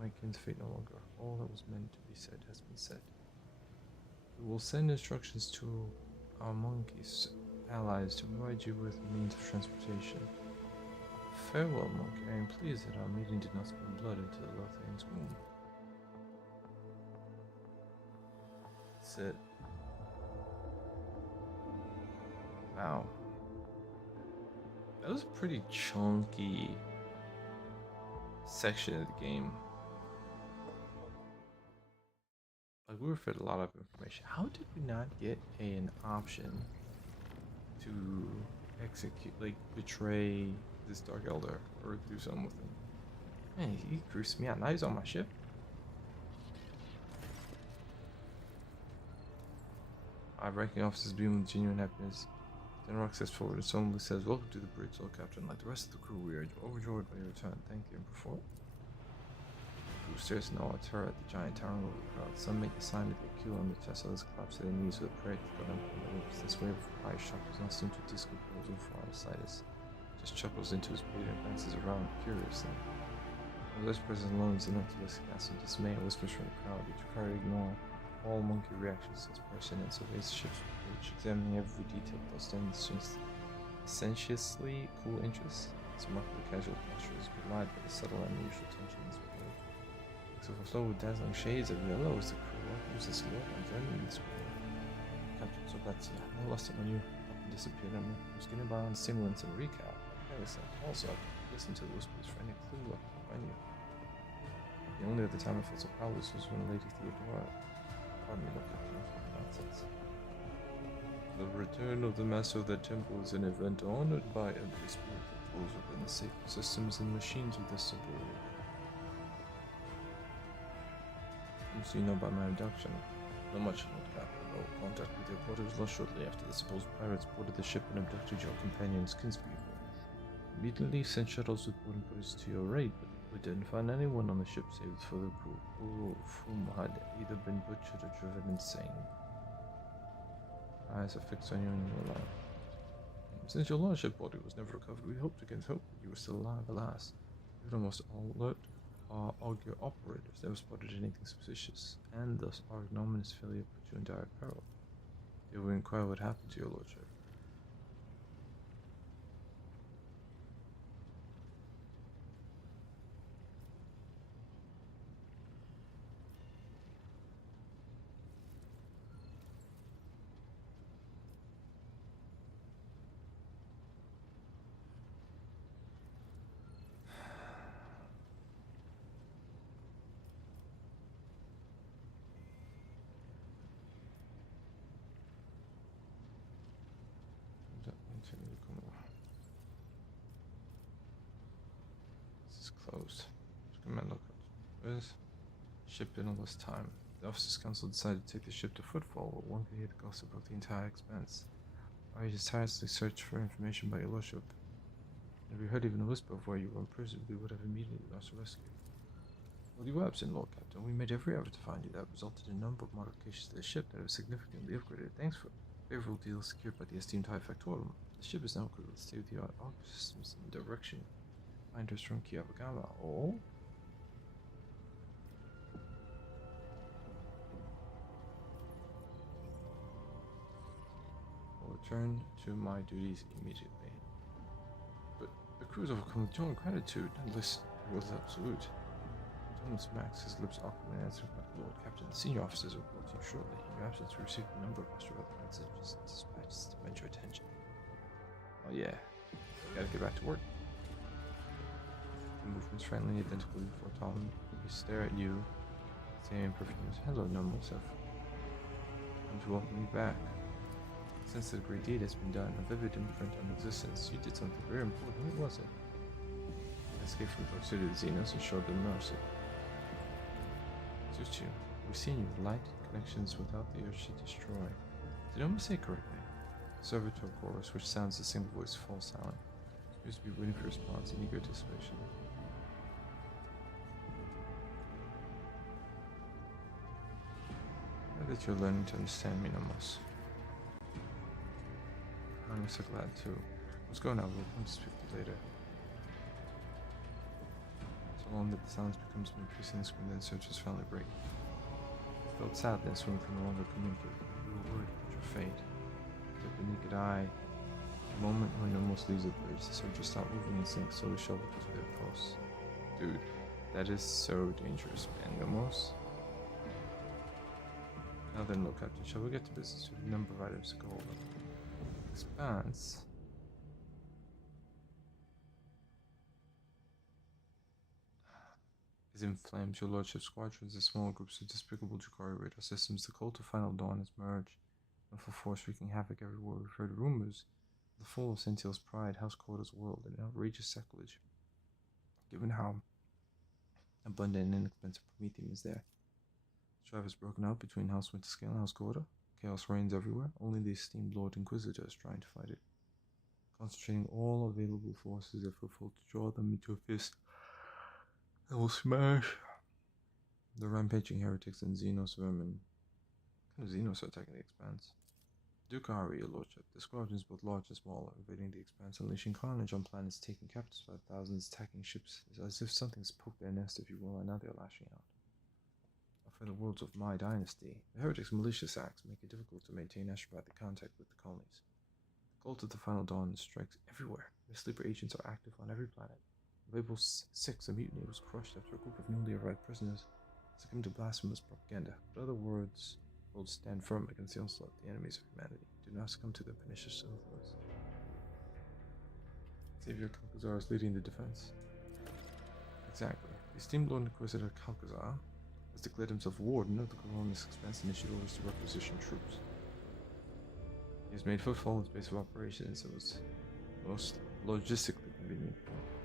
My kin's fate no longer. All that was meant to be said has been said. We will send instructions to our monkeys allies to provide you with means of transportation. Farewell, monkey. I am pleased that our meeting did not spill blood into the Lothian's womb. That's it. Wow. That was a pretty chunky section of the game. Like, we were fed a lot of information. How did we not get an option to execute, like, betray this Dark Elder or do something with him? Man, he creeps me out. Now he's on my ship. I reckon officers beam with genuine happiness. Then Rock steps forward and solemnly says, "Welcome to the bridge, Lord Captain. Like the rest of the crew, we are overjoyed by your return. Thank you." And before who stares in awe at her at the giant towering over the crowd. Some make the sign of the Q on the chest, others collapse to their knees with a prayer to God on their lips. This wave of pious shock does not seem to discompose him from outsiders. Just chuckles into his beard and glances around curiously. Those present alone is enough to listen cast in dismay and whispers from the crowd. The Drukari ignore all monkey reactions to his person and surveys the ship's approach, examining every detail without standing sensuously cool interest. His remarkably casual posture is belied by the subtle and unusual tension in his world. So overflow with dazzling shades of yellow is the crew. Who's this lord? I'm joining this world. Captain Sobatsia, I lost it when you up and disappeared on me. I was getting by on stimulants and recap. Listen, also, listen to the whispers for any clue I can find you. The only other time I felt so powerless was when Lady Theodora, pardon me, look at me, nonsense. The return of the Master of the Temple is an event honored by every spirit that dwells within the sacred systems and machines of this simple world. So you know about my abduction. Not much, Lord Captain. No contact with your porters lost shortly after the supposed pirates boarded the ship and abducted your companions, kinspeople. Immediately sent shuttles with boarding parties to your raid, but we didn't find anyone on the ship save for the crew, all of whom had either been butchered or driven insane. Eyes are fixed on you and you alone. Since your lordship body was never recovered, we hoped against hope that you were still alive. Alas, even almost all alert augur operators never spotted anything suspicious, and thus our ignominious failure put you in dire peril. Did we inquire what happened to your lordship? This is closed. Command lookout. Where's ship in all this time? The officers' council decided to take the ship to footfall, where one could hear the gossip of the entire expanse. I just tirelessly searched for information about your lordship. If we heard even a whisper of where you were imprisoned, we would have immediately launched a rescue. Well, you were absent, Lord Captain. We made every effort to find you. That resulted in a number of modifications to the ship that have significantly upgraded. Thanks for favorable deals secured by the esteemed High Factotum. The ship is now equipped with state-of-the-art auger systems and direction finders from Kiabagama. Oh? I'll return to my duties immediately. But the crew is overcome with joy and gratitude, unless it was absolute. Thomas smacks his lips awkwardly and answers back, Lord Captain. The senior officers will report to you shortly. In your absence, we received a number of astro-relevant messages and dispatches to demand your attention. Oh yeah, gotta get back to work. The movement's friendly, identical before Tom. We stare at you, saying perfumes, hello, normal self. Come to welcome you back. Since the great deed has been done, a vivid imprint on existence, you did something very important. What was it? I escaped from proximity to the Xenos and showed them mercy. Suits you. We've seen you with light connections without the urge to destroy. Did I say correctly? Servitor chorus, which sounds the single voice, falls silent. Appears to be waiting for response in eager anticipation. Now that you're learning to understand me, Nomos. I'm so glad too. Let's go now, we'll come to speak to you later. So long that the silence becomes an increasing scream, then searches finally break. I felt sadness when we could no longer communicate. We were worried about your fate. Like the naked eye, the moment when Nomos leaves the bridge, the soldiers stop moving and sink, slowly shovel to their posts. Dude, that is so dangerous, man. Nomos? Now then, look, Captain, shall we get to business? We have a number of items to go over. Expanse is in flames. Your lordship's squadrons and small groups of despicable Jakari radar systems. The cult of Final Dawn has merged, in full force wreaking havoc everywhere. We've heard rumors of the fall of Sentiel's pride, House Quarter's world, and an outrageous sacrilege. Given how abundant and inexpensive Prometheum is there, strife is broken out between House Winterscale and House Quarter. Chaos reigns everywhere. Only the esteemed Lord Inquisitor is trying to fight it, concentrating all available forces if we're full to draw them into a fist that will smash the rampaging heretics and Xenos vermin. What kind of Xenos are attacking the Expanse? Dukari, your lordship. The squadrons, both large and small, are invading the Expanse, unleashing carnage on planets, taking captives by thousands, attacking ships. It's as if something's poked their nest, if you will, and now they're lashing out. For the worlds of my dynasty, the heretics' malicious acts make it difficult to maintain astropathic contact with the colonies. The cult of the Final Dawn strikes everywhere. The sleeper agents are active on every planet. On April 6, a mutiny was crushed after a group of newly arrived prisoners succumbed to blasphemous propaganda. But other worlds stand firm against the onslaught. The enemies of humanity do not succumb to their pernicious influence. Savior Calcazar is leading the defense. Exactly. The esteemed Lord Inquisitor Calcazar has declared himself warden of the colonialist expanse and issued orders to requisition troops. He has made footfall its base of operations that was most logistically convenient.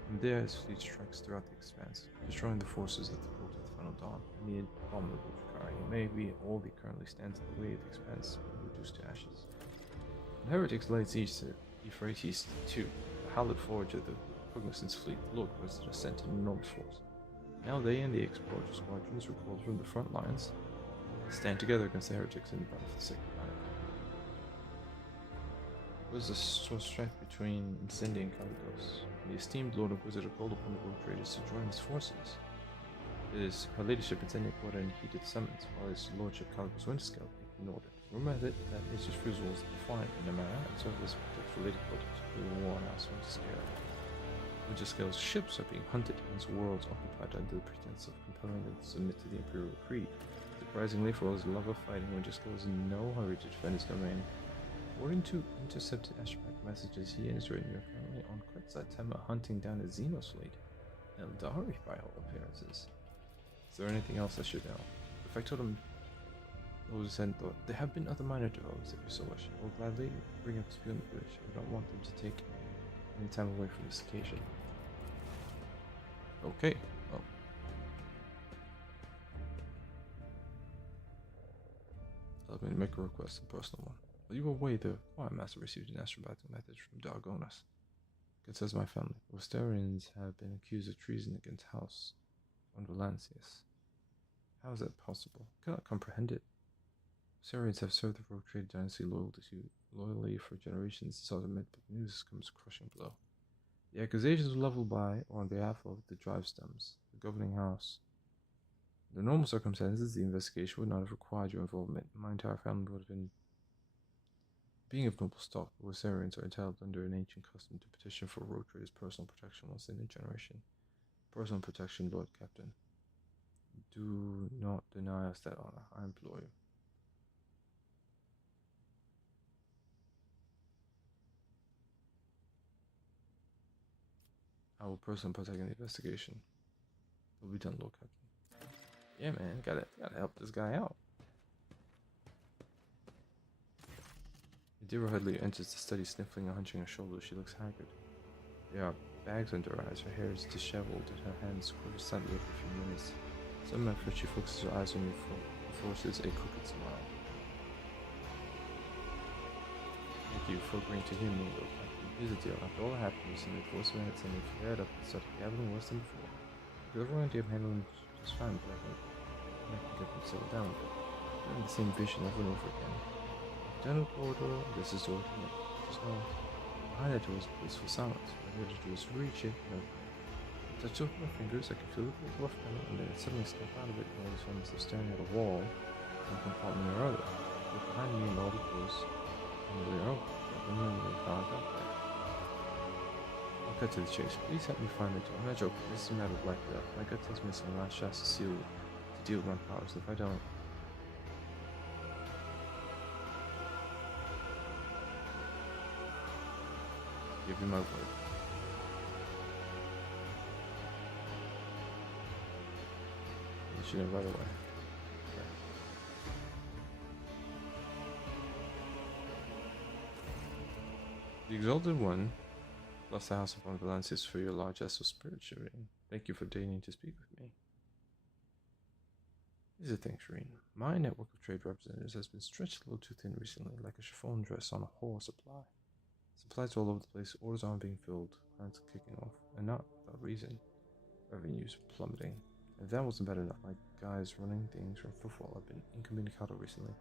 From there, his fleet strikes throughout the expanse, destroying the forces of the Cult of the Final Dawn and the abominable Drakari. Maybe all that currently stands in the way of the expanse will be reduced to ashes. When heretics laid siege to Euphrates II, the hallowed forge of the Cognizant's fleet, the Lord Inquisitor sent an enormous force. Now they and the explorer squadrons recalled from the front lines stand together against the heretics in the battle for the sacred planet. It was the strife between Incendi and Caligos. The esteemed Lord Inquisitor called upon the rogue traders to join his forces. It is her ladyship Incendi caught and heeded summons, while his lordship Caligos Winterscale ignored it. Rumor has it that his refusal was defiant in a manner, and so his protector-related quotas who were worn out Winterscale's ships are being hunted against worlds occupied under the pretense of compelling them to submit to the Imperial Creed. Surprisingly, for all his love of fighting, Winterscale is in no hurry to defend his domain. According to intercepted Ashback messages, he and his retinue are currently on Quetzaltema hunting down a Xenos fleet. Eldari, by all appearances. Is there anything else I should know? If I told him those and thought, there have been other minor developments if you so wish. I will gladly bring up to speed on the village. I don't want them to take any time away from this occasion. Okay, well. I'm going to make a request, a personal one. While you were away, the Choir Master received an astrobatic message from Dargonas. It says my family, the Westerians, have been accused of treason against House von Valancius. How is that possible? I cannot comprehend it. Westerians have served the rogue trade dynasty loyally for generations. This ultimate, but news comes a crushing blow. The accusations were leveled by, or on behalf of, the Drive Stems, the governing house. Under normal circumstances, the investigation would not have required your involvement. My entire family would have been. Being of noble stock, the Westerians are entitled under an ancient custom to petition for rogue traders' personal protection once in a generation. Personal protection, Lord Captain. Do not deny us that honor, I implore you. I will personally partake in the investigation. It will be done, Lord Captain. Yeah, man, gotta help this guy out. Adira Headley enters the study, sniffling and hunching her shoulders. She looks haggard. There are bags under her eyes. Her hair is disheveled, and her hands quiver slightly every few minutes. Some effort, she focuses her eyes on you and forces a crooked smile. Thank you for agreeing to hear me, Lord Captain. Here's the deal. After all that happened recently, the force minutes and they flared up and started gathering worse than before. The overall idea of handling just fine, but I think I can get them settled down a bit. Having the same vision over and over again. General corridor, this is door to me. Just know, behind that door is blissful silence. What I had to do is reach it and open it. I touch it with my fingers, I can feel it with rough metal, and then I suddenly step out of it and all of a sudden I'm staring at a wall, one compartment or other. Look behind me and all the doors, and they're open. I remember how I got there. I'll cut to the chase. Please help me find the door. I'm not joking, this is a matter of life and death. My gut tells me it's my last chance to deal with my powers. If I don't, give you my word. You should know right away. Okay. The Exalted One, bless the House of Von Valancius for your largesse of spirit, Shireen. Thank you for deigning to speak with me. Here's the thing, Shireen. My network of trade representatives has been stretched a little too thin recently, like a chiffon dress on a whore supply. Supplies all over the place, orders aren't being filled, plants are kicking off, and not without reason. Revenues plummeting. If that wasn't bad enough, my guys running things from football have been incommunicado recently.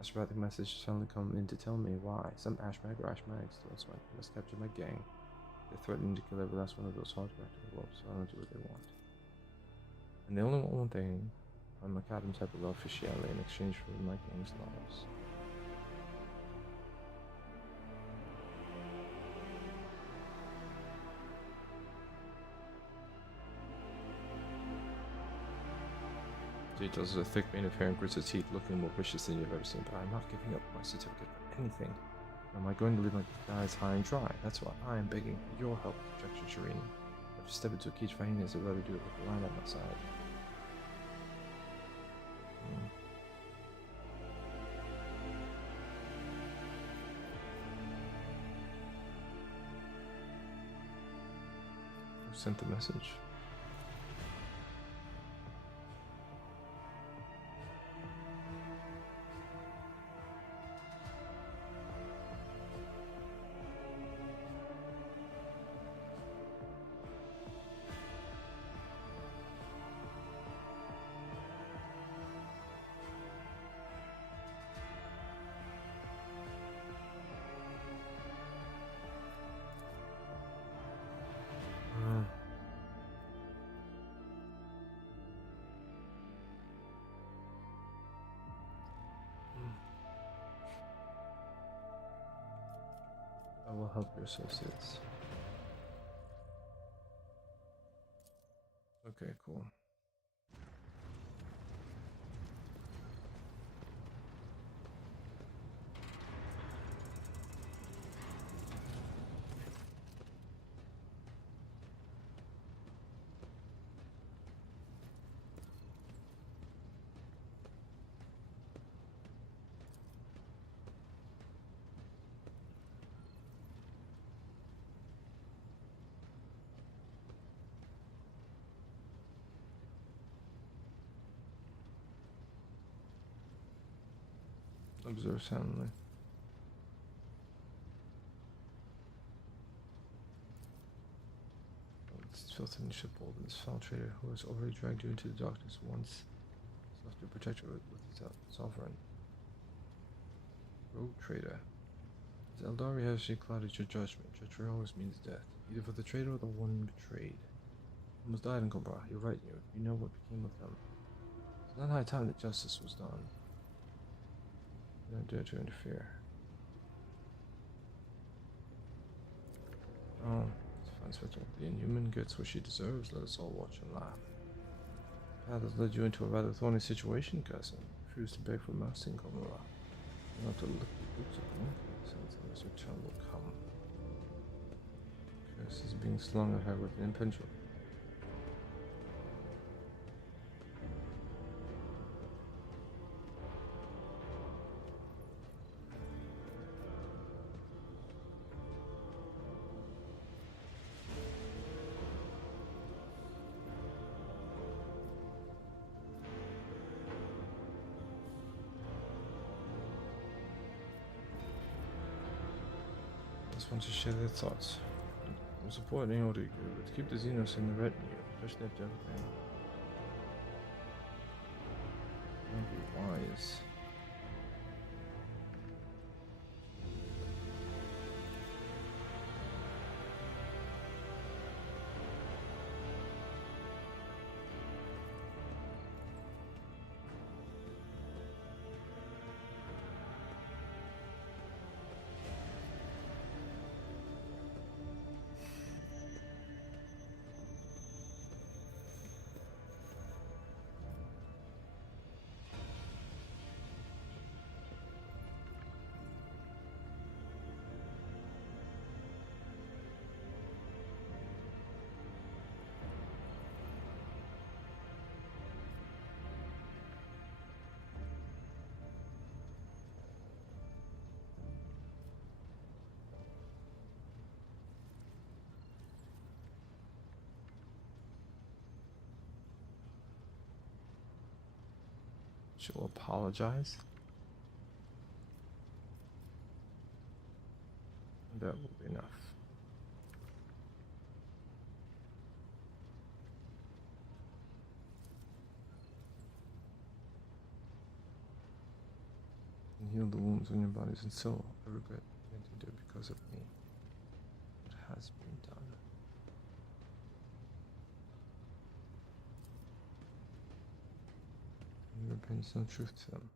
Astrobatic message suddenly come in to tell me why. Some Ashbag or Ashmags must capture my gang. They're threatening to kill every last one of those hard to world, so I don't do what they want. And they only want one thing, my Macadam type of officiality in exchange for my gang's lives. Details is a thick mane of hair and grits of teeth, looking more vicious than you've ever seen, but I'm not giving up my certificate for anything. Am I going to leave my guys high and dry? That's why I am begging for your help, objected Shireen. I'll just step into a cage for hyenas, I'd rather do it with a lion at my side. Who sent the message? I will help your associates. Okay, cool. Observe silently. This filthy shipbold and this foul trader who has already dragged you into the darkness once has left your protector with his sovereign. Rogue trader. As Eldari has she clouded your judgment. Treachery always means death, either for the traitor or the one betrayed. Almost died in Cobra. You're right, you know what became of them. It's not high time that justice was done. You don't dare to interfere. Oh, it's a fine spectacle. The inhuman gets what she deserves. Let us all watch and laugh. The path has led you into a rather thorny situation, cousin. Refuse to beg for mercy in Komura. You have to look at the boots of the monkeys, and his return will come. Curse is being slung at her with an pendulum. Just want to share their thoughts. I'm supporting all you do, but keep the Xenos in the retinue, especially after everything. Don't be wise. She'll apologize. That will be enough. And heal the wounds on your bodies and soul. I regret what you did because of me. What has been done. And there brings no truth to them.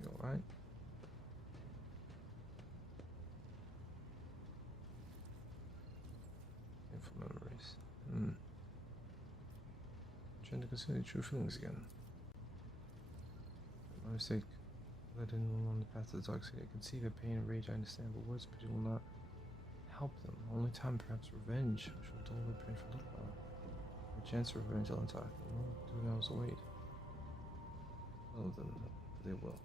You alright? Hmm. Trying to consider true feelings again. My mistake. Led in along the path to the dark side. I can see their pain and rage. I understand, but words pity will not help them. Only time, perhaps revenge, shall dull their pain for a little while. A chance for revenge, I'll talk. No, do now is await. None of them, but they will.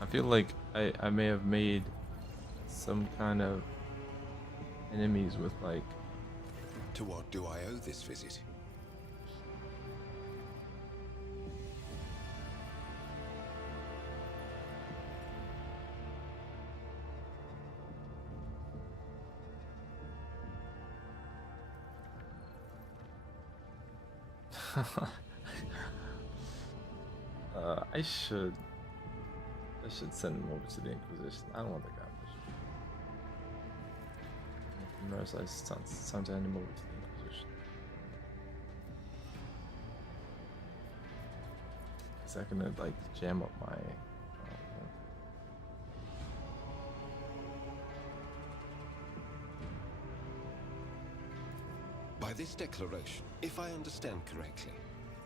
I feel like I may have made some kind of enemies with like To what do I owe this visit? I should send him over to the Inquisition. I don't want the guy. Merciless time to hand him over to the Inquisition. Is that gonna like jam up my By this declaration, if I understand correctly,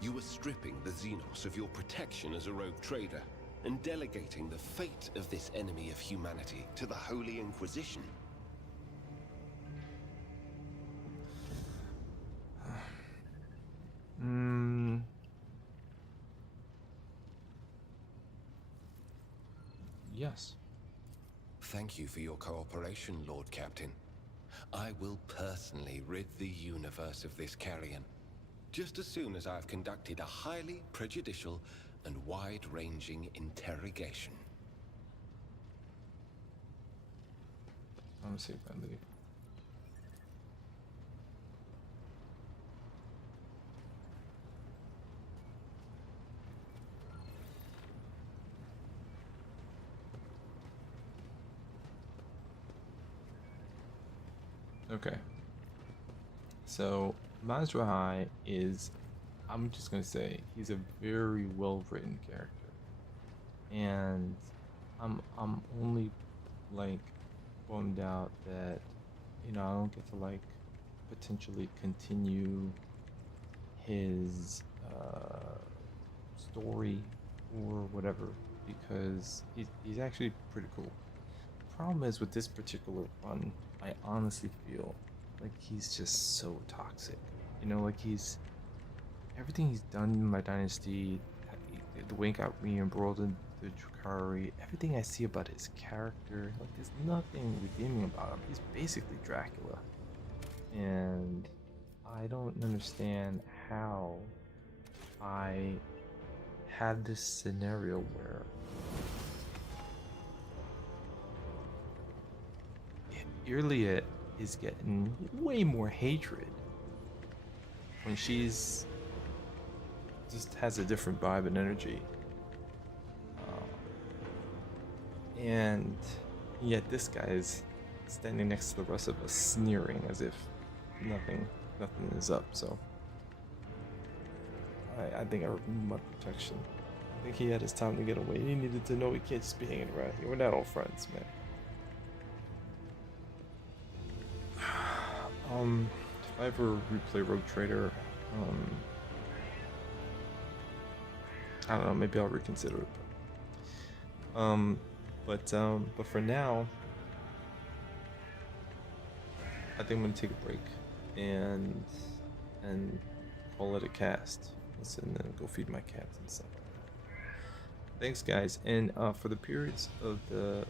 you are stripping the Xenos of your protection as a rogue trader and delegating the fate of this enemy of humanity to the Holy Inquisition. Yes. Thank you for your cooperation, Lord Captain. I will personally rid the universe of this carrion, just as soon as I've conducted a highly prejudicial and wide-ranging interrogation. I'm gonna save that leave. Okay. So Mazrahai is, I'm just gonna say, he's a very well written character. And I'm only like bummed out that, you know, I don't get to like potentially continue his story or whatever, because he's actually pretty cool. Problem is with this particular run, I honestly feel like he's just so toxic. You know, like he's everything he's done in my dynasty, the way he got re-embroiled in the Drukari, everything I see about his character, like there's nothing redeeming about him. He's basically Dracula. And I don't understand how I had this scenario where Irlia is getting way more hatred when she's just has a different vibe and energy, and yet this guy is standing next to the rest of us sneering as if nothing is up. So I think I removed my protection. I think he had his time to get away. He needed to know he can't just be hanging around here. We're not all friends, man. If I ever replay Rogue Trader, I don't know, maybe I'll reconsider it. But for now, I think I'm gonna take a break and call it a cast. And then go feed my cats and stuff. Thanks, guys. And for the periods of the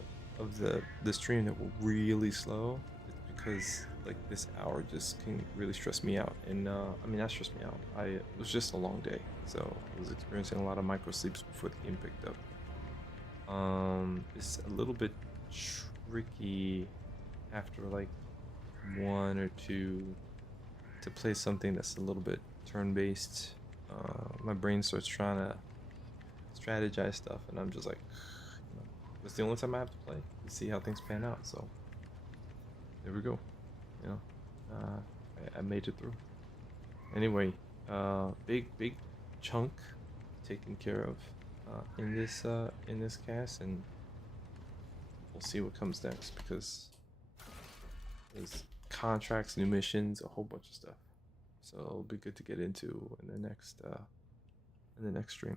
stream that were really slow, it's because like this hour just can really stress me out. And I mean, that stressed me out. It was just a long day, so I was experiencing a lot of micro sleeps before the game picked up. It's a little bit tricky after like one or two to play something that's a little bit turn-based. My brain starts trying to strategize stuff, and I'm just like, you know, That's the only time I have to play to see how things pan out. So there we go. You know, I made it through. Anyway, big chunk taken care of in this cast, and we'll see what comes next because there's contracts, new missions, a whole bunch of stuff. So it'll be good to get into in the next stream.